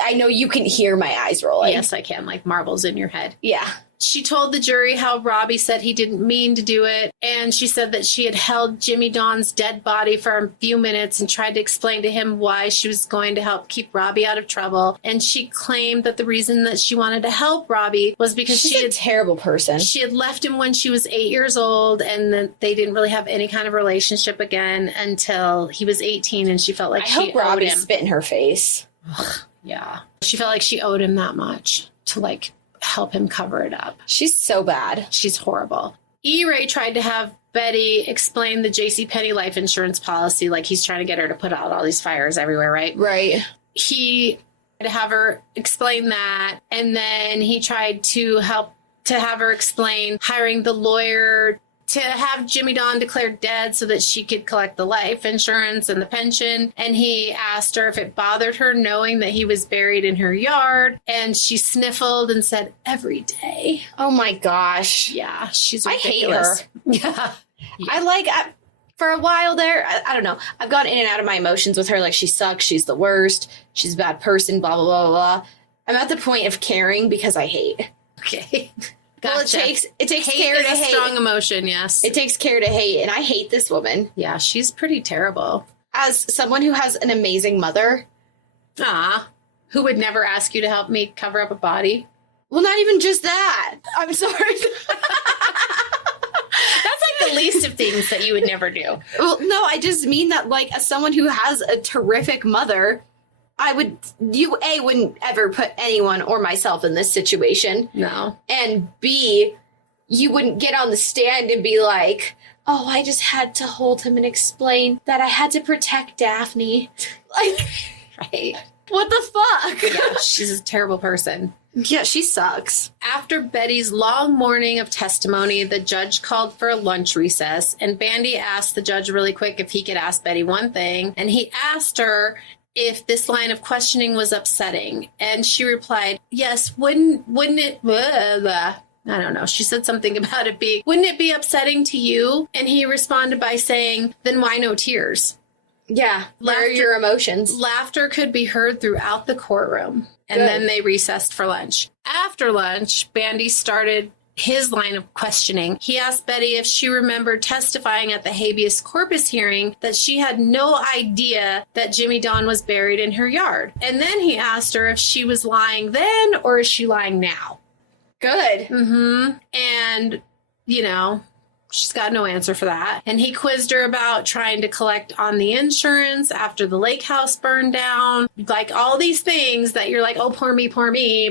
I know you can hear my eyes rolling. Yes, I can, like marbles in your head. Yeah. She told the jury how Robbie said he didn't mean to do it, and she said that she had held Jimmy Dawn's dead body for a few minutes and tried to explain to him why she was going to help keep Robbie out of trouble. And she claimed that the reason that she wanted to help Robbie was because she's a terrible person. She had left him when she was 8 years old, and then they didn't really have any kind of relationship again until he was 18, and she felt like she hope Robbie spit in her face. Yeah. She felt like she owed him that much to, like, help him cover it up. She's so bad. She's horrible. E-Ray tried to have Betty explain the JCPenney life insurance policy, like he's trying to get her to put out all these fires everywhere, right? Right. He tried to have her explain that, and then he tried to have her explain hiring the lawyer to have Jimmy Dawn declared dead so that she could collect the life insurance and the pension. And he asked her if it bothered her knowing that he was buried in her yard. And she sniffled and said, every day. Oh my gosh. Yeah, she's ridiculous. I hate her. Yeah. For a while there, I don't know. I've gone in and out of my emotions with her. Like, she sucks. She's the worst. She's a bad person, blah, blah, blah, blah. I'm at the point of caring because I hate. Okay. Gotcha. Well, it takes care to hate. Strong emotion, yes. It takes care to hate, and I hate this woman. Yeah, she's pretty terrible. As someone who has an amazing mother. Who would never ask you to help me cover up a body? Well, not even just that. I'm sorry. That's like the least of things that you would never do. Well, no, I just mean that, like, as someone who has a terrific mother, you wouldn't ever put anyone or myself in this situation. No. And B, you wouldn't get on the stand and be like, oh, I just had to hold him and explain that I had to protect Daphne. Like, right. What the fuck? Yeah, she's a terrible person. Yeah, she sucks. After Betty's long morning of testimony, the judge called for a lunch recess, and Bandy asked the judge really quick if he could ask Betty one thing, and he asked her if this line of questioning was upsetting. And she replied, yes, wouldn't it, blah, blah. I don't know. She said something about it being, wouldn't it be upsetting to you? And he responded by saying, then why no tears? Yeah. Where are your emotions? Laughter could be heard throughout the courtroom. And then they recessed for lunch. After lunch, Bandy started his line of questioning. He asked Betty if she remembered testifying at the habeas corpus hearing that she had no idea that Jimmy Dawn was buried in her yard. And then he asked her if she was lying then or is she lying now? Good. Mm-hmm. And, you know, she's got no answer for that. And he quizzed her about trying to collect on the insurance after the lake house burned down. Like all these things that you're like, oh, poor me,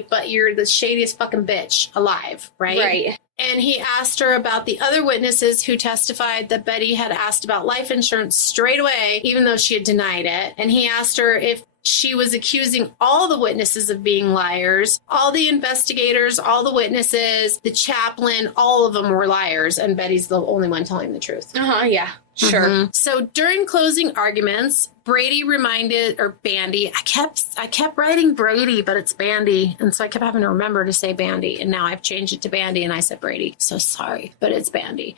but you're the shadiest fucking bitch alive, right? Right. And he asked her about the other witnesses who testified that Betty had asked about life insurance straight away, even though she had denied it. And he asked her if she was accusing all the witnesses of being liars, all the investigators, all the witnesses, the chaplain, all of them were liars, and Betty's the only one telling the truth. Yeah, sure. Mm-hmm. So during closing arguments, Bandy, I kept writing Brady, but it's Bandy, and so I kept having to remember to say Bandy, and now I've changed it to Bandy, and I said Brady. So sorry, but it's Bandy.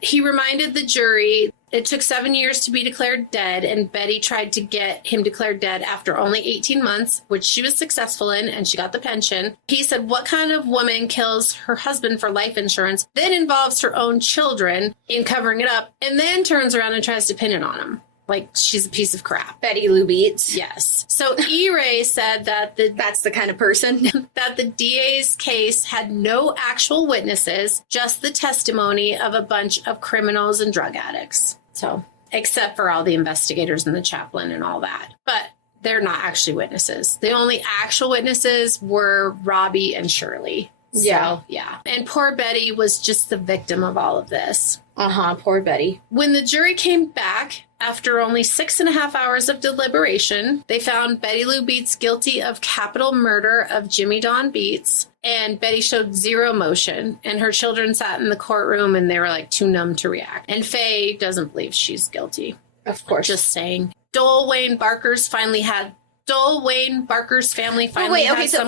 He reminded the jury It took 7 years to be declared dead, and Betty tried to get him declared dead after only 18 months, which she was successful in, and she got the pension. He said, what kind of woman kills her husband for life insurance, then involves her own children in covering it up, and then turns around and tries to pin it on him? Like, she's a piece of crap. Betty Lou Beets. Yes. So E-Ray said that That's the kind of person. that the DA's case had no actual witnesses, just the testimony of a bunch of criminals and drug addicts. So, except for all the investigators and the chaplain and all that. But they're not actually witnesses. The only actual witnesses were Robbie and Shirley. Yeah. So, yeah. And poor Betty was just the victim of all of this. Poor Betty. When the jury came back, after only 6.5 hours of deliberation, they found Betty Lou Beets guilty of capital murder of Jimmy Don Beets, and Betty showed zero emotion, and her children sat in the courtroom and they were like too numb to react. And Faye doesn't believe she's guilty. Of course. Just saying. Dole Wayne Barker's family had some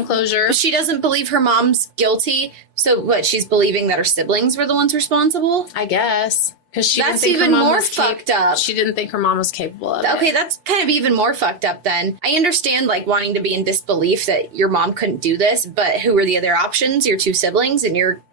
closure. She doesn't believe her mom's guilty. So what? She's believing that her siblings were the ones responsible? I guess. Because that's even more fucked up. She didn't think her mom was capable of it. Okay, that's kind of even more fucked up then. I understand, like, wanting to be in disbelief that your mom couldn't do this, but who were the other options? Your two siblings, and you're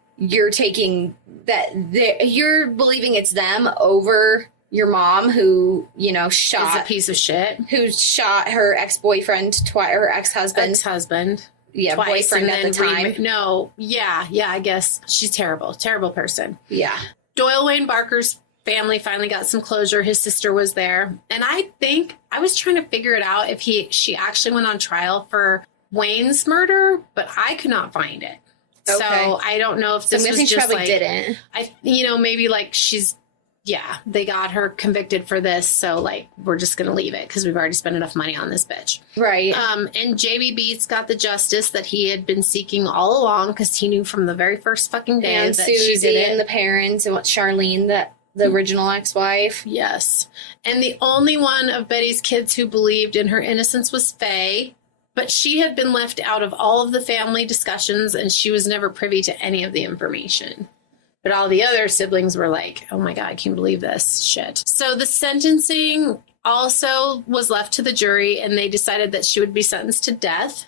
taking that you're believing it's them over your mom, who shot, is a piece of shit, who shot her ex-boyfriend twice, or ex-husband. Yeah, twice, boyfriend at the time. I guess she's terrible person. Yeah. Doyle Wayne Barker's family finally got some closure. His sister was there. And I think I was trying to figure it out if she actually went on trial for Wayne's murder, but I could not find it. Okay. So I don't know if this was just probably like, didn't. Maybe like they got her convicted for this. So like, we're just going to leave it because we've already spent enough money on this bitch. Right. And J.B. Beets got the justice that he had been seeking all along because he knew from the very first fucking day and that Susie she did it. And the parents and Charlene, the original ex-wife. Yes. And the only one of Betty's kids who believed in her innocence was Faye, but she had been left out of all of the family discussions and she was never privy to any of the information. But all the other siblings were like, oh my God, I can't believe this shit. So the sentencing also was left to the jury and they decided that she would be sentenced to death.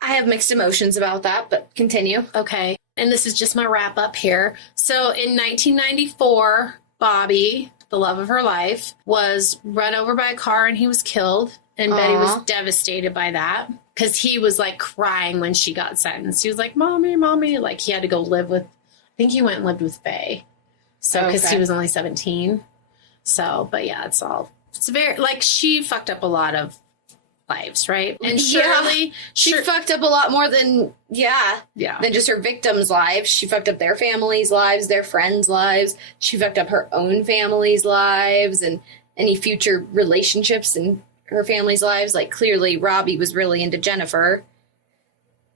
I have mixed emotions about that, but continue. Okay. And this is just my wrap up here. So in 1994, Bobby, the love of her life, was run over by a car and he was killed. And Betty was devastated by that because he was like crying when she got sentenced. He was like, mommy. Like he had to go live with, I think he went and lived with Faye. So, because he was only 17. So, but yeah, it's very, like, she fucked up a lot of lives, right? And Shirley, she fucked up a lot more than just her victims' lives. She fucked up their families' lives, their friends' lives. She fucked up her own family's lives and any future relationships in her family's lives. Like, clearly Robbie was really into Jennifer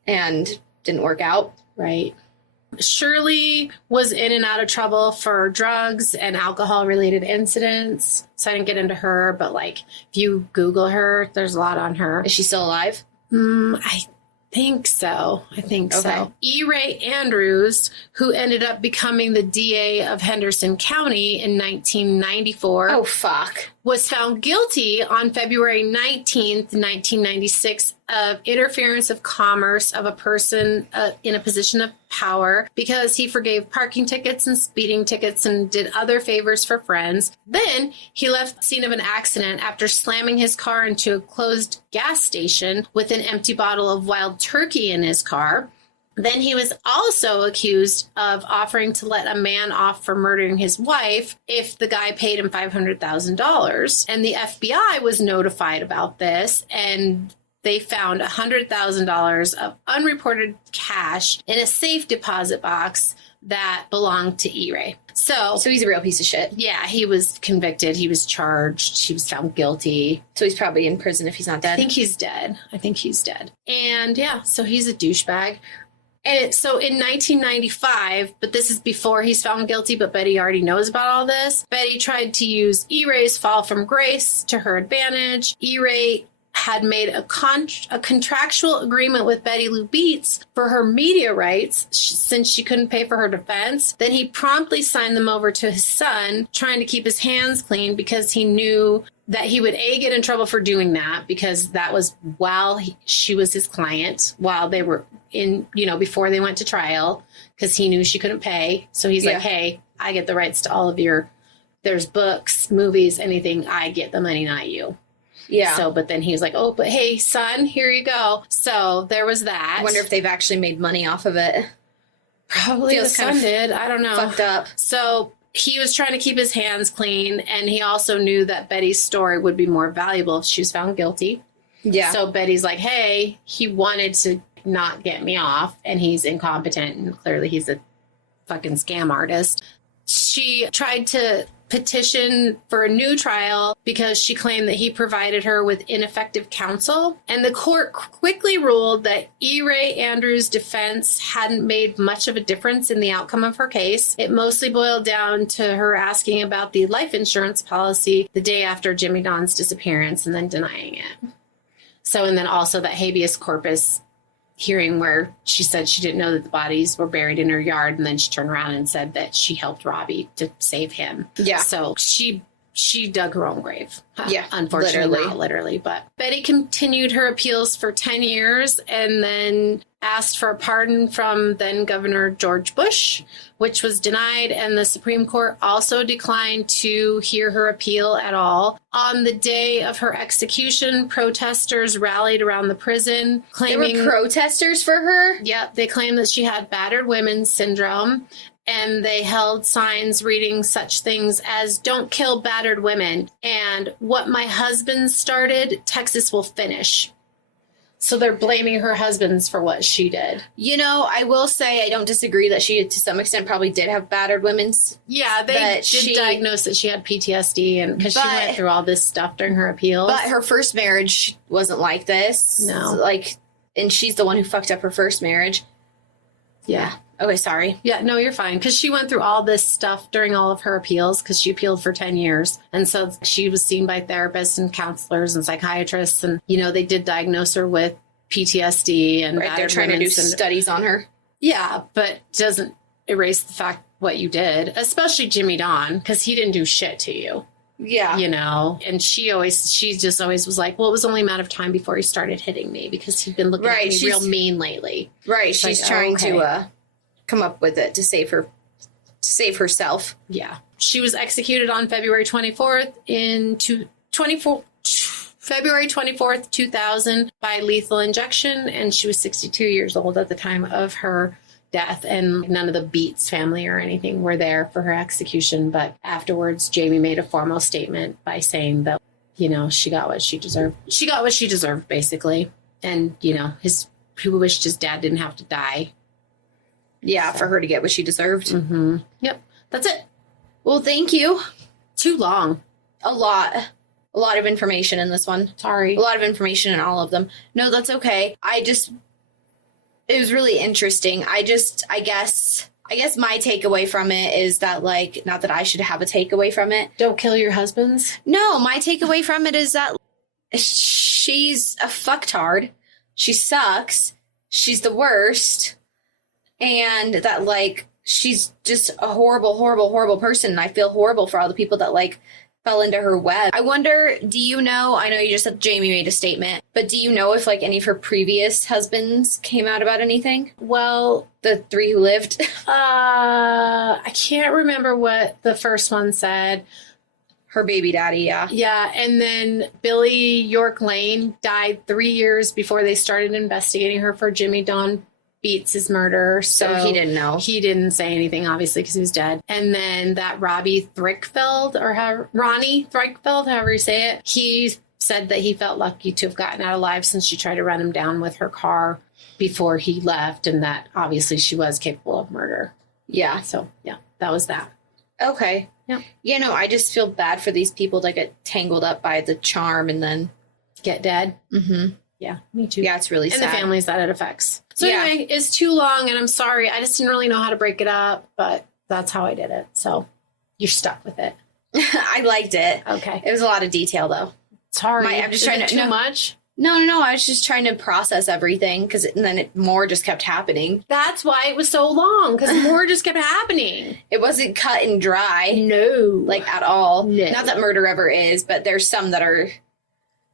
and didn't work out. Right. Shirley was in and out of trouble for drugs and alcohol-related incidents. So I didn't get into her, but like if you Google her, there's a lot on her. Is she still alive? I think so. So. E. Ray Andrews, who ended up becoming the DA of Henderson County in 1994. Oh, fuck. Was found guilty on February 19th, 1996 of interference of commerce of a person in a position of power because he forgave parking tickets and speeding tickets and did other favors for friends. Then he left the scene of an accident after slamming his car into a closed gas station with an empty bottle of wild turkey in his car. Then he was also accused of offering to let a man off for murdering his wife if the guy paid him $500,000. And the FBI was notified about this, and they found $100,000 of unreported cash in a safe deposit box that belonged to E-Ray. So he's a real piece of shit. Yeah, he was convicted. He was charged. He was found guilty. So he's probably in prison if he's not dead. I think he's dead. And yeah, so he's a douchebag. And so in 1995, but this is before he's found guilty, but Betty already knows about all this. Betty tried to use E-Ray's fall from grace to her advantage. E-Ray had made a contractual agreement with Betty Lou Beets for her media rights since she couldn't pay for her defense. Then he promptly signed them over to his son, trying to keep his hands clean because he knew that he would get in trouble for doing that, because that was while she was his client, while they were in, before they went to trial, because he knew she couldn't pay. So he's like, hey, I get the rights to all of there's books, movies, anything. I get the money, not you. Yeah. So, but then he was like, oh, but hey, son, here you go. So there was that. I wonder if they've actually made money off of it. Probably the son did. I don't know. Fucked up. So he was trying to keep his hands clean, and he also knew that Betty's story would be more valuable if she was found guilty. Yeah. So Betty's like, hey, he wanted to not get me off, and he's incompetent, and clearly he's a fucking scam artist. She tried to petition for a new trial because she claimed that he provided her with ineffective counsel. And the court quickly ruled that E. Ray Andrews' defense hadn't made much of a difference in the outcome of her case. It mostly boiled down to her asking about the life insurance policy the day after Jimmy Don's disappearance and then denying it. So, and then also that habeas corpus hearing where she said she didn't know that the bodies were buried in her yard, and then she turned around and said that she helped Robbie to save him. Yeah. So she dug her own grave. Yeah. Unfortunately, not literally. But Betty continued her appeals for 10 years and then asked for a pardon from then Governor George Bush, which was denied, and the Supreme Court also declined to hear her appeal at all. On the day of her execution, protesters rallied around the prison, claiming... There were protesters for her? Yeah, they claimed that she had battered women's syndrome, and they held signs reading such things as "Don't kill battered women" and "What my husband started, Texas will finish." So they're blaming her husbands for what she did. I will say I don't disagree that she, to some extent, probably did have battered women's. Yeah, they did diagnose that she had PTSD, and because she went through all this stuff during her appeals. But her first marriage wasn't like this. No. And she's the one who fucked up her first marriage. Yeah. Okay, sorry. Yeah, no, you're fine. Because she went through all this stuff during all of her appeals, because she appealed for 10 years. And so she was seen by therapists and counselors and psychiatrists. And, they did diagnose her with PTSD. And they're trying to do studies on her. Yeah, but doesn't erase the fact what you did, especially Jimmy Don, because he didn't do shit to you. Yeah. And she just always was like, well, it was only a matter of time before he started hitting me, because he'd been looking at me real mean lately. Right. She's trying to come up with it to save herself. Yeah. She was executed on February 24th February 24th, 2000 by lethal injection, and she was 62 years old at the time of her death, and none of the Beets family or anything were there for her execution. But afterwards, Jamie made a formal statement by saying that, she got what she deserved. She got what she deserved, basically. And, he wished his dad didn't have to die. Yeah, for her to get what she deserved. Mm-hmm. Yep. That's it. Well, thank you. Too long. A lot of information in this one. Sorry. A lot of information in all of them. No, that's okay. It was really interesting. I guess my takeaway from it is that, not that I should have a takeaway from it. Don't kill your husbands? No, my takeaway from it is that she's a fucktard. She sucks. She's the worst. And that, she's just a horrible, horrible, horrible person. And I feel horrible for all the people that, fell into her web. I wonder, do you know, I know you just said Jamie made a statement, but do you know if, any of her previous husbands came out about anything? Well, the 3 who lived? I can't remember what the first one said. Her baby daddy, yeah. Yeah, and then Billy York Lane died 3 years before they started investigating her for Jimmy Don Beets' murder. So he didn't know. He didn't say anything, obviously, because he was dead. And then that Ronnie Thrickfeld, however you say it, he said that he felt lucky to have gotten out alive since she tried to run him down with her car before he left, and that obviously she was capable of murder. Yeah. So, yeah, that was that. Okay. Yeah. I just feel bad for these people that get tangled up by the charm and then get dead. Mm-hmm. Yeah, me too. Yeah, it's really sad. And the families that it affects. So anyway, it's too long, and I'm sorry. I just didn't really know how to break it up, but that's how I did it. So you're stuck with it. I liked it. Okay. It was a lot of detail, though. Sorry. I'm just trying to... Too much? No. I was just trying to process everything because then more just kept happening. That's why it was so long, because more just kept happening. It wasn't cut and dry. No. Like, at all. No. Not that murder ever is, but there's some that are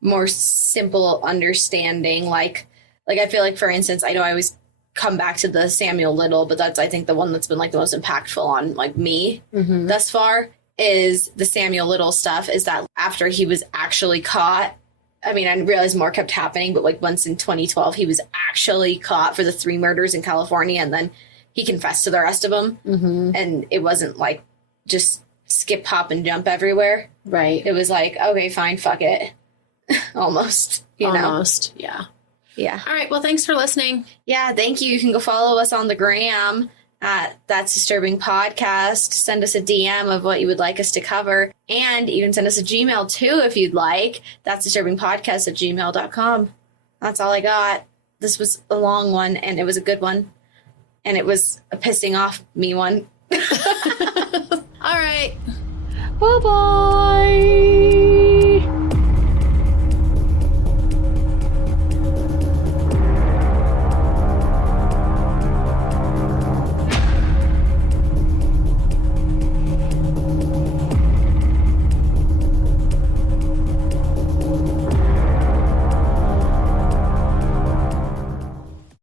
more simple understanding. Like I feel like, for instance, I know I always come back to the Samuel Little, but that's, I think, the one that's been, like, the most impactful on, like, me thus far is the Samuel Little stuff, is that after he was actually caught, I mean, I realized more kept happening, but, like, once in 2012, he was actually caught for the 3 murders in California, and then he confessed to the rest of them. And it wasn't, like, just skip, hop, and jump everywhere. Right. It was like, okay, fine, fuck it. Almost, you know? Almost, yeah. Yeah. All right, well, thanks for listening. Yeah, thank you. You can go follow us on the gram at That's Disturbing Podcast. Send us a DM of what you would like us to cover. And even send us a Gmail, too, if you'd like. That's Disturbingpodcast at gmail.com. That's all I got. This was a long one, and it was a good one. And it was a pissing off me one. All right. Bye-bye.